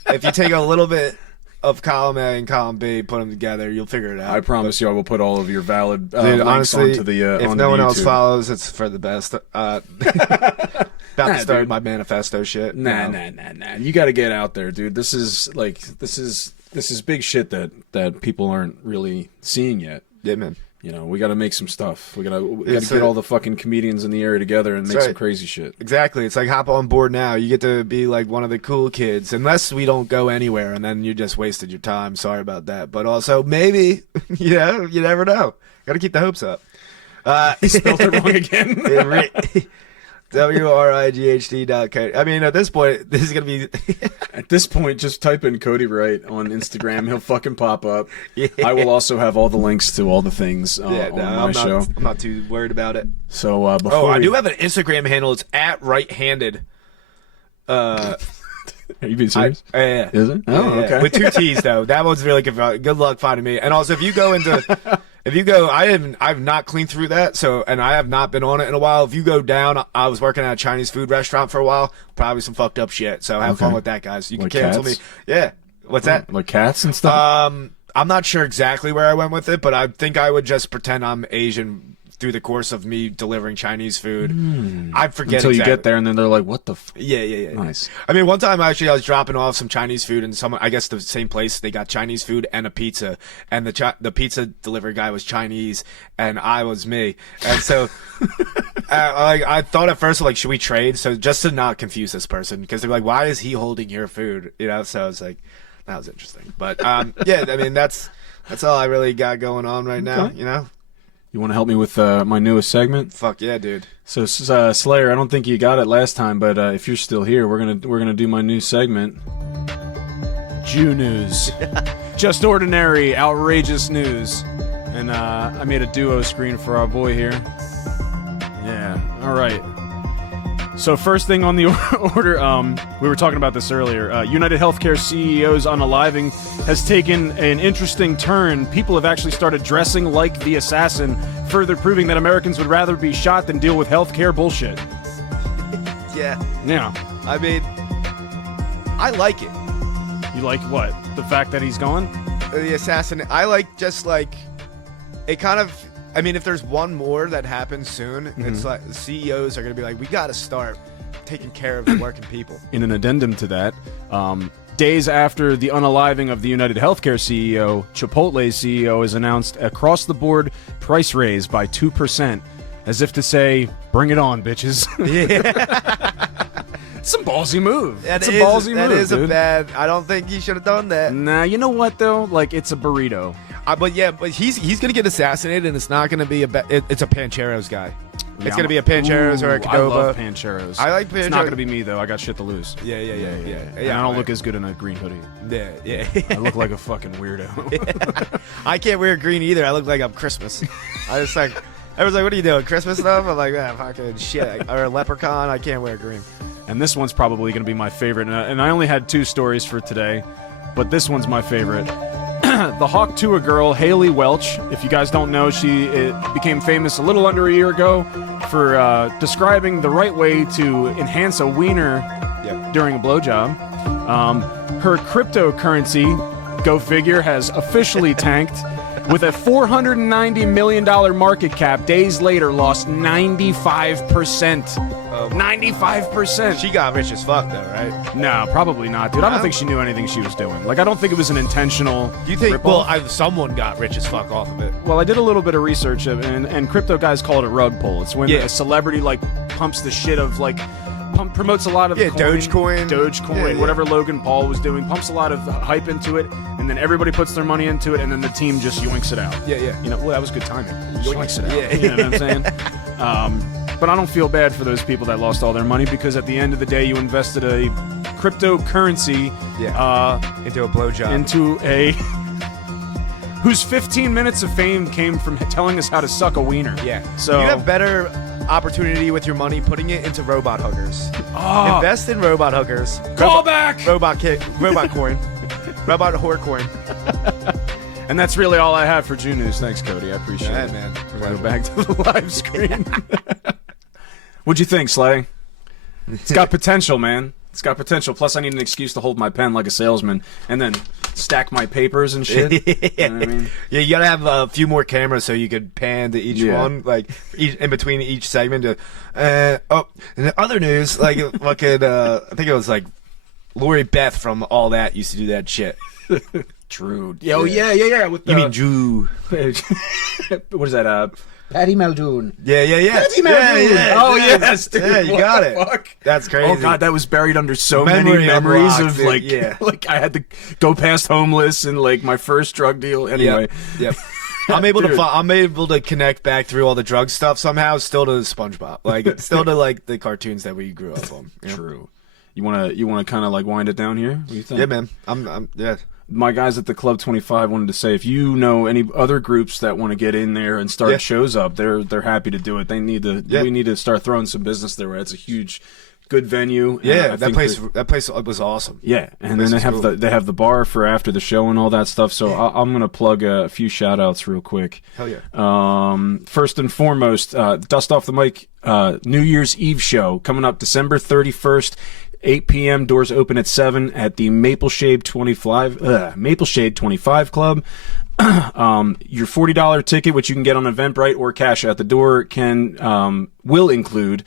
If you take a little bit of column A and column B, put them together, you'll figure it out. I promise you I will put all of your valid dude, links honestly, onto the if onto no one the else YouTube. follows, it's for the best. About to start dude. my manifesto shit. Nah. You got to get out there, dude. This is big shit that people aren't really seeing yet. Yeah, man. You know, we got to make some stuff. We got to get all the fucking comedians in the area together and make some crazy shit. Exactly. It's like hop on board now. You get to be like one of the cool kids, unless we don't go anywhere, and then you just wasted your time. Sorry about that. But also, maybe, you never know. Got to keep the hopes up. You spelled it wrong again. WRIGHT.Cody. I mean, at this point, this is going to be... At this point, just type in Cody Wright on Instagram. He'll fucking pop up. Yeah. I will also have all the links to all the things on my show. I'm not too worried about it. So before I do have an Instagram handle. It's at right-handed. Are you being serious? Yeah. Is it? Oh, Yeah. okay. With 2 T's though. That one's really good. Good luck finding me. And also, if you go, I've not cleaned through that. So, and I have not been on it in a while. If you go down, I was working at a Chinese food restaurant for a while. Probably some fucked up shit. So have fun with that, guys. You can cancel cats? me. Yeah. What's that? Like cats and stuff. I'm not sure exactly where I went with it, but I think I would just pretend I'm Asian through the course of me delivering Chinese food. I forget Until you exactly. get there, and then they're like, "What the?" Yeah. Nice. I mean, one time actually, I was dropping off some Chinese food, and I guess the same place, they got Chinese food and a pizza, and the pizza delivery guy was Chinese, and I was me, and so I thought at first, like, should we trade? So just to not confuse this person, because they're like, why is he holding your food? So I was like, that was interesting, but yeah, I mean that's all I really got going on right now. You want to help me with my newest segment? Fuck yeah, dude. So Slayer, I don't think you got it last time, but if you're still here, we're gonna do my new segment. Jew news, just ordinary, outrageous news, and I made a duo screen for our boy here. Yeah, all right. So first thing on the order, we were talking about this earlier. United Healthcare CEO's unaliving has taken an interesting turn. People have actually started dressing like the assassin, further proving that Americans would rather be shot than deal with healthcare bullshit. Yeah. Yeah. I mean, I like it. You like what? The fact that he's gone? The assassin. I like just like it kind of. I mean, if there's one more that happens soon, it's like the CEOs are going to be like, we got to start taking care of the working people. In an addendum to that, days after the unaliving of the United Healthcare CEO, Chipotle's CEO has announced across-the-board price raise by 2%, as if to say, bring it on, bitches. Yeah. It's a ballsy move. It's a ballsy move, That is dude. a bad... I don't think he should have done that. Nah, you know what, though? Like, it's a burrito. But he's gonna get assassinated, and it's not gonna be it's a Pancheros guy. It's gonna be a Pancheros or a Cadova. I love Pancheros. I like Pancheros. It's not gonna be me though. I got shit to lose. Yeah. And I don't look as good in a green hoodie. Yeah. I look like a fucking weirdo. I can't wear green either. I look like I'm Christmas. I just like everyone's like, "What are you doing? Christmas stuff?" I'm like, fucking shit." Or a leprechaun. I can't wear green. And this one's probably gonna be my favorite. And I only had 2 stories for today, but this one's my favorite. The Hawk Tuah girl, Haley Welch, if you guys don't know, she became famous a little under a year ago for describing the right way to enhance a wiener during a blowjob. Her cryptocurrency, go figure, has officially tanked. With a $490 million market cap, days later lost 95%. 95%. She got rich as fuck though, right? No, probably not, dude. I don't think she knew anything she was doing. Like, I don't think it was an intentional. Do you think? rip-off. Well, someone got rich as fuck off of it. Well, I did a little bit of research, and crypto guys call it a rug pull. It's when a celebrity like pumps the shit of like. Promotes a lot of Dogecoin, whatever Logan Paul was doing, pumps a lot of hype into it, and then everybody puts their money into it, and then the team just yoinks it out. Yeah. You know, well, that was good timing. Yoinks it out. Yeah. You know what I'm saying? But I don't feel bad for those people that lost all their money, because at the end of the day, you invested a cryptocurrency into a blowjob. Into a whose 15 minutes of fame came from telling us how to suck a wiener. Yeah. So you have better opportunity with your money putting it into robot hookers. Oh. Invest in robot hookers. Call back! Robot coin. Robot whore coin. And that's really all I have for June News. Thanks, Cody. I appreciate it. Man. We're going to go back to the live screen. What'd you think, Slay? It's got potential, man. It's got potential. Plus, I need an excuse to hold my pen like a salesman and then stack my papers and shit. You know what I mean? Yeah, you gotta have a few more cameras so you could pan to each one, like in between each segment. And the other news, like fucking, I think it was like Lori Beth from All That used to do that shit. True. Oh yeah. With You mean Drew? What is that? Patty Muldoon. Yeah. Patty Muldoon. Oh yes, dude. Yeah, you What got the it. Fuck? That's crazy. Oh god, that was buried under so Memory many memories unlocked, of like, yeah. like I had to go past homeless and like my first drug deal. Anyway, Yep. I'm able Dude. I'm able to connect back through all the drug stuff somehow, still to SpongeBob, like still to like the cartoons that we grew up on. You know? True. You wanna kind of like wind it down here? What do you think? Yeah, man. I'm yeah. My guys at the Club 25 wanted to say, if you know any other groups that want to get in there and start shows up, they're happy to do it. They need to. We need to start throwing some business their way. It's a huge, good venue. Yeah, that place was awesome. Yeah, and then they have the bar for after the show and all that stuff. So I'm gonna plug a few shout outs real quick. Hell yeah. First and foremost, Dust Off the Mic New Year's Eve show coming up December 31st. 8 p.m. Doors open at 7 at the Maple Shade 25 Club. Your $40 ticket, which you can get on Eventbrite or cash at the door, will include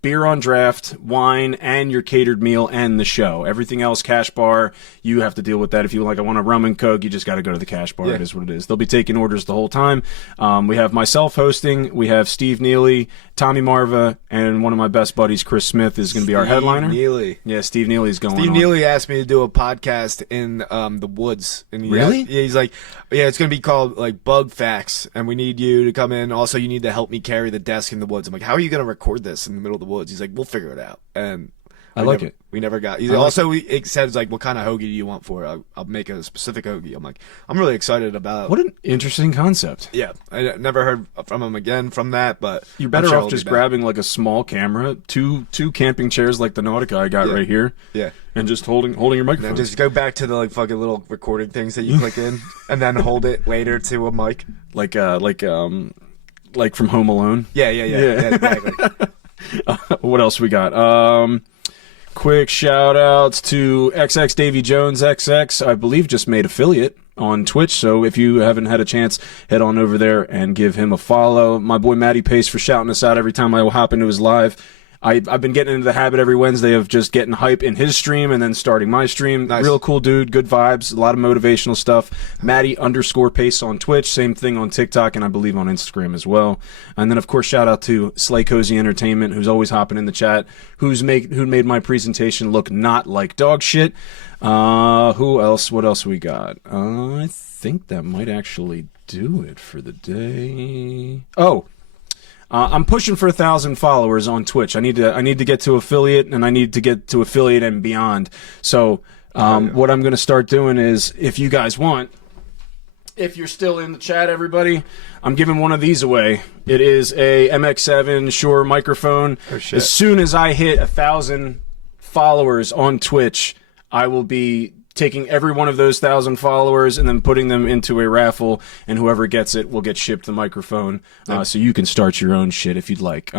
beer on draft, wine, and your catered meal and the show. Everything else, cash bar, you have to deal with that. If you want a rum and coke, you just got to go to the cash bar. It is what it is. They'll be taking orders the whole time. We have myself hosting. We have Steve Neely, Tommy Marva, and one of my best buddies, Chris Smith, is going to be our headliner. Neely. Yeah, Steve Neely's going on. Steve Neely asked me to do a podcast in the woods. And Really? He's like, it's going to be called like Bug Facts, and we need you to come in. Also, you need to help me carry the desk in the woods. I'm like, how are you going to record this in the middle of the woods? He's like, we'll figure it out. And I like it. We never got. It says like, what kind of hoagie do you want for it? I'll make a specific hoagie. I'm like, I'm really excited about. What an interesting concept. Yeah, I never heard from him again from that, but you're better off just grabbing like a small camera, two camping chairs like the Nautica I got right here. Yeah. And just holding your microphone. And just go back to the like fucking little recording things that you click in, and then hold it later to a mic. Like from Home Alone. Yeah, exactly. What else we got? Quick shout outs to XX Davy Jones XX, I believe just made affiliate on Twitch, so if you haven't had a chance, head on over there and give him a follow. My boy Matty Pace for shouting us out every time I hop into his live. I've been getting into the habit every Wednesday of just getting hype in his stream and then starting my stream. Nice. Real cool dude, good vibes, a lot of motivational stuff. Matty_Pace on Twitch, same thing on TikTok and I believe on Instagram as well. And then of course shout out to Slay Cozy Entertainment, who's always hopping in the chat, who made my presentation look not like dog shit. Who else? What else we got? I think that might actually do it for the day. Oh. I'm pushing for 1,000 followers on Twitch. I need to get to affiliate, and I need to get to affiliate and beyond. So, what I'm going to start doing is, if you guys want, if you're still in the chat, everybody, I'm giving one of these away. It is a MX7 Shure microphone. Oh, shit. As soon as I hit 1,000 followers on Twitch, I will be taking every one of those 1,000 followers and then putting them into a raffle, and whoever gets it will get shipped the microphone. So you can start your own shit if you'd like.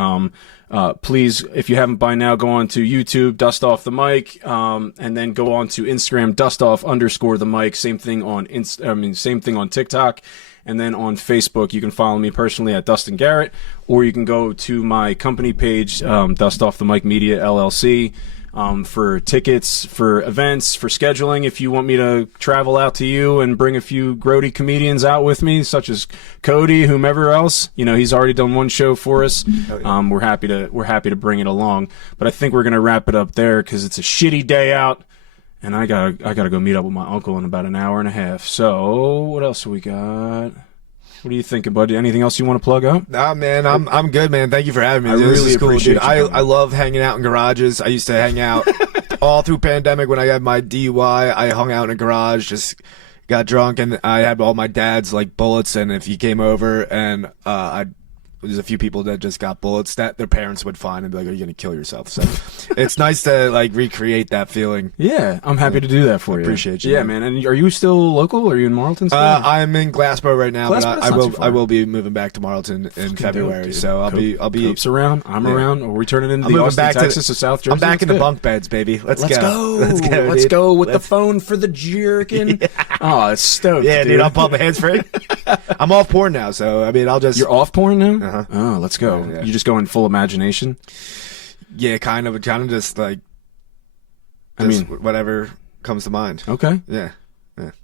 Please, if you haven't by now, go on to YouTube, Dust Off the Mic, and then go on to Instagram, DustOff_the_mic. Same thing on same thing on TikTok. And then on Facebook, you can follow me personally at Dustin Garrett, or you can go to my company page, Dust Off the Mic Media LLC, for tickets, for events, for scheduling. If you want me to travel out to you and bring a few grody comedians out with me, such as Cody, whomever else, he's already done one show for us. We're happy to bring it along. But I think we're gonna wrap it up there because it's a shitty day out. And I gotta go meet up with my uncle in about an hour and a half. So what else we got? What are you thinking, buddy? Anything else you want to plug up? Nah, man, I'm good, man. Thank you for having me. I This really is cool, appreciate dude. you. I love hanging out in garages. I used to hang out all through pandemic when I had my DUI. I hung out in a garage, just got drunk, and I had all my dad's like bullets. And if he came over, and there's a few people that just got bullets that their parents would find and be like, "Are you gonna kill yourself?" So it's nice to like recreate that feeling. Yeah, I'm happy to do that for you. Appreciate you. Yeah, man. And are you still local? Are you in Marlton still? I'm in Glassboro right now, Glassboro's but not too far. I will be moving back to Marlton in February. Dope, so I'll be Cope's around. I'm around. We're turning into I'm the moving Austin, back Texas to of South Jersey. I'm back in the Good. bunk beds, baby. Let's Let's go. Let's dude. go with the phone for the jerkin. Oh, it's stoked. Yeah, dude, I'll pump my hands free. I'm off porn now, so I mean, I'll just. You're off porn now? Uh-huh. Oh, let's go. Yeah. You just go in full imagination? Yeah, kind of just like. I mean, whatever comes to mind. okay. Yeah.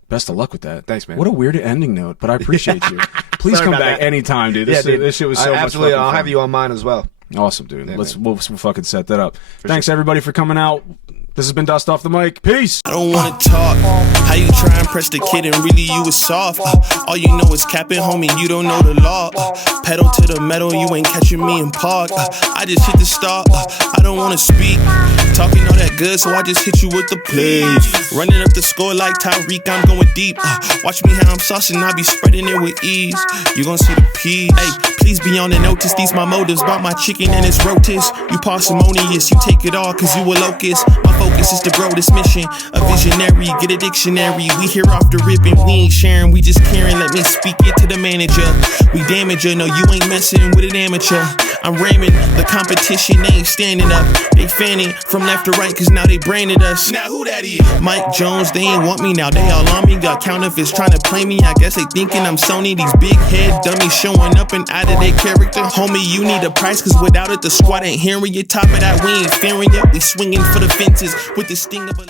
Best of luck with that. Thanks, man. What a weird ending note, but I appreciate you. Please Sorry come about back that. anytime, dude. This shit was so much absolutely. fucking I'll fun. have you on mine as well. Awesome, dude. Yeah, We'll fucking set that up. Thanks everybody for coming out. This has been Dust Off the Mic. Peace. I don't wanna talk. How you try and press the kid and really you was soft. All you know is capping, homie, you don't know the law. Pedal to the metal, you ain't catching me in park. I just hit the start. I don't wanna speak. Talking all that good, so I just hit you with the plays. Running up the score like Tyreek, I'm going deep. Watch me how I'm saucing, I be spreading it with ease. You gon' see the peas. Hey, please be on the notice. These my motives, bought my chicken and it's rotis. You parsimonious, you take it all cause you a locust. My focus is to grow this mission. A visionary, get a dictionary. We here off the rip and we ain't sharing, we just caring. Let me speak it to the manager. We damage her, no you ain't messing with an amateur. I'm ramming, the competition they ain't standing up. They fanning from left to right cause now they branded us. Now who that is? Mike Jones, they ain't want me now, they all on me. Got counterfeits trying to play me, I guess they thinking I'm Sony. These big head dummies showing up and out of their character. Homie, you need a price cause without it the squad ain't hearing you. Top of that, we ain't fearing you. We swinging for the fences with the sting of a